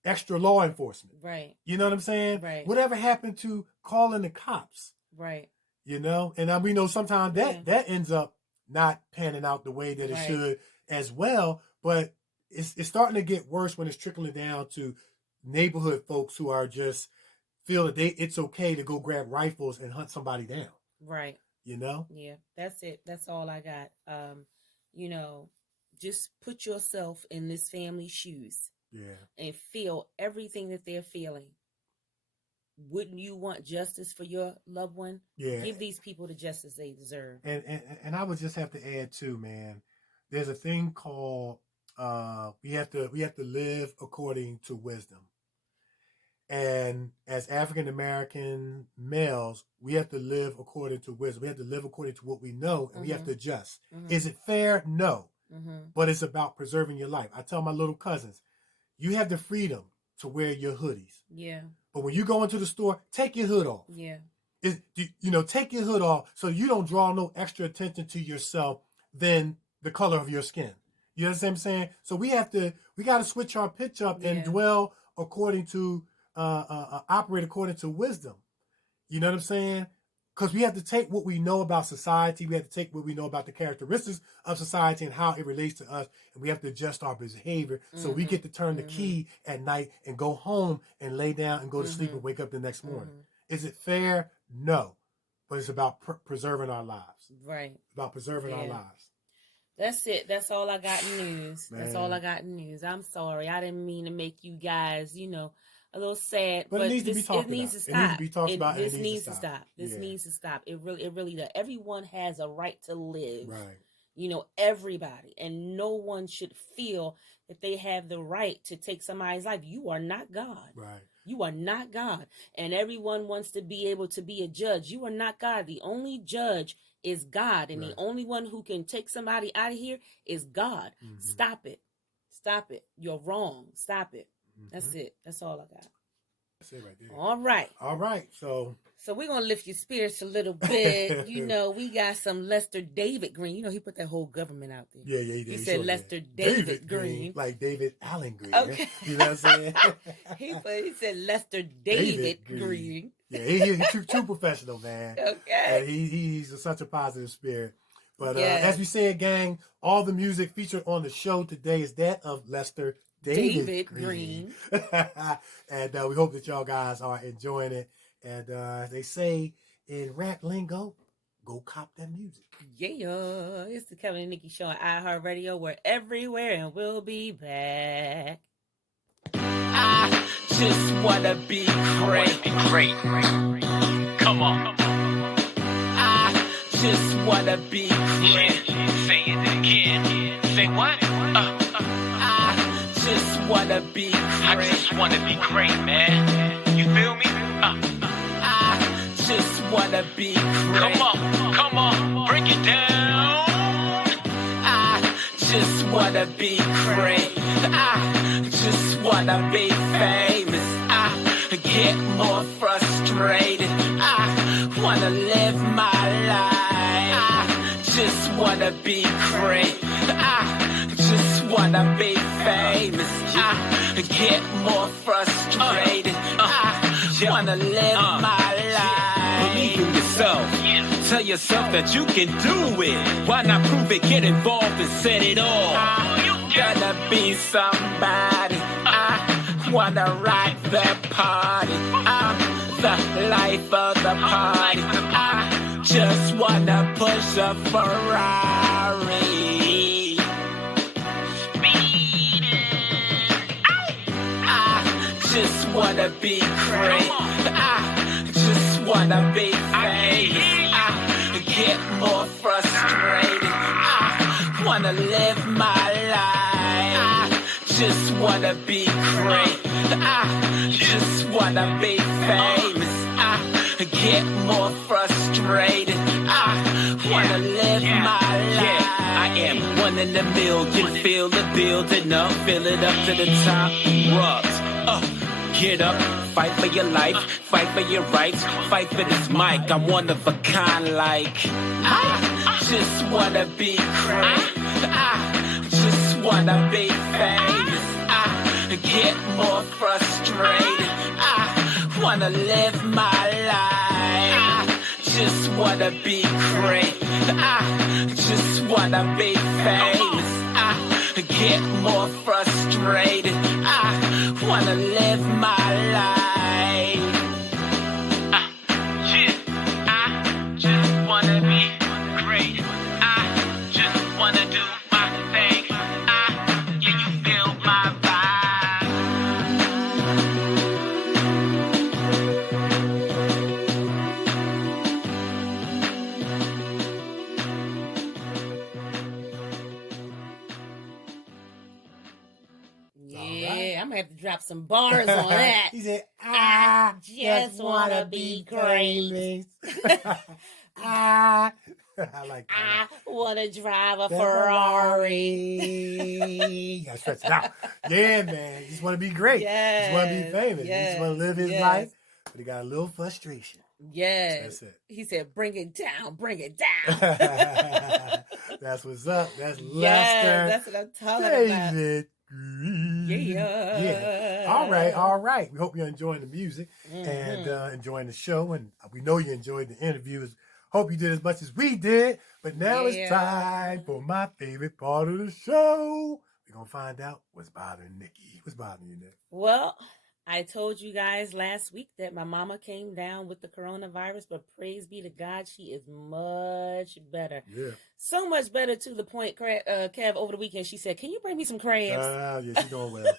extra law enforcement. Right. You know what I'm saying? Right. Whatever happened to calling the cops? Right. You know, and we know sometimes that ends up not panning out the way that it should as well. But it's starting to get worse when it's trickling down to neighborhood folks who are just feel that it's okay to go grab rifles and hunt somebody down. Right. You know? Yeah, that's it. That's all I got. You know, just put yourself in this family's shoes. Yeah. And feel everything that they're feeling. Wouldn't you want justice for your loved one? Yeah. Give these people the justice they deserve. And I would just have to add too, man. There's a thing called we have to live according to wisdom. And as African American males, we have to live according to wisdom. We have to live according to what we know, and we have to adjust. Is it fair? No. But it's about preserving your life. I tell my little cousins, you have the freedom to wear your hoodies. Yeah. But when you go into the store, take your hood off. Yeah. Take your hood off so you don't draw no extra attention to yourself than the color of your skin. You understand what I'm saying? So we got to switch our pitch up and dwell according to, operate according to wisdom. You know what I'm saying? Because we have to take what we know about society. We have to take what we know about the characteristics of society and how it relates to us. And we have to adjust our behavior. So we get to turn the key at night and go home and lay down and go to sleep and wake up the next morning. Is it fair? No. But it's about preserving our lives. Right. About preserving our lives. That's it. That's all I got in news. Man. That's all I got in news. I'm sorry. I didn't mean to make you guys, a little sad. But it needs to be talked about. It needs to stop. It needs to be talked about. This needs to stop. This needs to stop. It really does. Everyone has a right to live. Right. Everybody. And no one should feel that they have the right to take somebody's life. You are not God. Right. You are not God. And everyone wants to be able to be a judge. You are not God. The only judge is God. And the only one who can take somebody out of here is God. Stop it. Stop it. You're wrong. Stop it. That's it. That's all I got. That's it right there. All right. All right. So we're going to lift your spirits a little bit. We got some Lester David Greene. He put that whole government out there. Yeah, he did. He said Lester David Greene. Like David Allen Greene. Okay. You know what I'm saying? he said Lester David Greene. Yeah, he's too professional, man. Okay. And he's such a positive spirit. But as we said, gang, all the music featured on the show today is that of Lester David Greene. And we hope that y'all guys are enjoying it. And as they say in rap lingo, go cop that music. Yeah. It's the Kevin and Nikee Show on iHeartRadio. We're everywhere and we'll be back. I just wanna be great. Come on. I just wanna be great. Say it again. Say what? I just wanna be great. I just wanna be great, man. You feel me? I just wanna be great. Come on, break it down. I just wanna be great. I just wanna be famous. I get more frustrated. I wanna live my life. I just wanna be great. I just wanna be famous. I get more frustrated. I wanna live my life. Believe in yourself. Tell yourself that you can do it. Why not prove it? Get involved and set it all. Gonna be somebody. I wanna rock the party. I'm the life of the party. I just wanna push a Ferrari. I just wanna be great. I just wanna be famous. I get more frustrated. I wanna live my life. I just wanna be great. I just wanna be famous. I get more frustrated. I wanna live my life. Yeah, I am one in a million. Feel the building up, fill it up to the top. Rubbed. Get up, fight for your life, fight for your rights, fight for this mic. I'm one of a kind, like I just wanna be great. I just wanna be famous. I get more frustrated. I wanna live my life. I just wanna be great. I just wanna be famous. I get more frustrated. I wanna live my life. I just wanna be great. I just wanna do my thing. Yeah, you feel my I'm gonna have to drop some bars on that. He said, I just wanna be great. I like that. I wanna drive a Ferrari. You gotta stretch it out. Yeah, man. You just want to be great. Yes. You just want to be famous. You just want to live his life. but he got a little frustration. Yes. That's it. He said, bring it down, bring it down. That's what's up. That's Lester. Yes, that's what I'm talking about. David Greene. Yeah. Yeah. All right. We hope you're enjoying the music and enjoying the show. And we know you enjoyed the interviews. Hope you did as much as we did. But now it's time for my favorite part of the show. We're going to find out what's bothering Nikee. What's bothering you, Nick? Well, I told you guys last week that my mama came down with the coronavirus, but praise be to God, she is much better. Yeah. So much better to the point, Kev, over the weekend, she said, can you bring me some crabs? Yeah, she's doing well.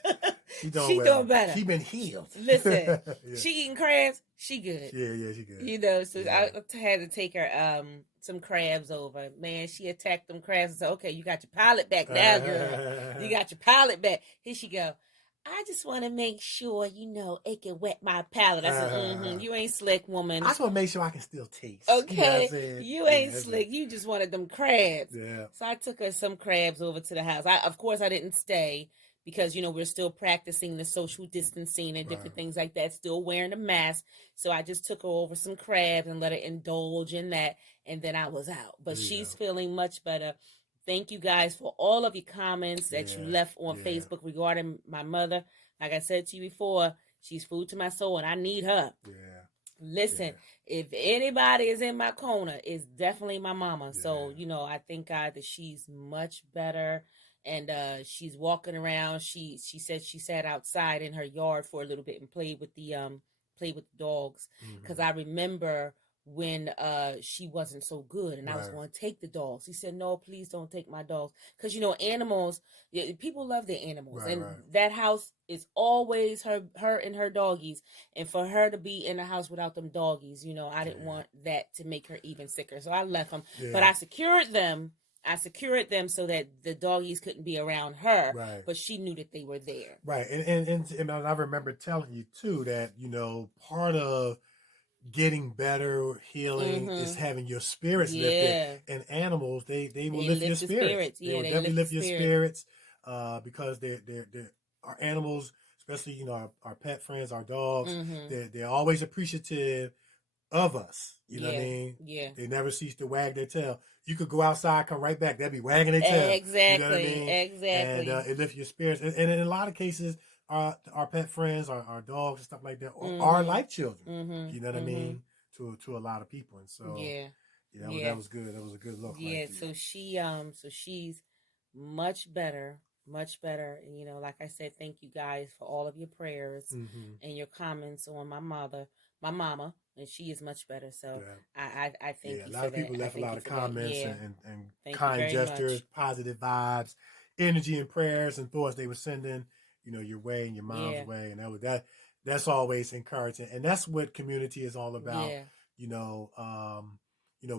She doing better. She been healed. Listen, she eating crabs, she good. Yeah, she good. You know, so I had to take her some crabs over. Man, she attacked them crabs and said, okay, you got your palate back now, girl. You got your palate back. Here she go. I just want to make sure, it can wet my palate. I said, you ain't slick, woman. I just want to make sure I can still taste. Okay, you ain't slick. You just wanted them crabs. Yeah. So I took her some crabs over to the house. Of course, I didn't stay because, we're still practicing the social distancing and different things like that, still wearing a mask. So I just took her over some crabs and let her indulge in that. And then I was out. But she's feeling much better. Thank you guys for all of your comments that you left on Facebook regarding my mother. Like I said to you before, she's food to my soul and I need her. Yeah. Listen, if anybody is in my corner, it's definitely my mama. Yeah. So, I thank God that she's much better and she's walking around. She said she sat outside in her yard for a little bit and played with the dogs. Because I remember when she wasn't so good and I was going to take the dogs. He said, no, please don't take my dogs. Because, animals, people love their animals. That house is always her and her doggies. And for her to be in the house without them doggies, I didn't want that to make her even sicker. So I left them. Yeah. But I secured them so that the doggies couldn't be around her, but she knew that they were there. Right. And I remember telling you, too, that, part of getting better, healing is having your spirits lifted. And animals, they will lift your spirits. They will definitely lift your spirits because they're our animals, especially our pet friends, our dogs. They're always appreciative of us. You know what I mean? Yeah. They never cease to wag their tail. You could go outside, come right back. They'll be wagging their tail. Exactly. You know what I mean? Exactly. And it lifts your spirits. And in a lot of cases, our pet friends, our dogs and stuff like that are like children. You know what I mean? To a lot of people. And so that was good. That was a good look. Yeah. So she's much better. Much better. And like I said, thank you guys for all of your prayers and your comments on my mama, and she is much better. So I thank you for that. A lot of people left a lot of comments and kind gestures, positive vibes, energy and prayers and thoughts they were sending, your way and your mom's way. And that's always encouraging. And that's what community is all about.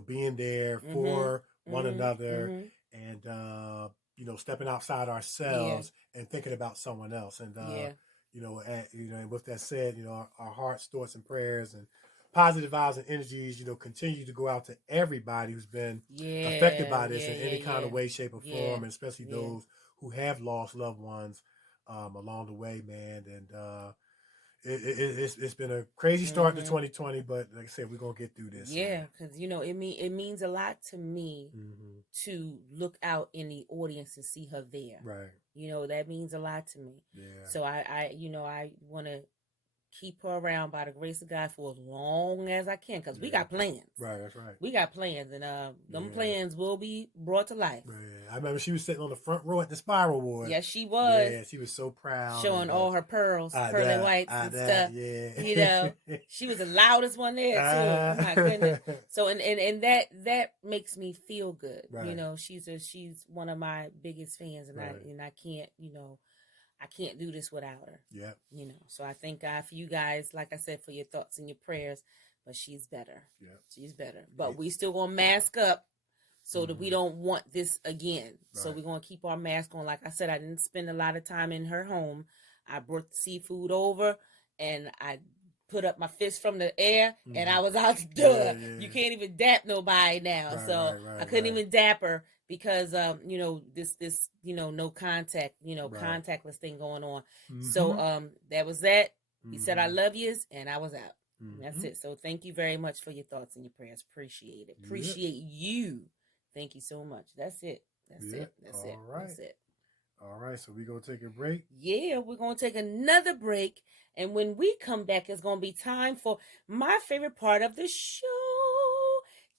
Being there for one another and, stepping outside ourselves and thinking about someone else. And, and with that said, our hearts, thoughts, and prayers and positive vibes and energies, continue to go out to everybody who's been affected by this in any kind of way, shape, or form, and especially those who have lost loved ones along the way, man. And it's been a crazy start to 2020, but like I said, we're gonna get through this. Yeah, because it means a lot to me to look out in the audience and see her there. Right. That means a lot to me. Yeah. So I want to keep her around by the grace of God for as long as I can, because we got plans. Right, that's right. We got plans, and them plans will be brought to life. Right. I remember she was sitting on the front row at the Spiral Award. Yes, she was. Yeah, she was so proud. Showing all her pearls, pearly whites and stuff. Yeah. She was the loudest one there, too. My goodness. So, and that makes me feel good. Right. She's one of my biggest fans, and I can't, I can't do this without her. Yeah. So I thank God for you guys, like I said, for your thoughts and your prayers. But she's better. Yeah. She's better. But we still gonna mask up so that we don't want this again. Right. So we're gonna keep our mask on. Like I said, I didn't spend a lot of time in her home. I brought the seafood over and I put up my fist from the air and I was out the door. Yeah. You can't even dap nobody now. Right, I couldn't even dap her. Because this no contact, contactless thing going on. So that was that. He said I love yous, and I was out. That's it. So thank you very much for your thoughts and your prayers. Appreciate it. Appreciate you. Thank you so much. That's it. That's it. That's it. All right. That's it. All right. So we're going to take a break. Yeah, we're going to take another break. And when we come back, it's going to be time for my favorite part of the show,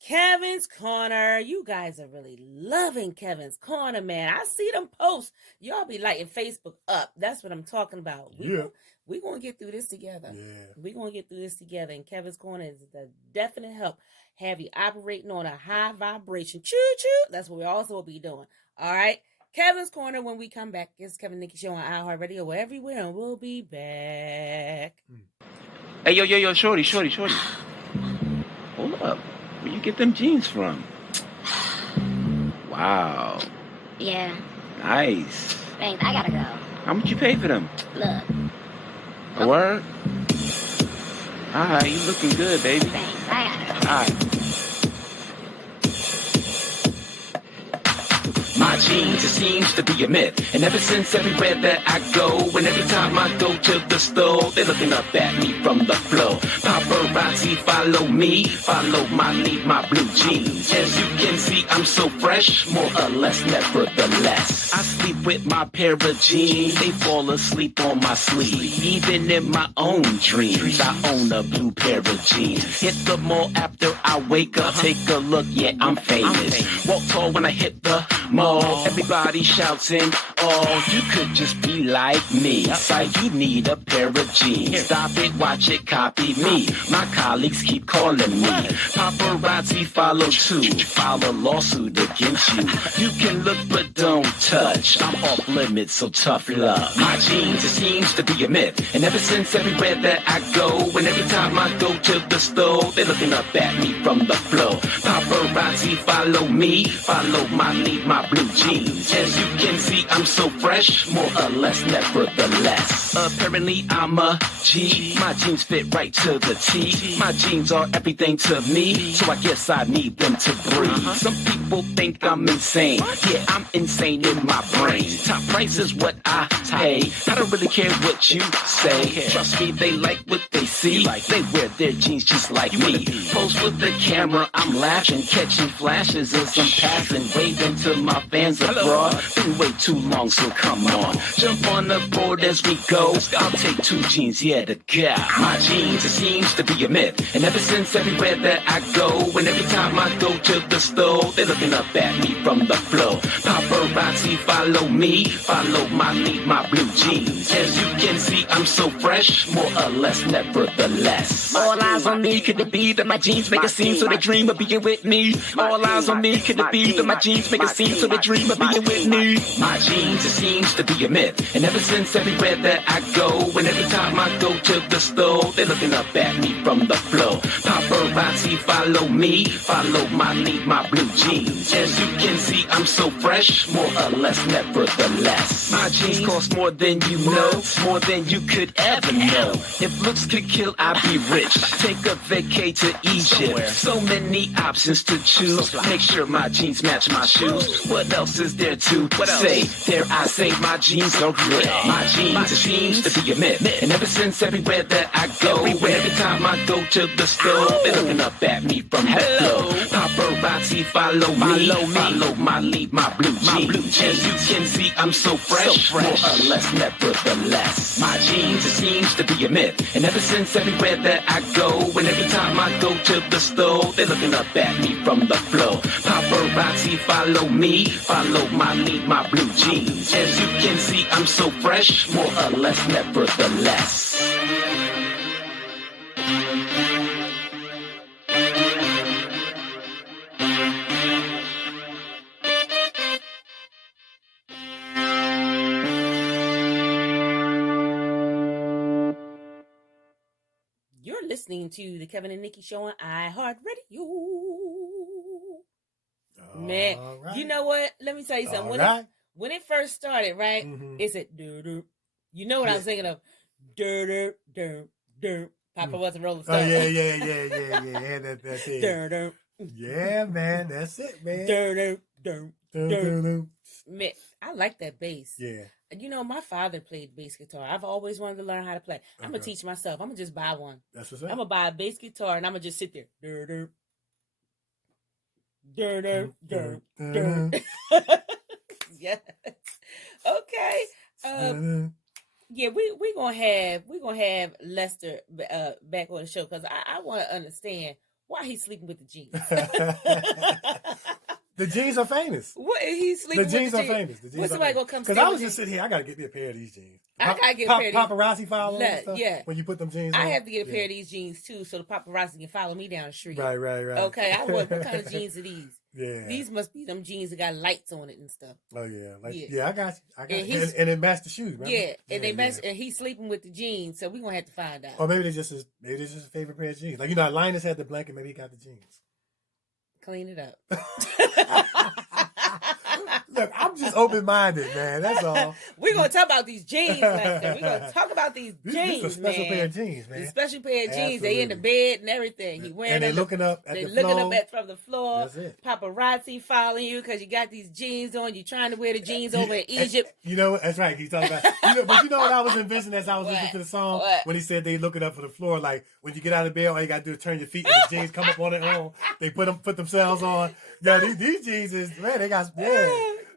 Kevin's Corner. You guys are really loving Kevin's Corner, man. I see them posts. Y'all be lighting Facebook up. That's what I'm talking about. We're going to get through this together. Yeah. We're going to get through this together. And Kevin's Corner is the definite help. Have you operating on a high vibration. Choo-choo. That's what we also will be doing. All right. Kevin's Corner when we come back. It's Kevin Nikee Show on iHeartRadio. We're everywhere, and we'll be back. Hey, yo, shorty. Hold up. Where you get them jeans from? Wow. Yeah. Nice. Thanks. I gotta go. How much you pay for them? Look. A word? Alright, you looking good, baby. Thanks. I gotta go. Alright. My jeans, it seems to be a myth. And ever since everywhere that I go, and every time I go to the store, they're looking up at me from the floor. Paparazzi follow me, follow my lead, my blue jeans. As you can see, I'm so fresh, more or less, nevertheless. I sleep with my pair of jeans, they fall asleep on my sleeve. Even in my own dreams, I own a blue pair of jeans. Hit the mall after I wake up, take a look, yeah, I'm famous. Walk tall when I hit the mall. Everybody shouting, oh, you could just be like me. So you need a pair of jeans. Stop it, watch it, copy me. My colleagues keep calling me. Paparazzi follow too. File a lawsuit against you. You can look but don't touch. I'm off limits, so tough love. My jeans, it seems to be a myth. And ever since everywhere that I go, and every time I go to the store, they're looking up at me from the floor. Paparazzi follow me, follow my lead, my blue jeans. As you can see, I'm so fresh, more or less, nevertheless. Apparently, I'm a G. My jeans fit right to the T. My jeans are everything to me, so I guess I need them to breathe. Some people think I'm insane. Yeah, I'm insane in my brain. Top price is what I pay. I don't really care what you say. Trust me, they like what they see. They wear their jeans just like me. Pose with the camera, I'm laughing, catching flashes as I'm passing, waving to my fans abroad. Been way too long, so come on. Jump on the board as we go. I'll take 2 jeans, yeah, to go. My jeans, it seems to be a myth. And ever since everywhere that I go, and every time I go to the store, they're looking up at me from the floor. Paparazzi follow me, follow my lead, my blue jeans. As you can see, I'm so fresh, more or less, nevertheless. All eyes on me, could it be that my jeans make a scene so they dream of being with me? All eyes on me, could it be that my jeans make a scene so they dream of being with me? My jeans, it seems to be a myth. And ever since everywhere that I go, and every time I go to the store, they're looking up at me from the floor. Paparazzi follow me, follow my lead, my blue jeans. As you can see, I'm so fresh, more or less, nevertheless. My jeans cost more than you know, more than you could ever know. If looks could kill, I'd be rich. Take a vacay to Egypt. So many options to choose. Make sure my jeans match my shoes. What else is there to say? Dare I say my jeans are great. My jeans, it seems to be a myth. And ever since everywhere that I go, and every time I go to the store, they're looking up at me from the floor. Paparazzi follow me, follow my lead, my blue jeans. As you can see, I'm so fresh, more or less, nevertheless. My jeans, it seems to be a myth. And ever since everywhere that I go, and every time I go to the store, they're looking up at me from the floor. Paparazzi follow me, follow my lead, my blue jeans. As you can see, I'm so fresh, more or less, nevertheless. You're listening to the Kevin and Nikee Show on iHeartRadio. Man, right. You know what? Let me tell you something. When it first started, right? It said dur. You know what I was thinking of? Dur. Papa wasn't Rolling Stone. Oh yeah. That's it. Dur. Yeah, man, that's it, man. Dur. Man, I like that bass. Yeah. You know, my father played bass guitar. I've always wanted to learn how to play. I'm gonna teach myself. I'm gonna just buy one. That's what's I'm up. gonna buy a bass guitar and I'm gonna just sit there. Dur, dur, dur, dur, dur. Yes. Okay. Yeah, we gonna have Lester back on the show because I want to understand why he's sleeping with the jeans. The jeans are famous. What is he sleeping with? The jeans are famous. What's somebody gonna come? Because I was just sitting here. I gotta get me a pair of these jeans. I gotta get a pair of these. Paparazzi follow them and stuff. Yeah. When you put them jeans on. I have to get a pair of these jeans too, so the paparazzi can follow me down the street. Right. Okay, what kind of jeans are these? Yeah. These must be them jeans that got lights on it and stuff. Oh yeah, I got you. And and it matched the shoes, remember? Yeah, and they match. And he's sleeping with the jeans, so we are gonna have to find out. Or maybe they just his favorite pair of jeans. Like Linus had the blanket, maybe he got the jeans. Clean it up. Look, I'm just open-minded, man. That's all. We're going to talk about these jeans, Lester. We're going to talk about these jeans, This is a special pair of jeans, man. A special pair of jeans. Absolutely. They in the bed and everything. He wearing and they looking up at the floor. They looking up from the floor. That's it. Paparazzi following you because you got these jeans on. You trying to wear the jeans over in Egypt. You know, that's right. He's talking about. But you know what I was envisioning as I was listening to the song when he said they looking up for the floor. Like when you get out of bed, all you got to do is turn your feet and the jeans come up on their own. They put themselves on. Yeah, these jeans is man. They got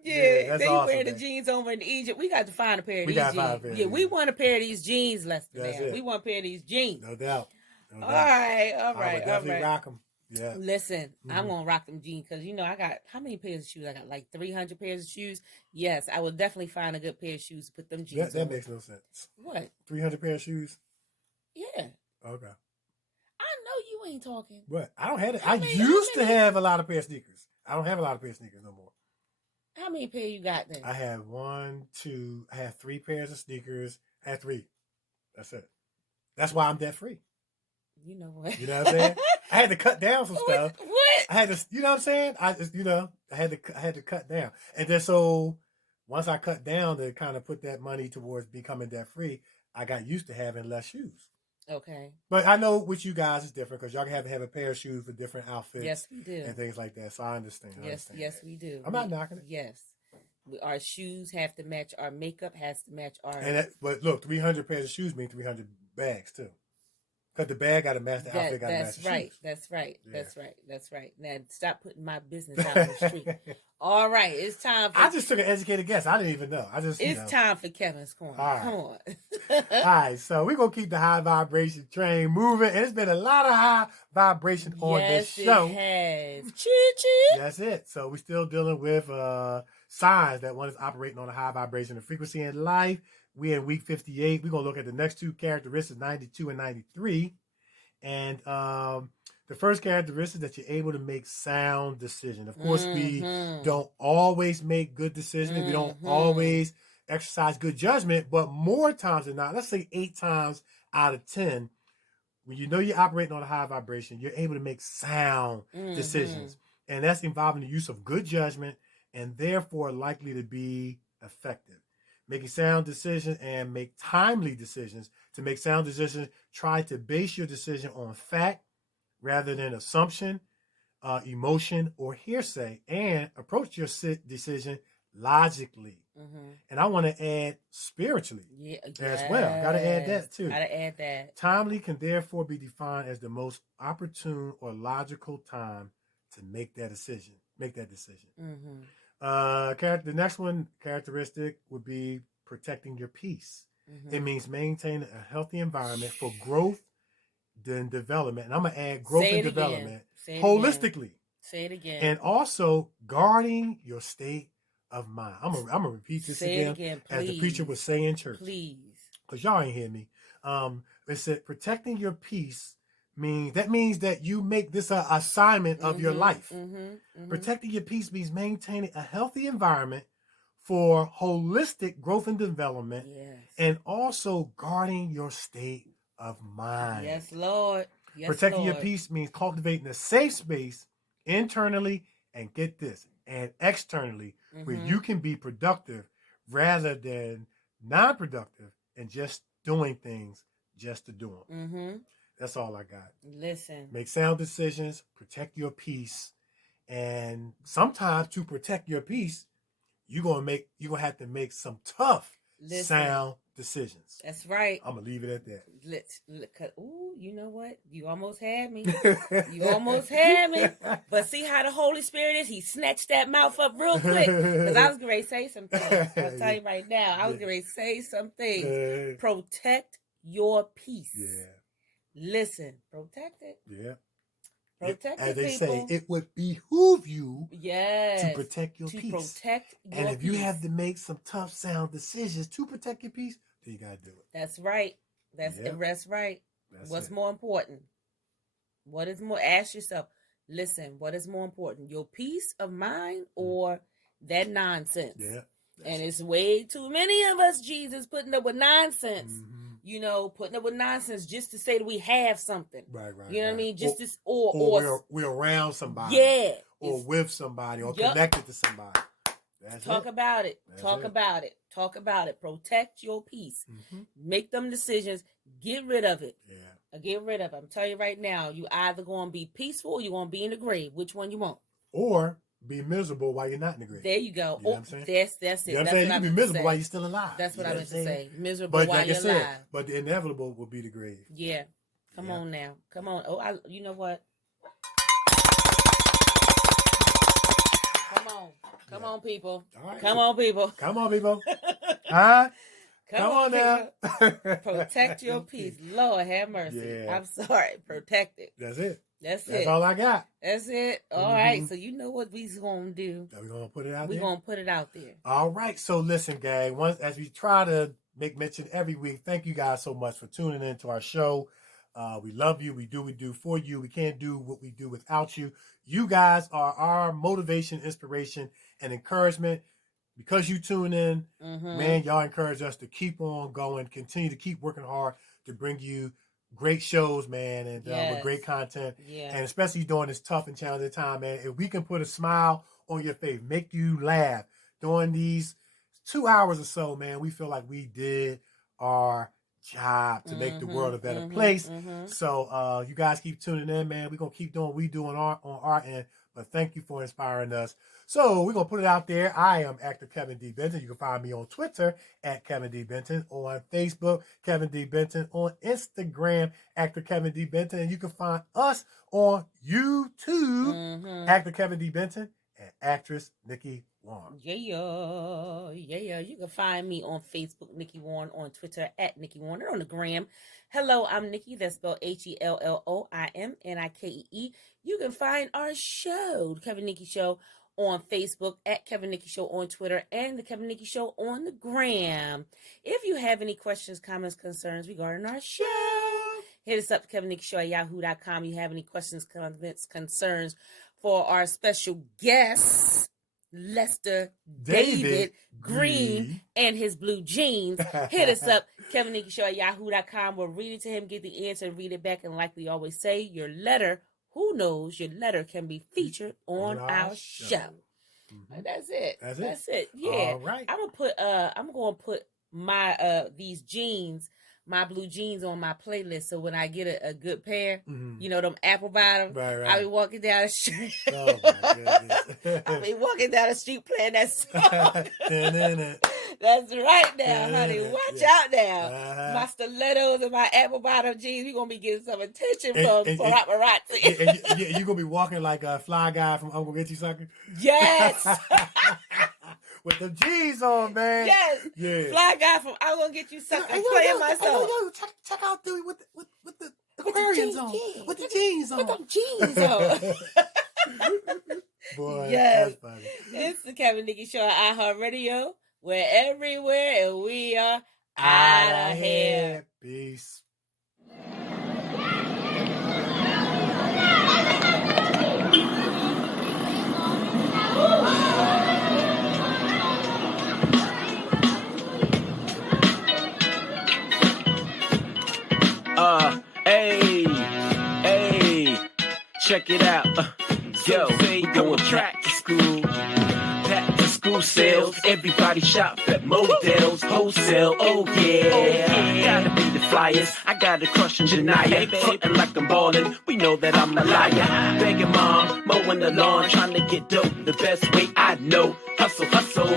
Yeah, they awesome, wear the man. jeans over in Egypt. We got to find a pair of these jeans. Yeah, we want a pair of these jeans, Lester. That's Man. it. We want a pair of these jeans. No doubt. All right. I would definitely rock them. Yeah. Listen, I'm gonna rock them jeans because I got how many pairs of shoes? I got like 300 pairs of shoes. Yes, I will definitely find a good pair of shoes to put them jeans. That makes no sense. What? 300 pair of shoes. Yeah. Okay. I know you ain't talking. What? I don't have it. I used to have a lot of pair of sneakers. I don't have a lot of pair of sneakers no more. How many pair you got then? I have 3 pairs of sneakers. I had 3. That's it. That's why I'm debt free. You know what? You know what I'm saying? I had to cut down some stuff. What? I had to, you know what I'm saying? I had to cut down. And then so once I cut down to kind of put that money towards becoming debt free, I got used to having less shoes. Okay. But I know with you guys it's different because y'all can have a pair of shoes for different outfits. Yes, we do. And things like that. So I understand. Yes, we do. I'm not knocking it. Yes. Our shoes have to match. Our makeup has to match our... But look, 300 pairs of shoes mean 300 bags too. Because the bag got to match the outfit, got to match the shoes. That's right. Yeah. That's right. Now, stop putting my business out on the street. All right, it's time for... I just took an educated guess. I didn't even know. It's time for Kevin's Corner. All right. Come on. All right, so we're going to keep the high vibration train moving. And it's been a lot of high vibration on this show. Yes, it has. Choo-choo. That's it. So we're still dealing with signs that one is operating on a high vibration of frequency in life. We're in week 58. We're going to look at the next 2 characteristics, 92 and 93. And the first characteristic that you're able to make sound decisions. Of course, we don't always make good decisions. We don't always exercise good judgment, but more times than not, let's say 8 times out of 10, when you know you're operating on a high vibration, you're able to make sound decisions. And that's involving the use of good judgment and therefore likely to be effective. Making sound decisions and make timely decisions. To make sound decisions, try to base your decision on fact rather than assumption, emotion, or hearsay, and approach your decision logically. And I want to add spiritually as well. Got to add that too. Got to add that. Timely can therefore be defined as the most opportune or logical time to make that decision. The next one characteristic would be protecting your peace. It means maintaining a healthy environment for growth and development. And I'm going to add growth and development holistically. Say it again. And also guarding your state of mind. I'm gonna repeat this again as the preacher would say in church. Please. Because y'all ain't hear me. It said protecting your peace means that you make this an assignment of your life. Protecting your peace means maintaining a healthy environment for holistic growth and development, and also guarding your state of mind. Yes, Lord. Protecting your peace means cultivating a safe space internally and get this, and externally, where you can be productive rather than non-productive and just doing things just to do them. That's all I got. Listen. Make sound decisions, protect your peace, and sometimes to protect your peace, you're gonna have to make some tough sound decisions. That's right. I'm gonna leave it at that. Ooh, you know what? You almost had me. You almost had me. But see how the Holy Spirit is? He snatched that mouth up real quick. Because I was going to say some things. I'll tell you right now. I was going to say some things. Protect your peace. Yeah. Listen, protect it. Yeah. Protect it, as they people. say, it would behoove you to protect your peace. Protect your and if peace. you have to make some tough sound decisions to protect your peace, then you gotta do it. That's right. That's right. What's more important? What is more? Ask yourself. Listen, what is more important? Your peace of mind or that nonsense? Yeah. And it's way too many of us, Jesus, putting up with nonsense. Mm-hmm. You know, putting up with nonsense just to say that we have something. Right. You know what I mean? Just this, or we're around somebody. Yeah. Or with somebody, or connected to somebody. Talk about it. Talk about it. Talk about it. Protect your peace. Mm-hmm. Make them decisions. Get rid of it. Yeah. Get rid of it. I'm telling you right now, you either going to be peaceful or you're going to be in the grave. Which one you want? Or be miserable while you're not in the grave. There you go. You know what I'm saying? That's it. You know what I'm saying? You can be miserable while you're still alive. That's what I meant to say. Miserable but while like you're alive. But the inevitable will be the grave. Yeah. Come on now. Come on. Oh, you know what? Come on, people. All right. Come on, people. Come on, people. Huh? Come on now. Protect your peace. Lord have mercy. Yeah. I'm sorry. Protect it. That's it. That's it. That's all I got. That's it. All right. So you know what we's going to do. We're going to put it out there? We're going to put it out there. All right. So listen, gang. As we try to make mention every week, thank you guys so much for tuning in to our show. We love you. We do for you. We can't do what we do without you. You guys are our motivation, inspiration, and encouragement. Because you tune in, man, y'all encourage us to keep on going, continue to keep working hard to bring you great shows, man, and with great content. Yeah. And especially during this tough and challenging time, man, if we can put a smile on your face, make you laugh during these 2 hours or so, man, we feel like we did our job to make the world a better place. So you guys keep tuning in, man. We're going to keep doing what we do on our end. But thank you for inspiring us. So we're going to put it out there. I am actor Kevin D. Benton. You can find me on Twitter at Kevin D. Benton, on Facebook, Kevin D. Benton, on Instagram, actor Kevin D. Benton. And you can find us on YouTube, actor Kevin D. Benton, and actress Nikee Warren. Yeah. You can find me on Facebook, Nikee Warren, on Twitter at Nikee Warren, on the gram. Hello, I'm Nikee. That's spelled HELLOIMNIKEE. You can find our show, the Kevin Nikee Show, on Facebook at Kevin Nikee Show on Twitter and the Kevin Nikee Show on the gram. If you have any questions, comments, concerns regarding our show, hit us up, kevinnikeshow@yahoo.com. You have any questions, comments, concerns for our special guest, Lester David Greene and his blue jeans. Hit us up, kevinnikeshow@yahoo.com. We'll read it to him, get the answer, read it back, and like we always say, your letter, who knows, your letter can be featured on our show. That's it. That's it. Yeah. All right. I'm gonna put my these jeans, my blue jeans, on my playlist, so when I get a good pair, you know, them apple bottom, right. I'll be walking down the street. Oh my goodness. I'll be walking down the street playing that song. That's right now, honey. Watch out now. My stilettos and my apple bottom jeans, we're going to be getting some attention from paparazzi. And you're going to be walking like a fly guy from Uncle Get You Sucker? Yes. With the jeans on, man. Yes. Yeah. Fly guy from I'm going to Get You Sucker. Playing my song. Check out Dewey with the Aquarians on. Yeah. With the jeans on. With them jeans on. Boy, yes. that's funny. It's the Kevin Nikee Show on iHeartRadio. We're everywhere, and we are out of here. Peace. Hey, check it out. Yo, we going back to school. Back to school sales. Everybody shop at Models, wholesale. Oh yeah, gotta be the flyers. I gotta crush in Janaya, frontin' like I'm ballin'. We know that I'm a liar. Begging mom, mowing the lawn, trying to get dope the best way I know. Hustle, hustle.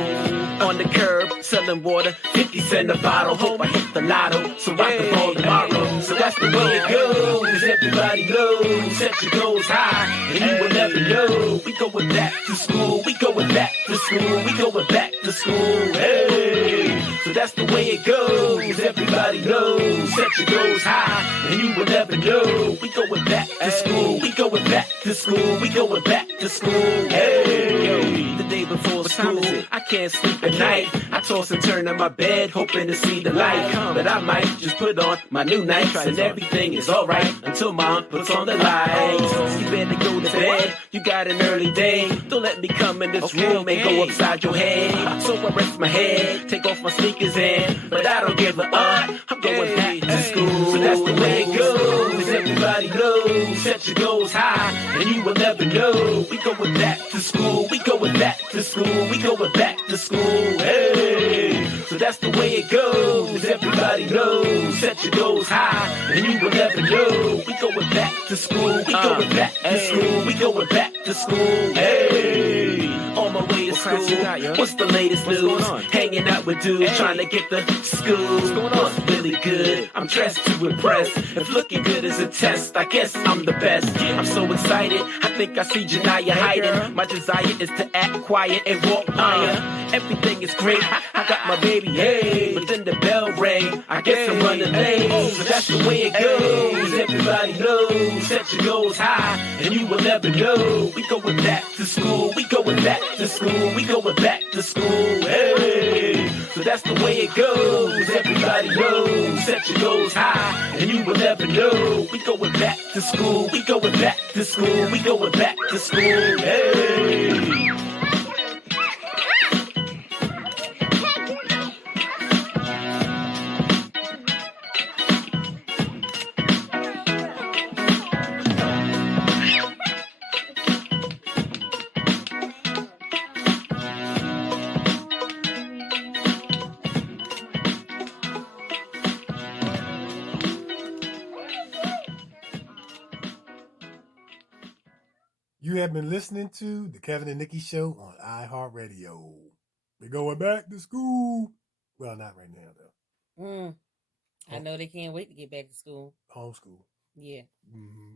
On the curb, selling water, 50 cents a bottle. Hope I hit the lotto, so I can ball tomorrow. So that's the way it goes. Everybody knows, set your goals high, and you will never know. We going back to school, we going back to school, we going back to school. Hey, so that's the way it goes. Everybody knows, set your goals high, and you will never know. We going back to school, we going back to school, we going back to school. Hey, the day before school, I can't sleep at night. I toss and turn in my bed, hoping to see the light. But I might just put on my new nights, and everything is alright until mom puts on the lights. You better go to bed, you got an early day. Don't let me come in this room and go upside your head. So I rest my head, take off my sneakers in, but I don't give a I'm going back to school. So that's the way it goes. Everybody knows, set your goals high, and you will never know. We going back to school, we going back to school, we going back to school. Hey, so that's the way it goes. Everybody knows, set your goals high, and you will never know. We going back to school, we going back to school, we going back to school. Hey, on my way to school. What's the latest news? Hanging out with dudes, trying to get the school. What's really good? I'm dressed to impress. If looking good is a test, I guess I'm the best. I'm so excited, I think I see Janaya hiding. My desire is to act quiet and walk iron. Everything is great, I got my baby, hey. But then the bell rang, I guess I'm running late. So that's the way it goes. Everybody knows, set your goals high, and you will never know. We going back to school, we going back to school, we going back to school. Hey, so that's the way it goes. Everybody knows, set your goals high, and you will never know. We going back to school, we going back to school, we going back to school. Hey. You have been listening to the Kevin and Nikee Show on iHeartRadio. We're going back to school. Well, not right now, though. I know they can't wait to get back to school. Homeschool. Yeah. Mm-hmm.